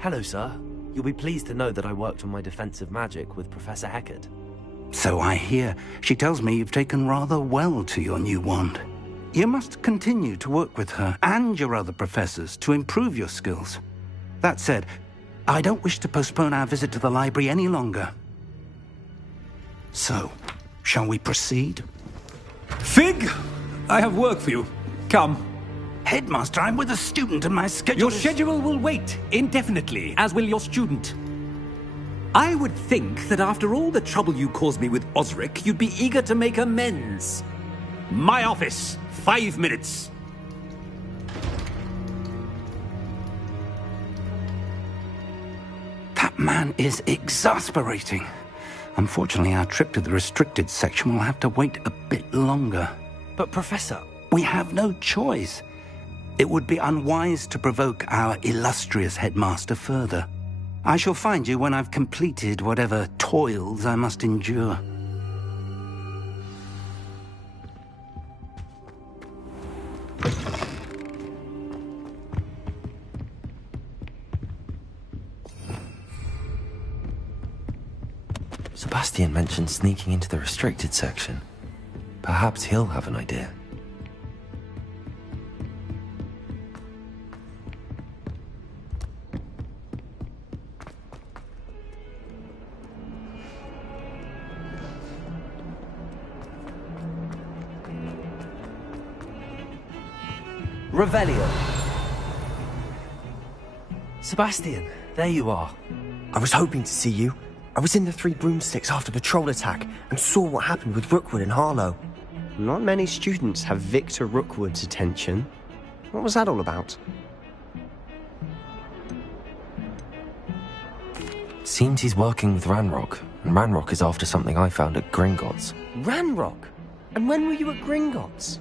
Hello, sir. You'll be pleased to know that I worked on my defensive magic with Professor Heckard. So I hear. She tells me you've taken rather well to your new wand. You must continue to work with her and your other professors to improve your skills. That said, I don't wish to postpone our visit to the library any longer. So, shall we proceed? Fig, I have work for you. Come. Headmaster, I'm with a student and my schedule Your schedule will wait indefinitely, as will your student. I would think that after all the trouble you caused me with Osric, you'd be eager to make amends. My office, 5 minutes. That man is exasperating. Unfortunately, our trip to the restricted section will have to wait a bit longer. But, Professor... We have no choice. It would be unwise to provoke our illustrious headmaster further. I shall find you when I've completed whatever toils I must endure. Sebastian mentioned sneaking into the restricted section. Perhaps he'll have an idea. Revelio. Sebastian, there you are. I was hoping to see you. I was in the Three Broomsticks after the troll attack and saw what happened with Rookwood and Harlow. Not many students have Victor Rookwood's attention. What was that all about? Seems he's working with Ranrock, and Ranrock is after something I found at Gringotts. Ranrock? And when were you at Gringotts?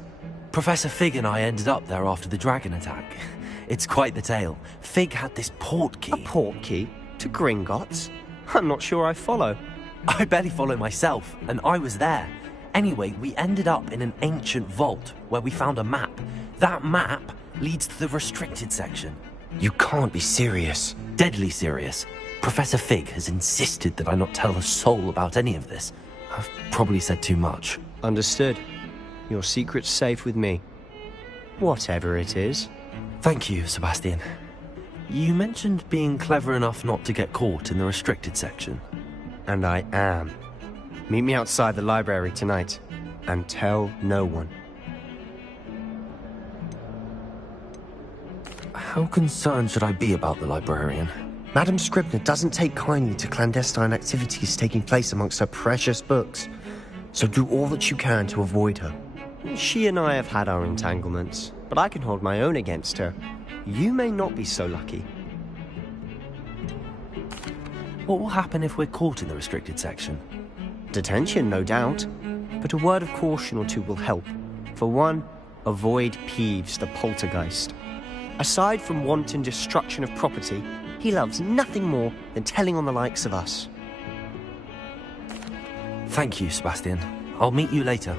Professor Fig and I ended up there after the dragon attack. It's quite the tale. Fig had this port key. A port key? To Gringotts? I'm not sure I follow. I barely follow myself, and I was there. Anyway, we ended up in an ancient vault where we found a map. That map leads to the restricted section. You can't be serious. Deadly serious. Professor Fig has insisted that I not tell a soul about any of this. I've probably said too much. Understood. Your secret's safe with me. Whatever it is. Thank you, Sebastian. You mentioned being clever enough not to get caught in the restricted section. And I am. Meet me outside the library tonight, and tell no one. How concerned should I be about the librarian? Madam Scribner doesn't take kindly to clandestine activities taking place amongst her precious books, so do all that you can to avoid her. She and I have had our entanglements, but I can hold my own against her. You may not be so lucky. What will happen if we're caught in the restricted section? Detention, no doubt. But a word of caution or two will help. For one, avoid Peeves the poltergeist. Aside from wanton destruction of property, he loves nothing more than telling on the likes of us. Thank you, Sebastian. I'll meet you later.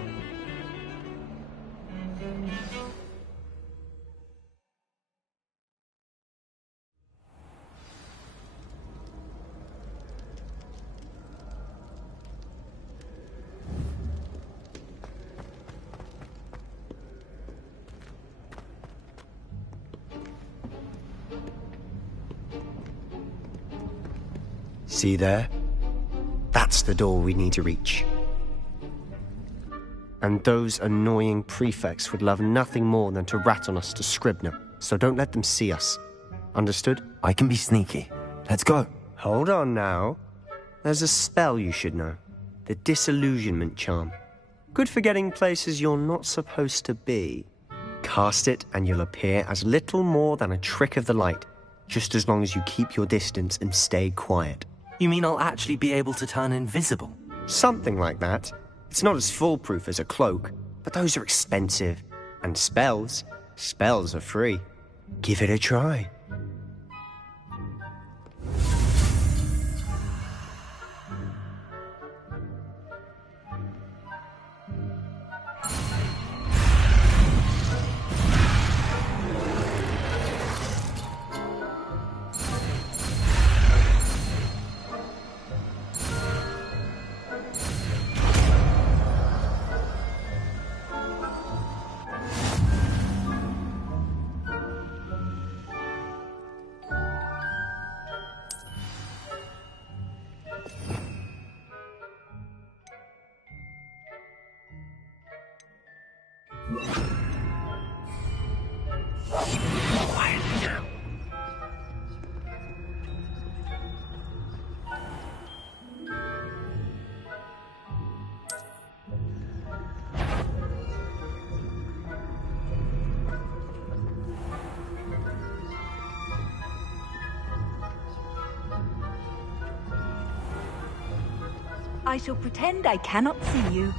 See there? That's the door we need to reach. And those annoying prefects would love nothing more than to rat on us to Scribner, so don't let them see us. Understood? I can be sneaky. Let's go. Hold on now. There's a spell you should know. The Disillusionment Charm. Good for getting places you're not supposed to be. Cast it and you'll appear as little more than a trick of the light, just as long as you keep your distance and stay quiet. You mean I'll actually be able to turn invisible? Something like that. It's not as foolproof as a cloak, but those are expensive. And spells are free. Give it a try. I shall pretend I cannot see you.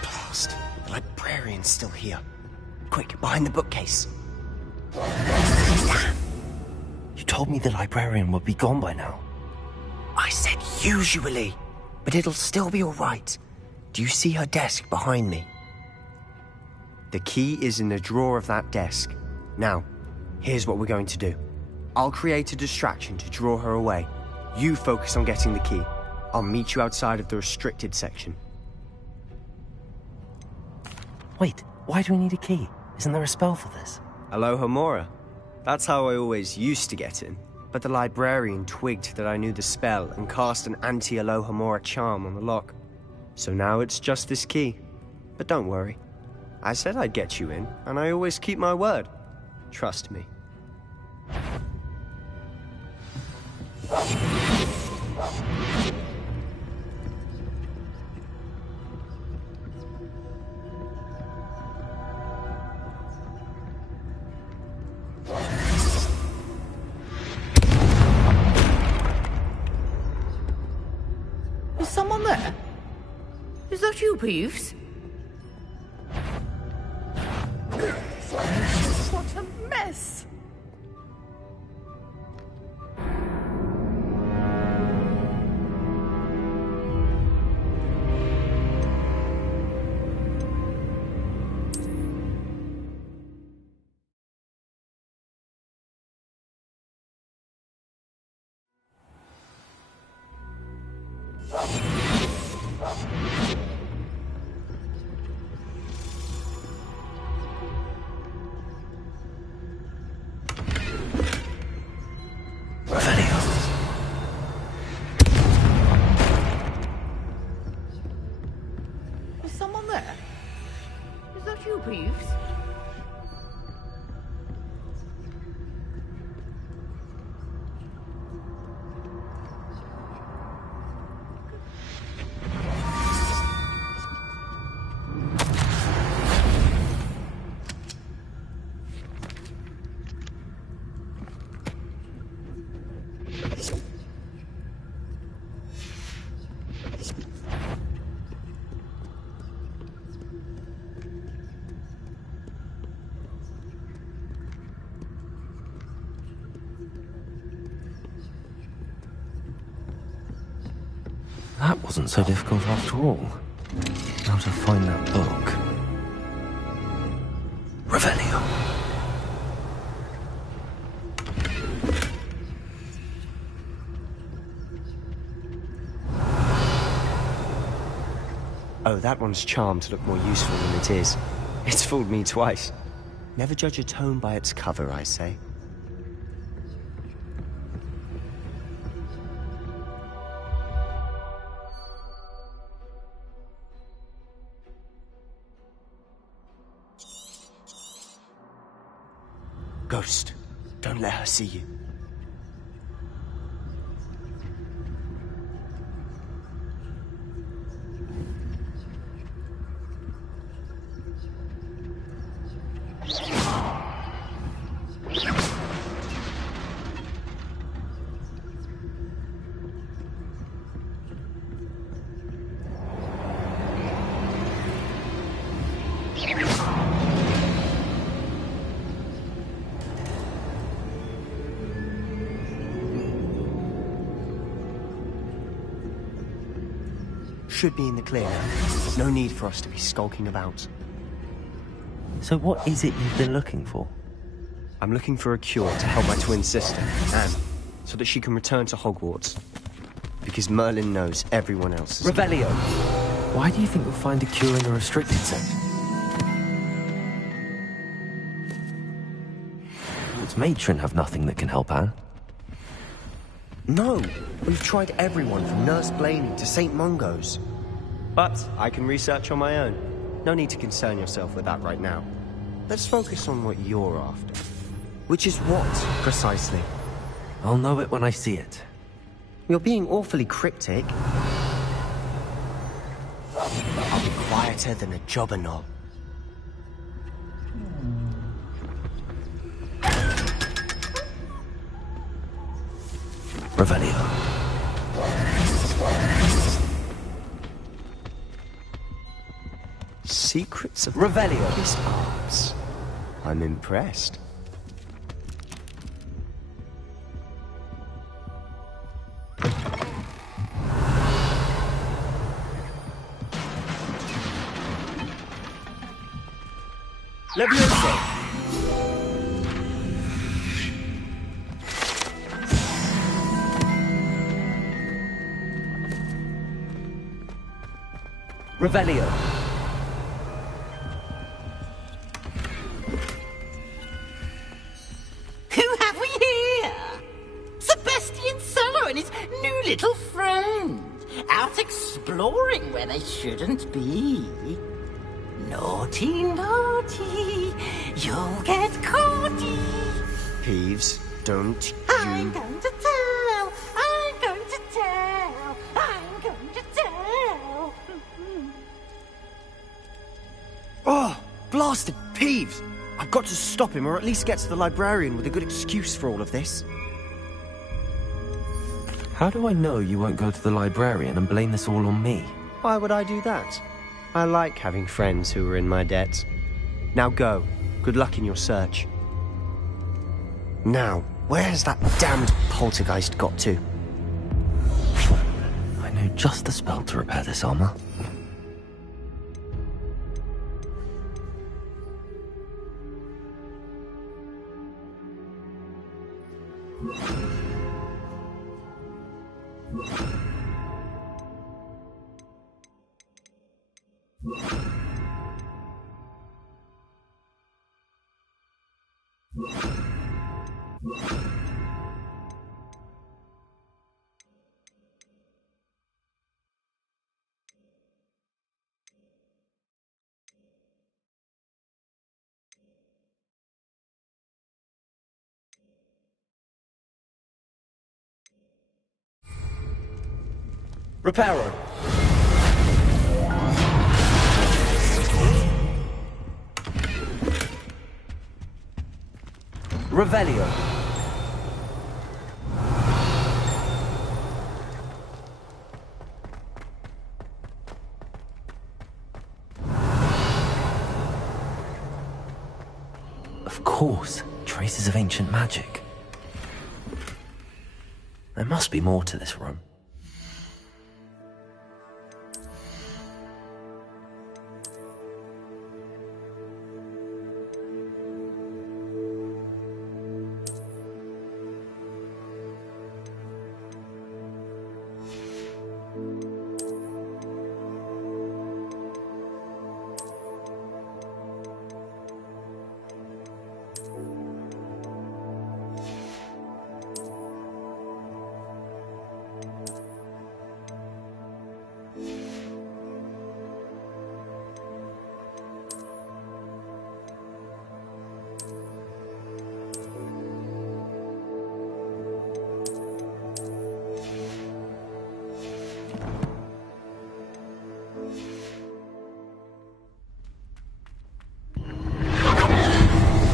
Blast! The librarian's still here. Quick, behind the bookcase. You told me the librarian would be gone by now. I said usually, but it'll still be all right. Do you see her desk behind me? The key is in the drawer of that desk. Now, here's what we're going to do. I'll create a distraction to draw her away. You focus on getting the key. I'll meet you outside of the restricted section. Wait, why do we need a key? Isn't there a spell for this? Alohomora. That's how I always used to get in. But the librarian twigged that I knew the spell and cast an anti-Alohomora charm on the lock. So now it's just this key. But don't worry. I said I'd get you in, and I always keep my word. Trust me. Is someone there? Is that you, Peeves? What a mess! Is someone there? Is that you, Peeves? That wasn't so difficult after all. Now to find that book. Revelio. Oh, that one's charmed to look more useful than it is. It's fooled me twice. Never judge a tome by its cover, I say. Ghost, don't let her see you. Should be in the clear now. No need for us to be skulking about. So what is it you've been looking for? I'm looking for a cure to help my twin sister, Anne, so that she can return to Hogwarts. Because Merlin knows everyone else is... Revelio! Why do you think we'll find a cure in a restricted section? Its matron have nothing that can help Anne. No! We've tried everyone from Nurse Blaney to St. Mungo's. But I can research on my own. No need to concern yourself with that right now. Let's focus on what you're after. Which is what, precisely? I'll know it when I see it. You're being awfully cryptic. I'll be quieter than a jobberknoll. Revelio. Secrets of Revelio. His arts. I'm impressed. Leviosa. Revelio. Who have we here? Sebastian Solo and his new little friend. Out exploring where they shouldn't be. Naughty, naughty. You'll get caughty. Peeves, don't I'm you... going to tell. I'm going to tell. I'm going to tell. Oh, blasted Peeves! I've got to stop him, or at least get to the librarian with a good excuse for all of this. How do I know you won't go to the librarian and blame this all on me? Why would I do that? I like having friends who are in my debt. Now go. Good luck in your search. Now, where's that damned poltergeist got to? I know just the spell to repair this armor. Reparo. Revelio. Of course, traces of ancient magic. There must be more to this room.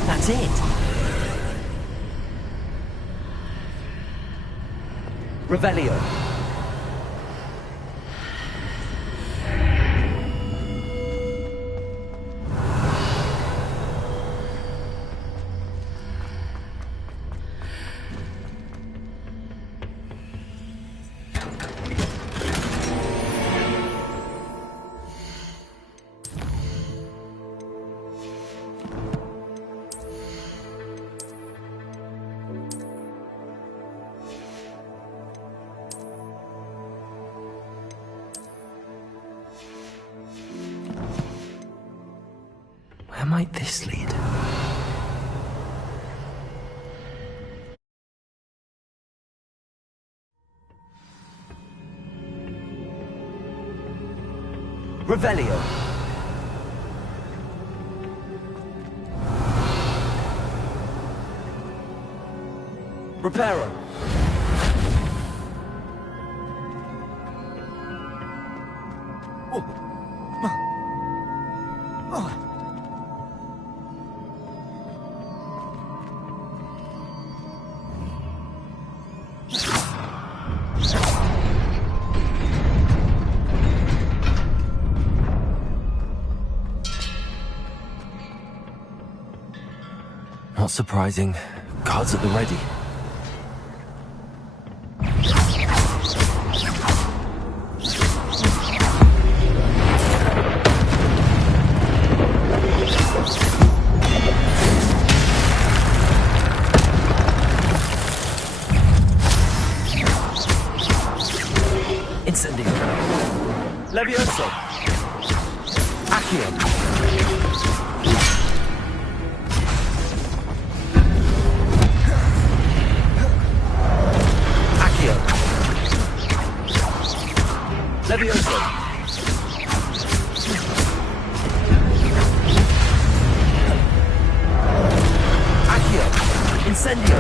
That's it. Revelio. Where might this lead? Revelio. Reparo. Not surprising. Guards at the ready. Incendio. Levioso. Accio. Levioso. Accio. Incendio.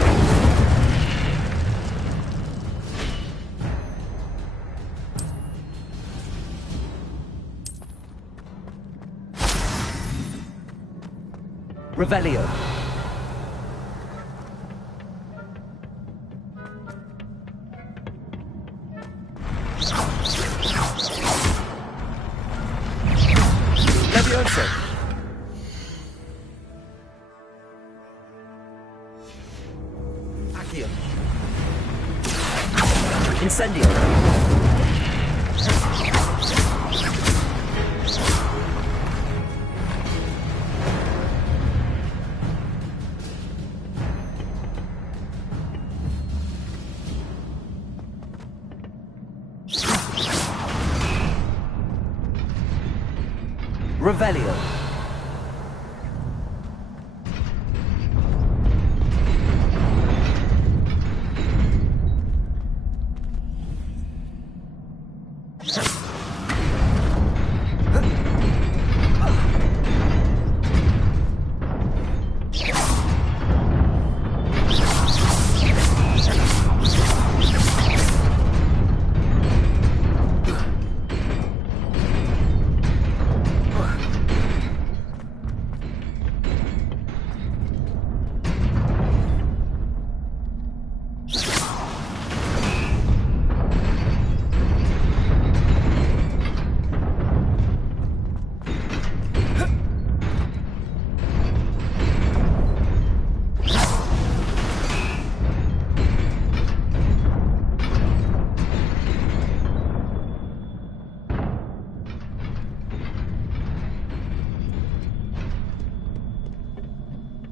Revelio. Levioso. Accio. Incendio. Revelio.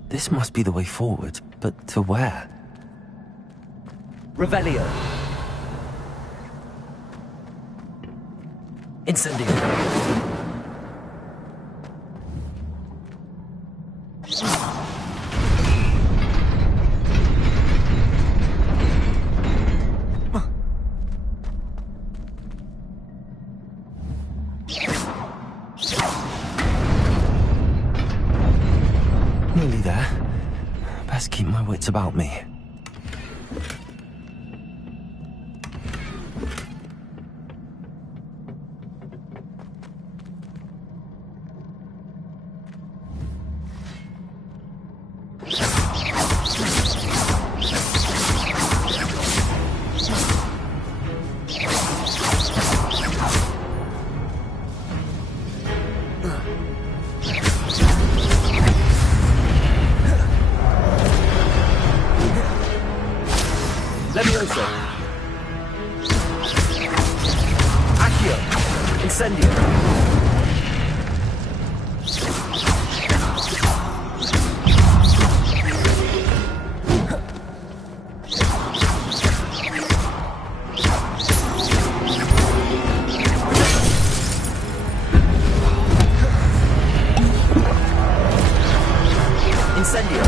This must be the way forward, but to where? Revelio. Incendio. Nearly there. Best keep my wits about me. Levioso. Accio. Incendio. Incendio.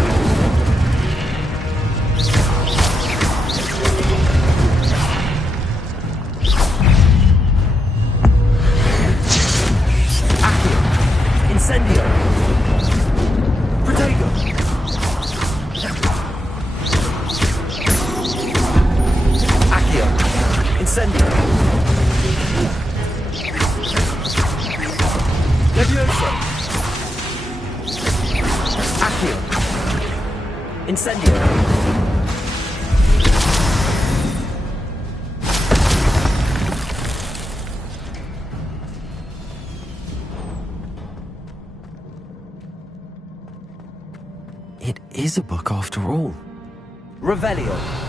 Incendio. It is a book after all. Revelio.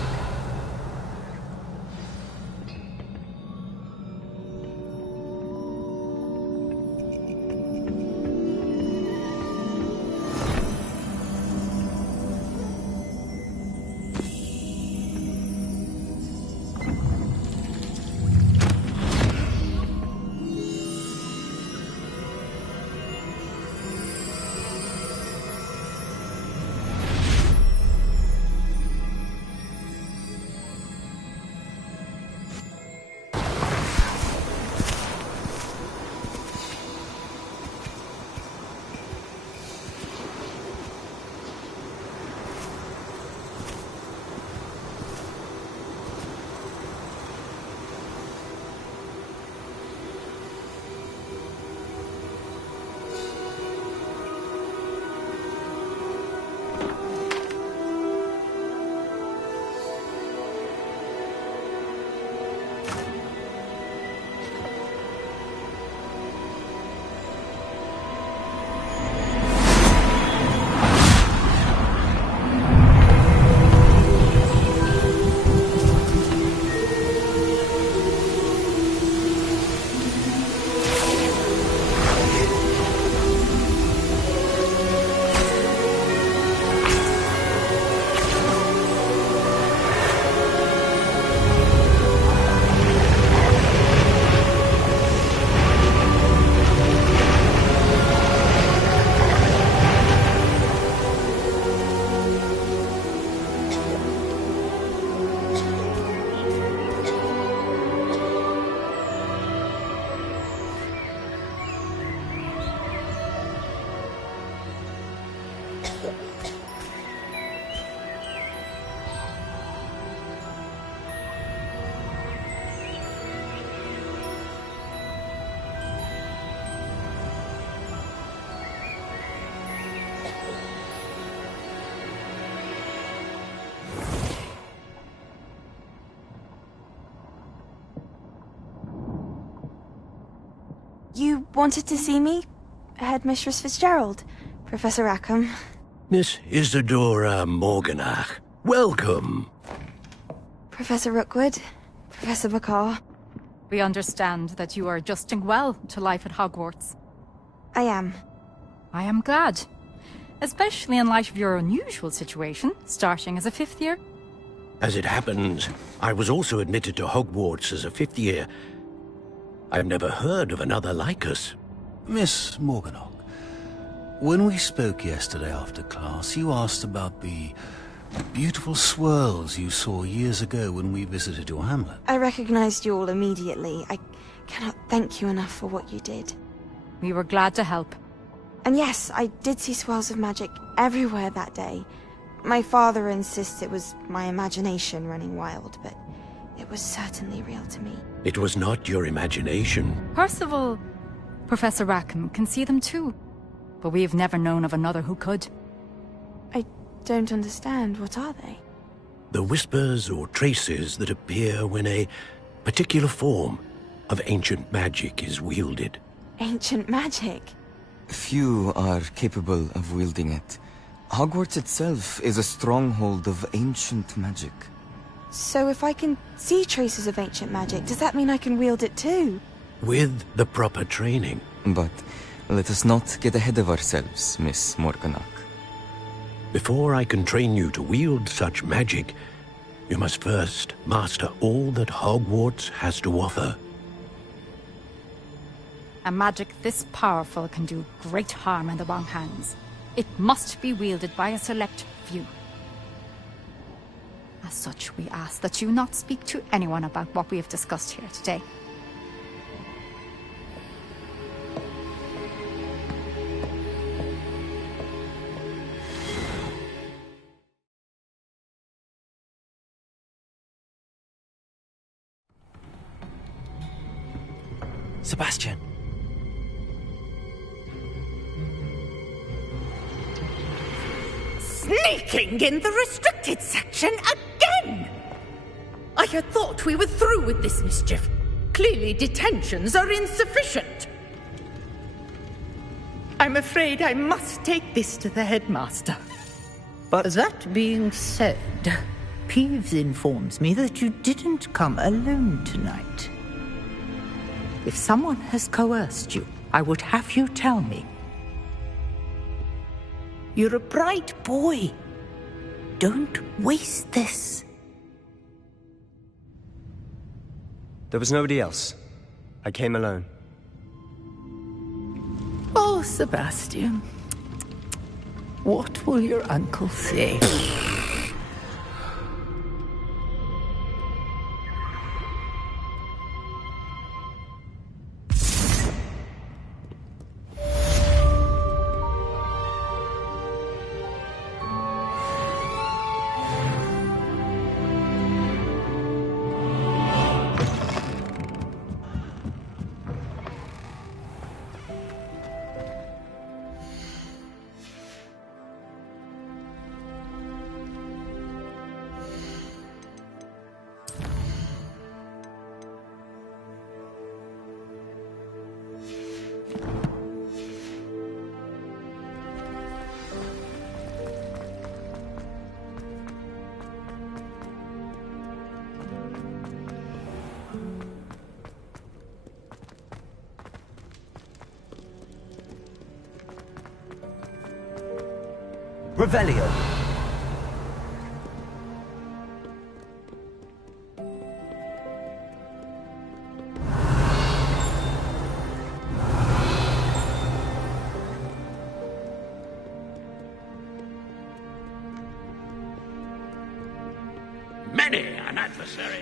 You wanted to see me? Headmistress Fitzgerald, Professor Rackham. Miss Isadora Morganach, welcome. Professor Rookwood, Professor Bakar. We understand that you are adjusting well to life at Hogwarts. I am. I am glad. Especially in light of your unusual situation, starting as a 5th year. As it happens, I was also admitted to Hogwarts as a 5th year. I've never heard of another like us. Miss Morganach, when we spoke yesterday after class, you asked about the beautiful swirls you saw years ago when we visited your hamlet. I recognized you all immediately. I cannot thank you enough for what you did. We were glad to help. And yes, I did see swirls of magic everywhere that day. My father insists it was my imagination running wild, but it was certainly real to me. It was not your imagination. Percival, Professor Rackham can see them too. But we have never known of another who could. I don't understand. What are they? The whispers or traces that appear when a particular form of ancient magic is wielded. Ancient magic? Few are capable of wielding it. Hogwarts itself is a stronghold of ancient magic. So if I can see traces of ancient magic, does that mean I can wield it too? With the proper training. But let us not get ahead of ourselves, Miss Morganach. Before I can train you to wield such magic, you must first master all that Hogwarts has to offer. A magic this powerful can do great harm in the wrong hands. It must be wielded by a select few. As such, we ask that you not speak to anyone about what we have discussed here today. Sebastian. Sneaking in the restricted section again! I had thought we were through with this mischief. Clearly detentions are insufficient. I'm afraid I must take this to the headmaster. But that being said, Peeves informs me that you didn't come alone tonight. If someone has coerced you, I would have you tell me. You're a bright boy. Don't waste this. There was nobody else. I came alone. Oh, Sebastian. What will your uncle say? Revelio. Many an adversary.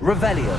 Revelio.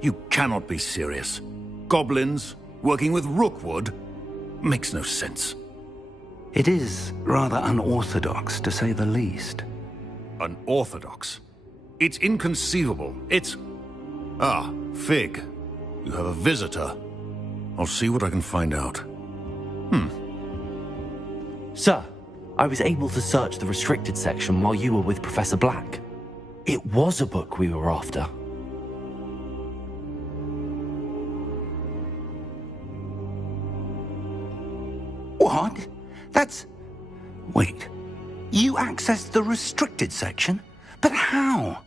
You cannot be serious. Goblins working with Rookwood makes no sense. It is rather unorthodox, to say the least. Unorthodox? It's inconceivable. It's... Ah, Fig. You have a visitor. I'll see what I can find out. Sir, I was able to search the restricted section while you were with Professor Black. It was a book we were after. What? That's... Wait. You accessed the restricted section? But how?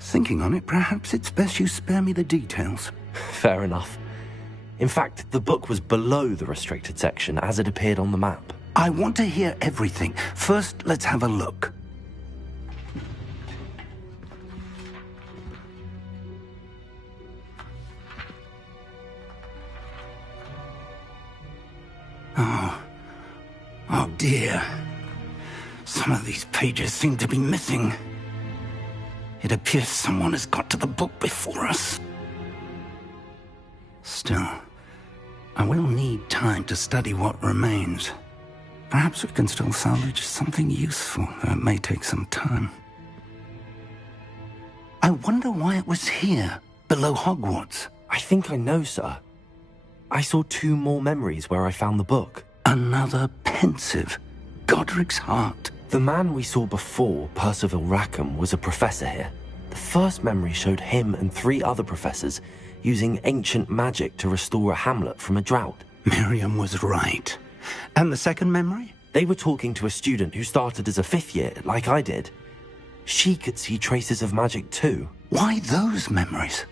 Thinking on it, perhaps it's best you spare me the details. Fair enough. In fact, the book was below the restricted section as it appeared on the map. I want to hear everything. First, let's have a look. Oh dear. Some of these pages seem to be missing. It appears someone has got to the book before us. Still, I will need time to study what remains. Perhaps we can still salvage something useful, though it may take some time. I wonder why it was here, below Hogwarts. I think I know, sir. I saw 2 more memories where I found the book. Another pensive. Godric's heart. The man we saw before, Percival Rackham, was a professor here. The first memory showed him and 3 other professors using ancient magic to restore a hamlet from a drought. Miriam was right. And the second memory? They were talking to a student who started as a 5th year, like I did. She could see traces of magic too. Why those memories?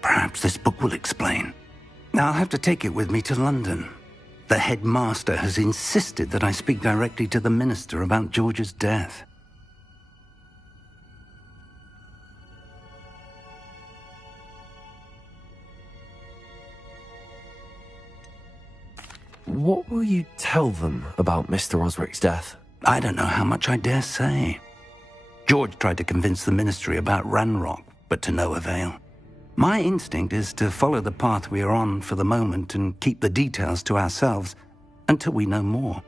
Perhaps this book will explain. I'll have to take it with me to London. The headmaster has insisted that I speak directly to the minister about George's death. What will you tell them about Mr. Osric's death? I don't know how much I dare say. George tried to convince the ministry about Ranrock, but to no avail. My instinct is to follow the path we are on for the moment and keep the details to ourselves until we know more.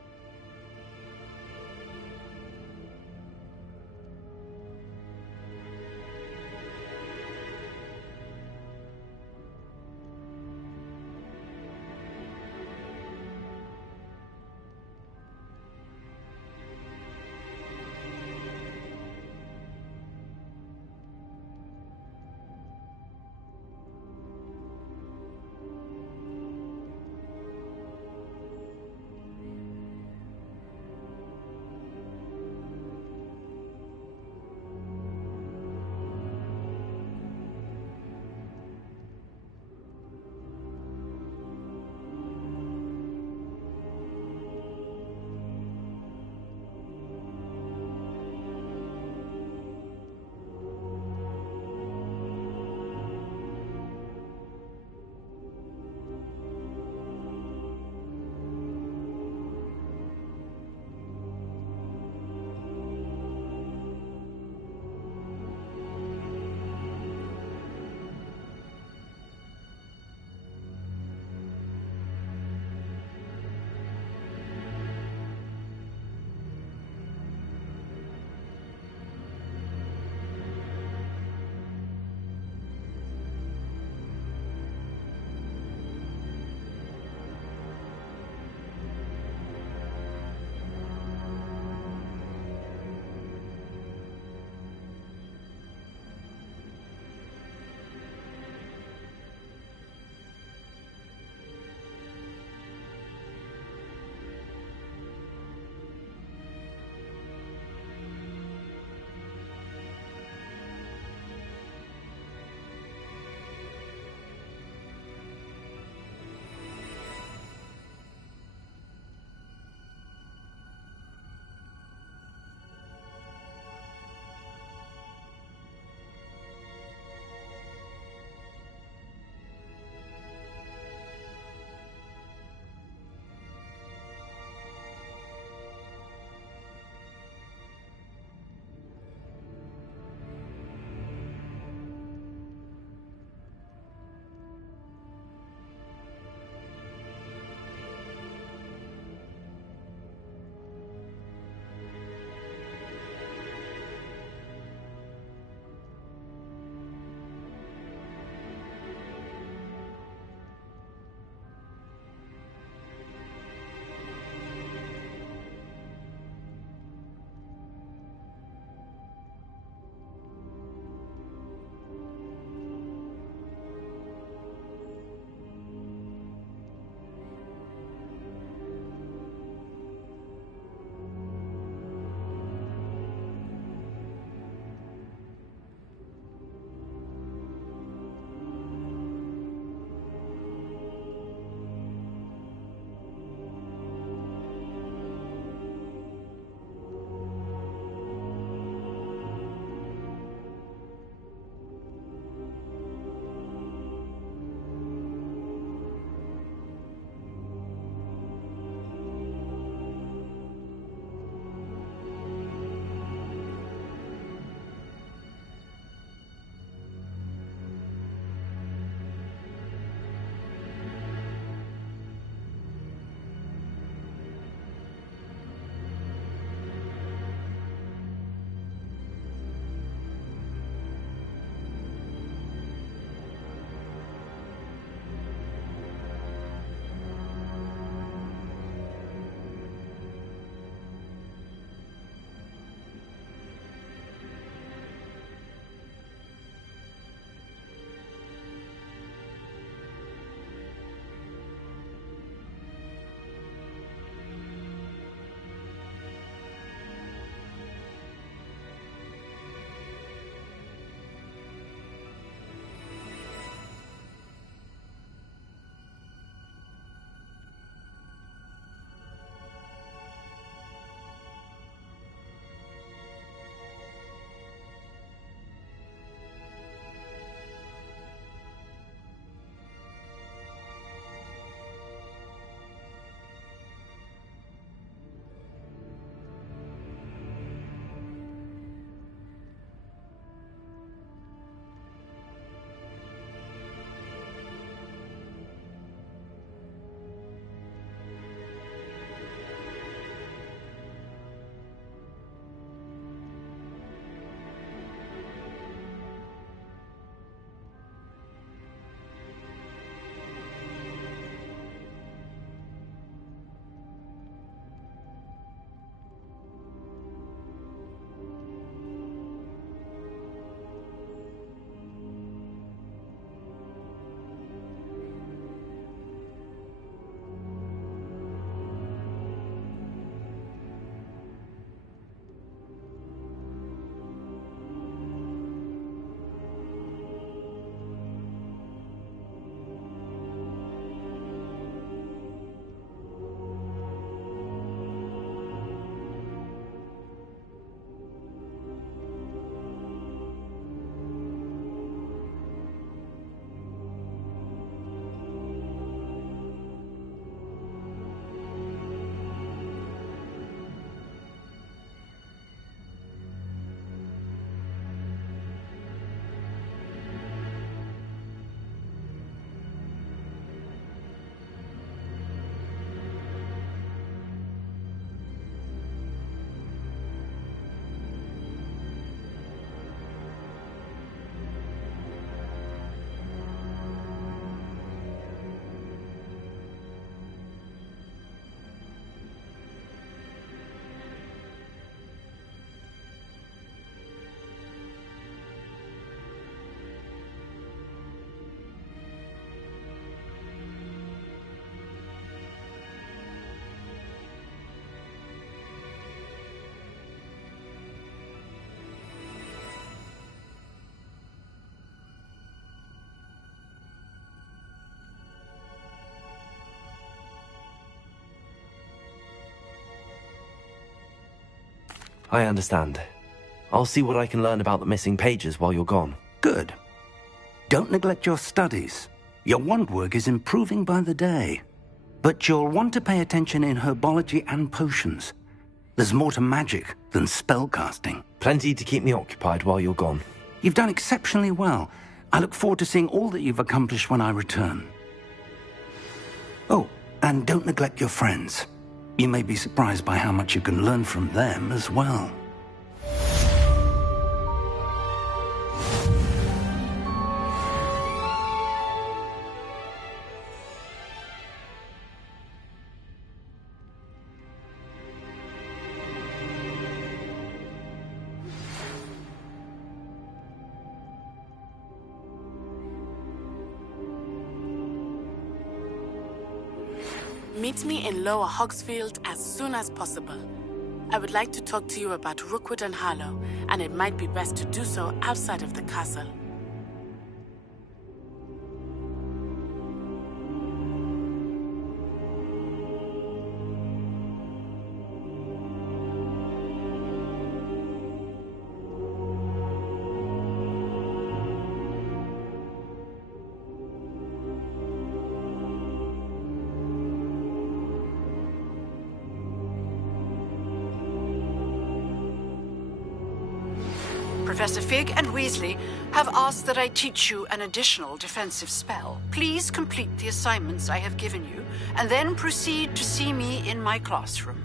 I understand. I'll see what I can learn about the missing pages while you're gone. Good. Don't neglect your studies. Your wand work is improving by the day. But you'll want to pay attention in herbology and potions. There's more to magic than spellcasting. Plenty to keep me occupied while you're gone. You've done exceptionally well. I look forward to seeing all that you've accomplished when I return. Oh, and don't neglect your friends. You may be surprised by how much you can learn from them as well. Meet me in Lower Hogsfield as soon as possible. I would like to talk to you about Rookwood and Harlow, and it might be best to do so outside of the castle. Professor Fig and Weasley have asked that I teach you an additional defensive spell. Please complete the assignments I have given you, and then proceed to see me in my classroom.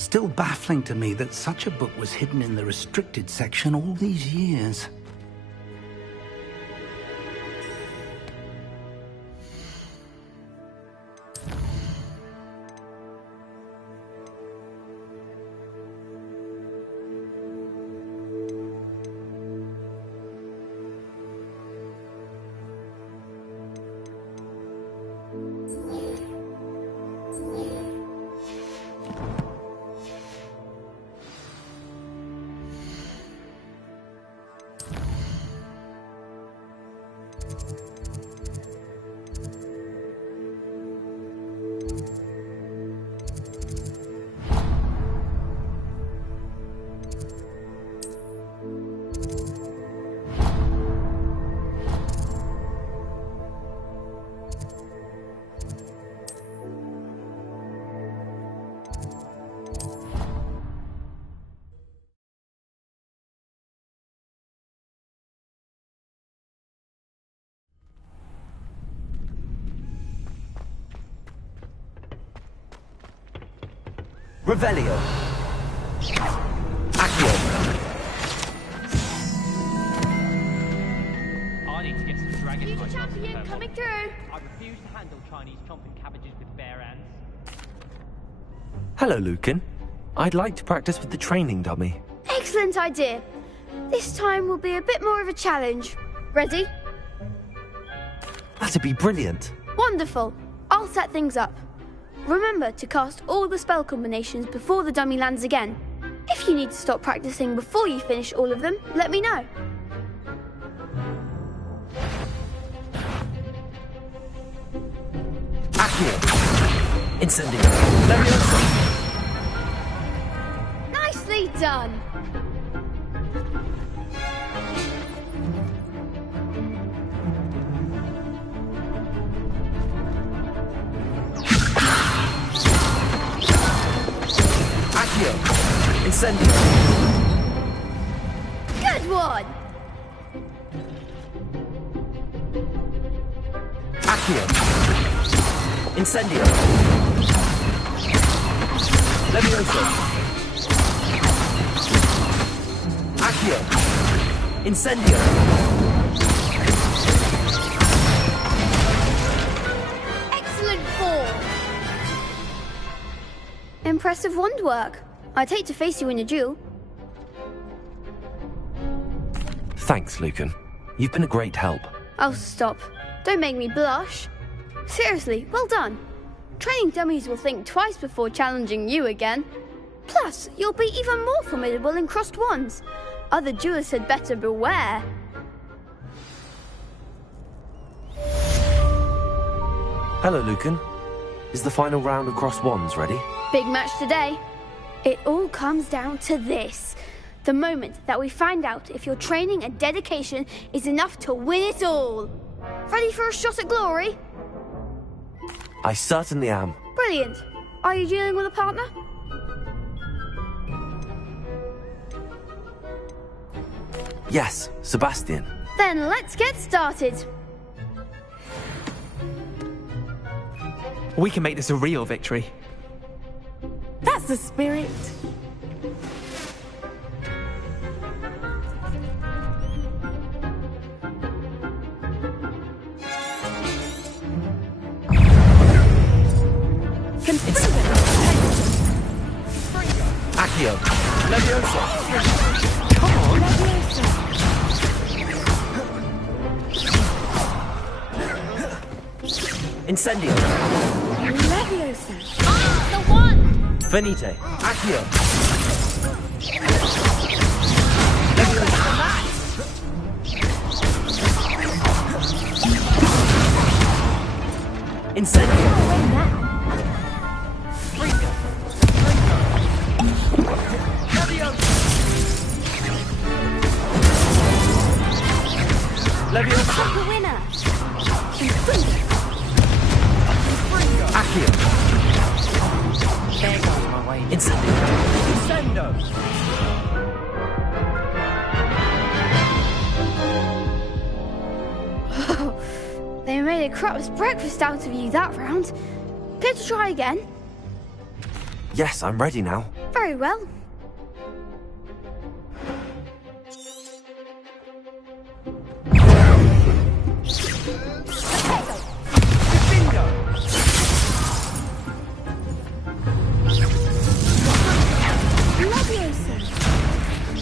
Still baffling to me that such a book was hidden in the restricted section all these years. Revelio. Accio. I need to get some dragon. Future champion coming through. I refuse to handle Chinese chomping cabbages with bare hands. Hello, Lucan. I'd like to practice with the training dummy. Excellent idea. This time will be a bit more of a challenge. Ready? That'd be brilliant. Wonderful. I'll set things up. Remember to cast all the spell combinations before the dummy lands again. If you need to stop practicing before you finish all of them, let me know. Accio. Incendio. Leviosa. Nicely done. Accio. Incendio. Good one. Accio. Incendio. Leviosa. Accio. Incendio. Excellent form. Impressive wand work. I'd hate to face you in a duel. Thanks, Lucan. You've been a great help. Oh, stop. Don't make me blush. Seriously, well done. Training dummies will think twice before challenging you again. Plus, you'll be even more formidable in crossed wands. Other duelists had better beware. Hello, Lucan. Is the final round of crossed wands ready? Big match today. It all comes down to this. The moment that we find out if your training and dedication is enough to win it all. Ready for a shot at glory? I certainly am. Brilliant. Are you dealing with a partner? Yes, Sebastian. Then let's get started. We can make this a real victory. That's the spirit. Accio. Leviosa. Come on, Leviosa. Incendio. Leviosa. Ah, the one! Venite. Accio. Incendio. Leviosa. The winner! Accio. There goes my way. Incendio. Incendio. They made a crap's breakfast out of you that round. Care to try again? Yes, I'm ready now. Very well.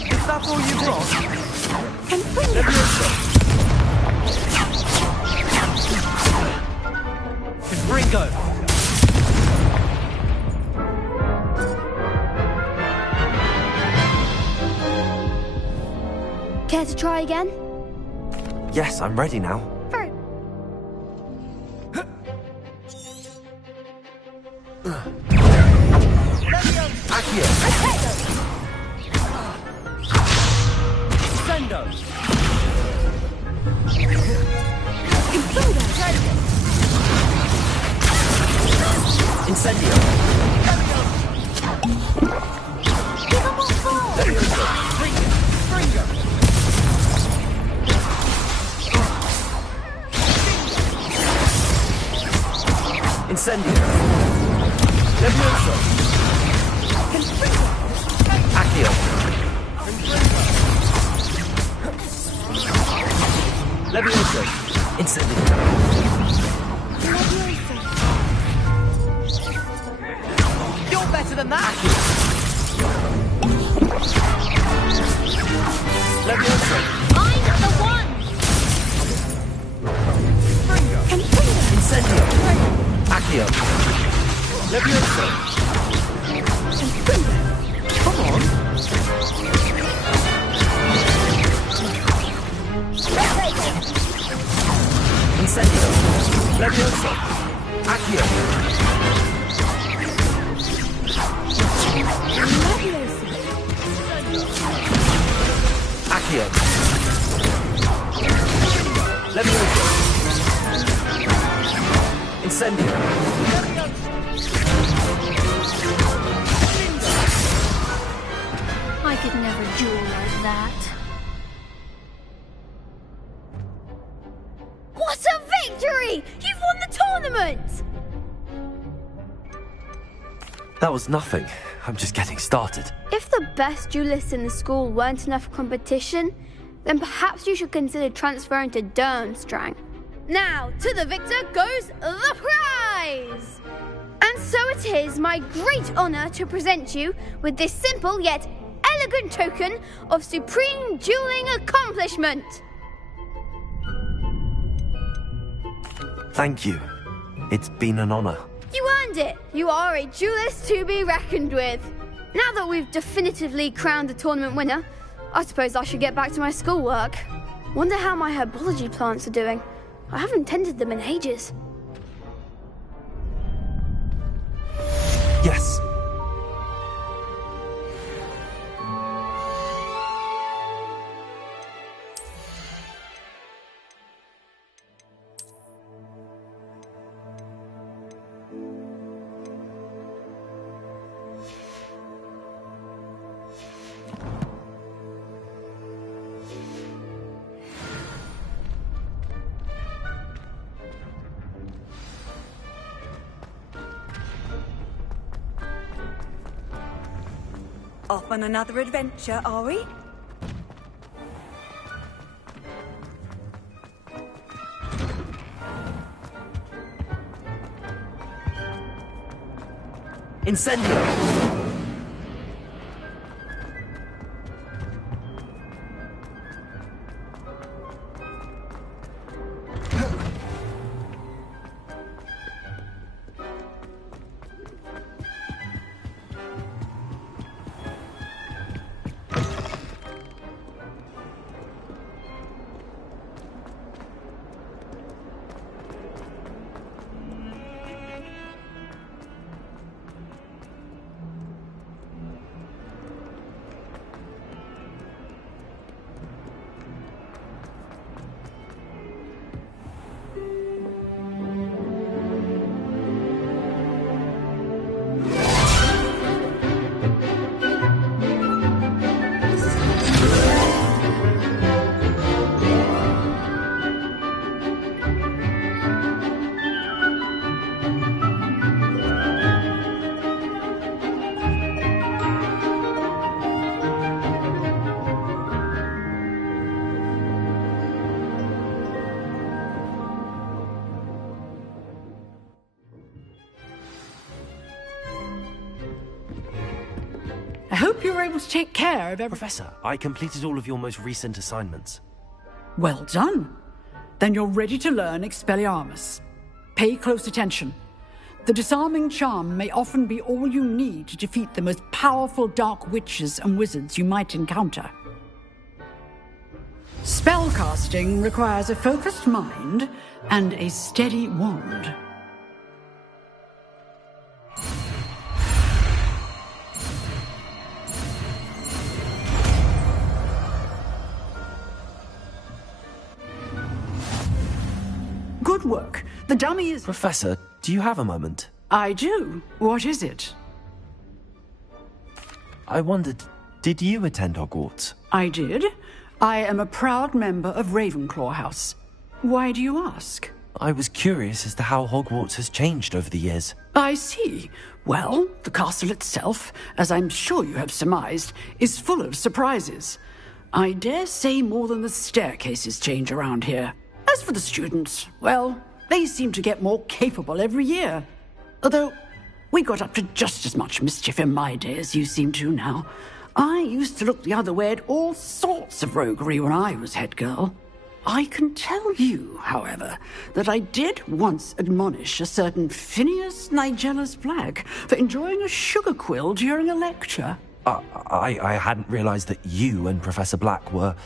Is that all you've got? Ringo! Care to try again? Yes, I'm ready now. Very. Accio! Sendo! Incendio! Incendio! Levioso! Accio! Levioso! Incendio! You're better than that! Levioso! I'm the one! Incendio! Accio! Levioso! Come on! Incendio! Levioso! Accio! Accio! Levioso! Incendio! I could never duel like that. What a victory! You've won the tournament! That was nothing. I'm just getting started. If the best duelists in the school weren't enough competition, then perhaps you should consider transferring to Durmstrang. Now, to the victor goes the prize! And so it is my great honor to present you with this simple yet elegant token of supreme dueling accomplishment. Thank you. It's been an honor. You earned it. You are a duelist to be reckoned with. Now that we've definitively crowned the tournament winner, I suppose I should get back to my schoolwork. Wonder how my herbology plants are doing. I haven't tended them in ages. Yes. Off on another adventure, are we? Incendio! hope you were able to take care of everything. Professor, I completed all of your most recent assignments. Well done. Then you're ready to learn Expelliarmus. Pay close attention. The disarming charm may often be all you need to defeat the most powerful dark witches and wizards you might encounter. Spellcasting requires a focused mind and a steady wand. Good work. The dummy is... Professor, do you have a moment? I do. What is it? I wondered, did you attend Hogwarts? I did. I am a proud member of Ravenclaw House. Why do you ask? I was curious as to how Hogwarts has changed over the years. I see. Well, the castle itself, as I'm sure you have surmised, is full of surprises. I dare say more than the staircases change around here. As for the students, well, they seem to get more capable every year. Although, we got up to just as much mischief in my day as you seem to now. I used to look the other way at all sorts of roguery when I was head girl. I can tell you, however, that I did once admonish a certain Phineas Nigellus Black for enjoying a sugar quill during a lecture. I hadn't realized that you and Professor Black were,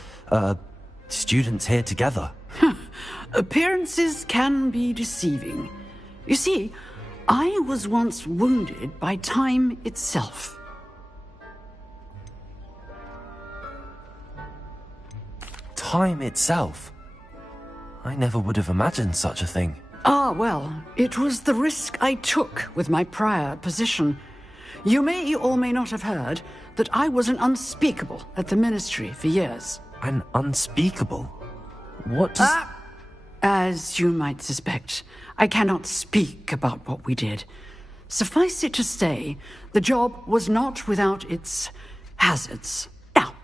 students here together. Appearances can be deceiving. You see, I was once wounded by time itself. Time itself? I never would have imagined such a thing. Ah, well, it was the risk I took with my prior position. You may or may not have heard that I was an unspeakable at the Ministry for years. An unspeakable? What does... As you might suspect, I cannot speak about what we did. Suffice it to say, the job was not without its hazards. Now,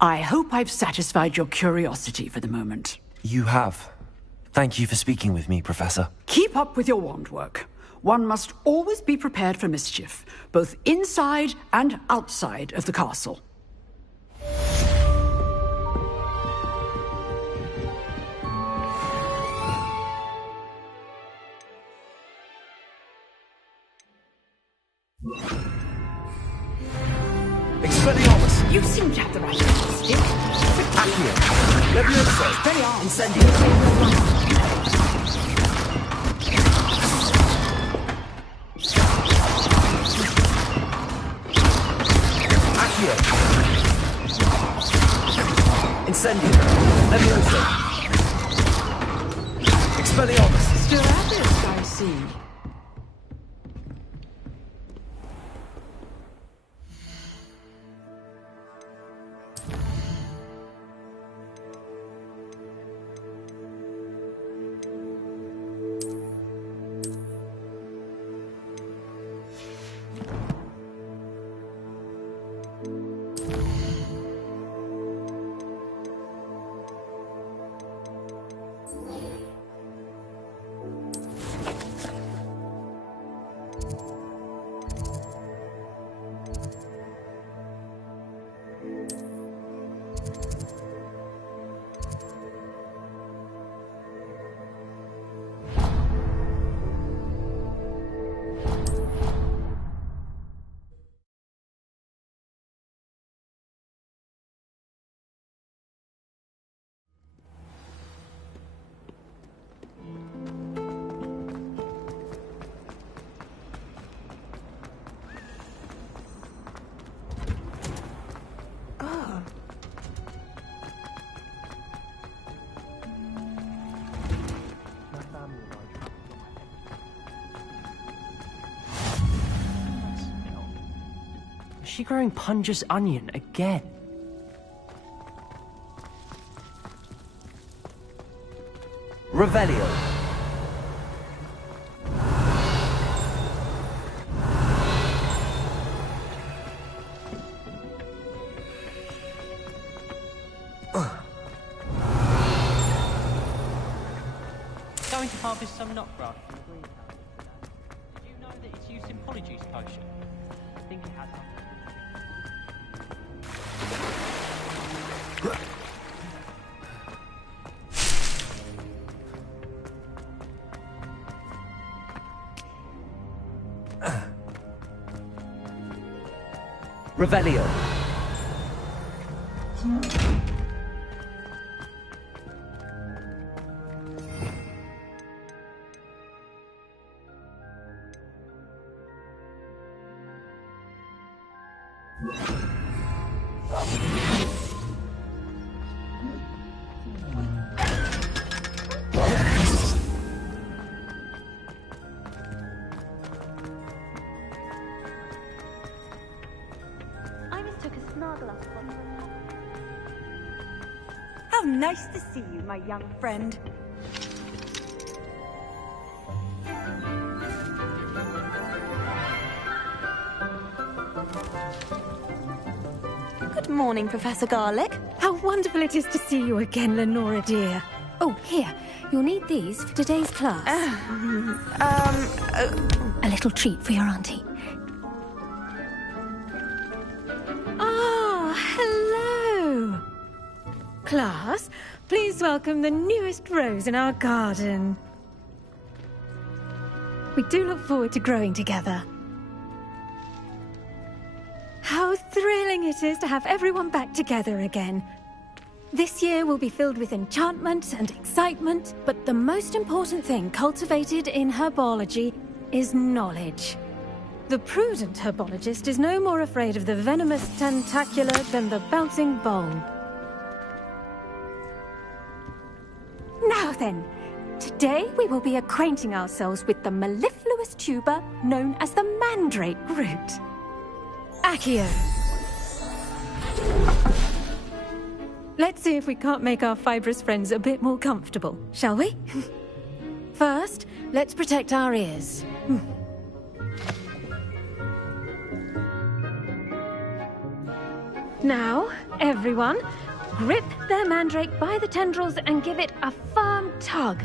I hope I've satisfied your curiosity for the moment. You have. Thank you for speaking with me, Professor. Keep up with your wand work. One must always be prepared for mischief, both inside and outside of the castle. Expelliarmus! You seem to have the right stick. Accio! Leviosa! Expelliarmus! Incendio! Accio! Incendio! Leviosa! Expelliarmus! Still at it, I see. Is she growing Punja's onion again? Revelio! Going to harvest some knotgrass from the greenhouse. Did you know that it's used in Polyjuice potion? I think it has. Revelio. How nice to see you, my young friend. Good morning, Professor Garlick. How wonderful it is to see you again, Lenora dear. Oh, here. You'll need these for today's class. A little treat for your auntie. Ah, hello. Class, please welcome the newest rose in our garden. We do look forward to growing together. How thrilling it is to have everyone back together again. This year will be filled with enchantment and excitement, but the most important thing cultivated in herbology is knowledge. The prudent herbologist is no more afraid of the venomous tentacula than the bouncing bowl. Now then, today we will be acquainting ourselves with the mellifluous tuber known as the mandrake root. Accio. Let's see if we can't make our fibrous friends a bit more comfortable, shall we? First, let's protect our ears. Now, everyone, grip their mandrake by the tendrils and give it a firm tug.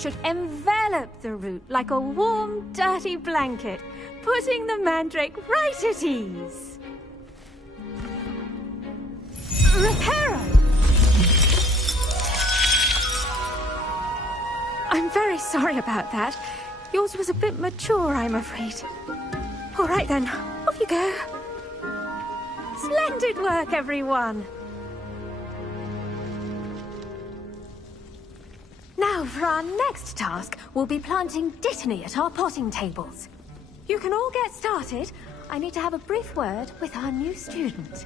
should envelop the root like a warm, dirty blanket, putting the mandrake right at ease. Reparo! I'm very sorry about that. Yours was a bit mature, I'm afraid. All right then, off you go. Splendid work, everyone! Now, for our next task, we'll be planting Dittany at our potting tables. You can all get started. I need to have a brief word with our new student.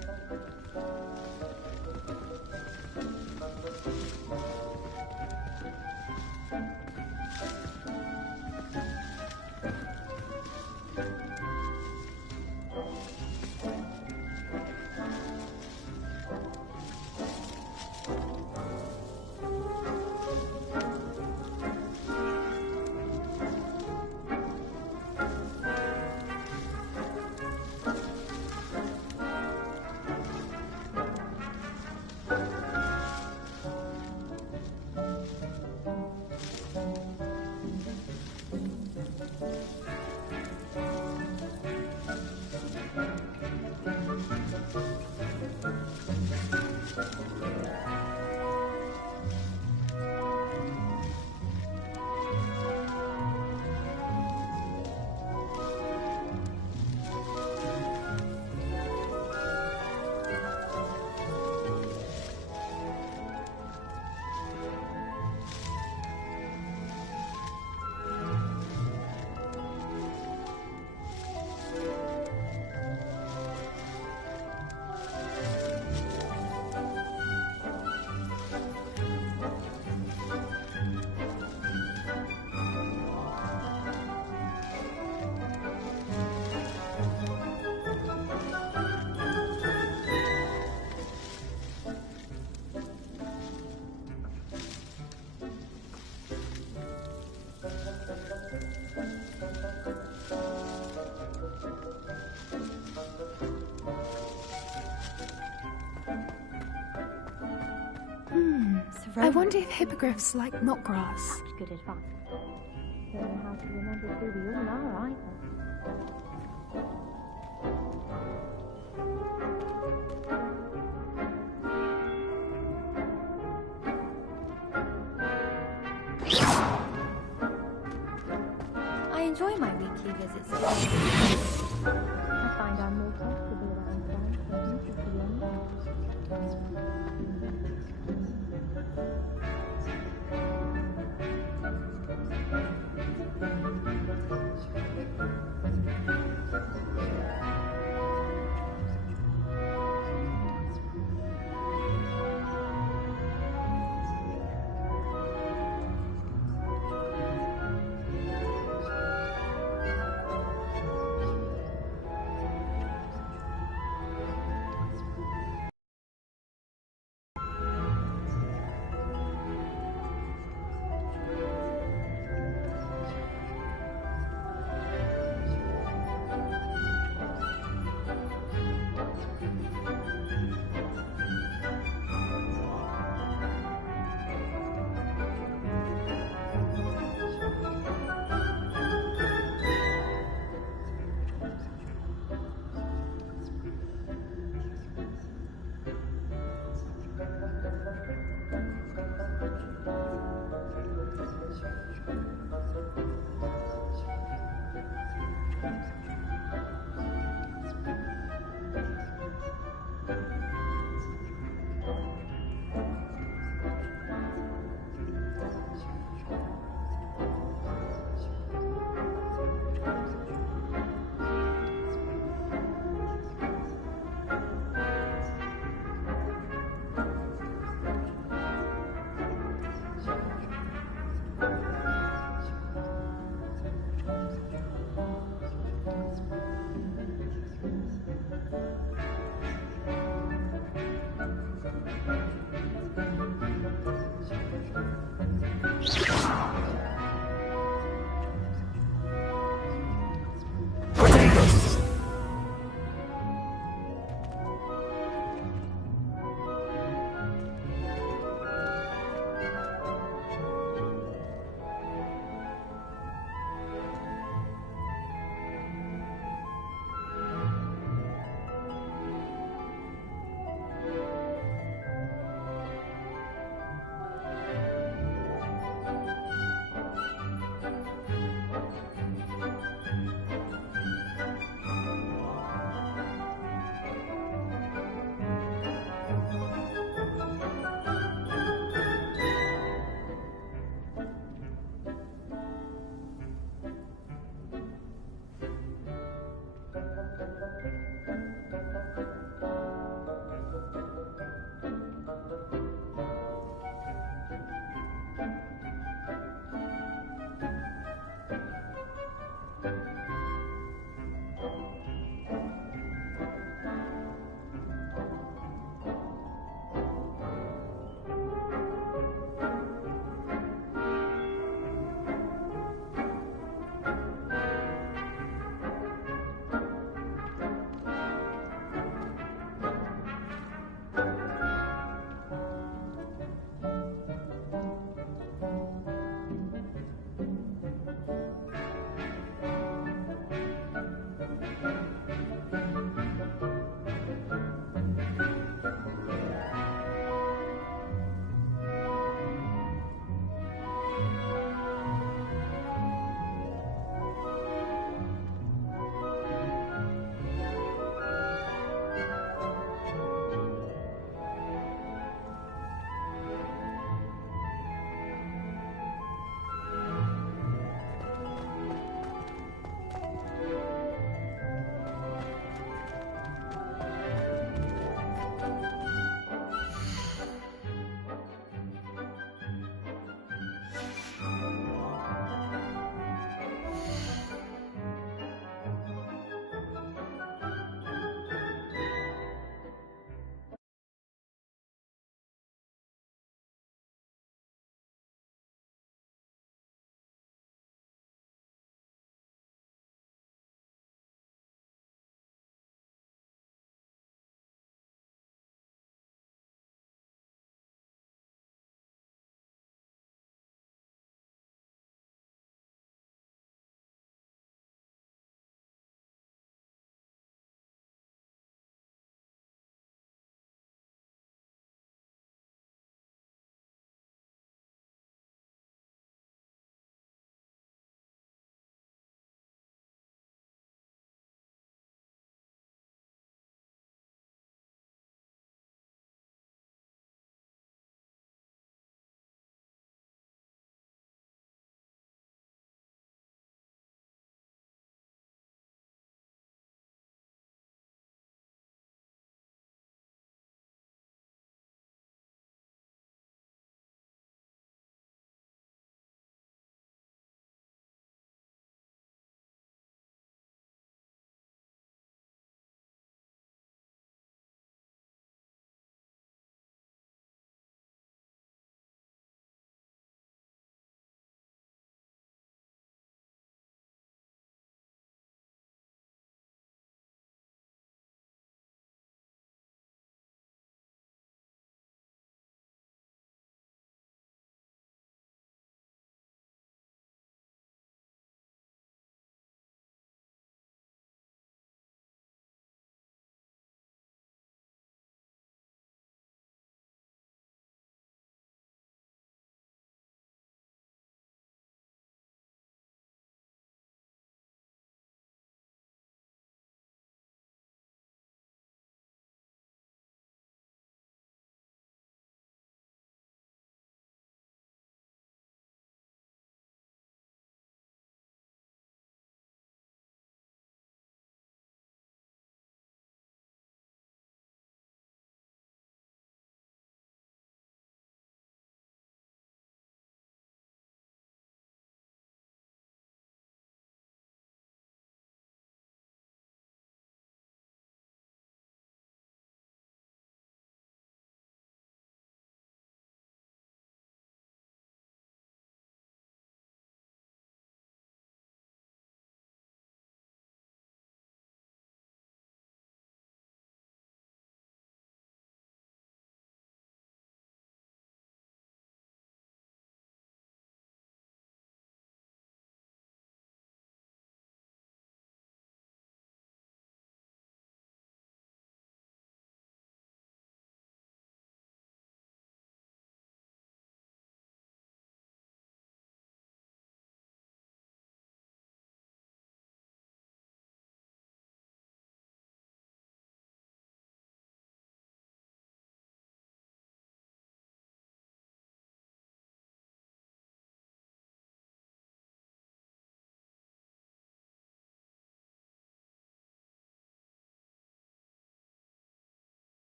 I wonder if hippogriffs like knotgrass. Such good advice. Don't know how to remember who we all are either. I enjoy my weekly visits. I find I'm more comfortable around town, to be honest.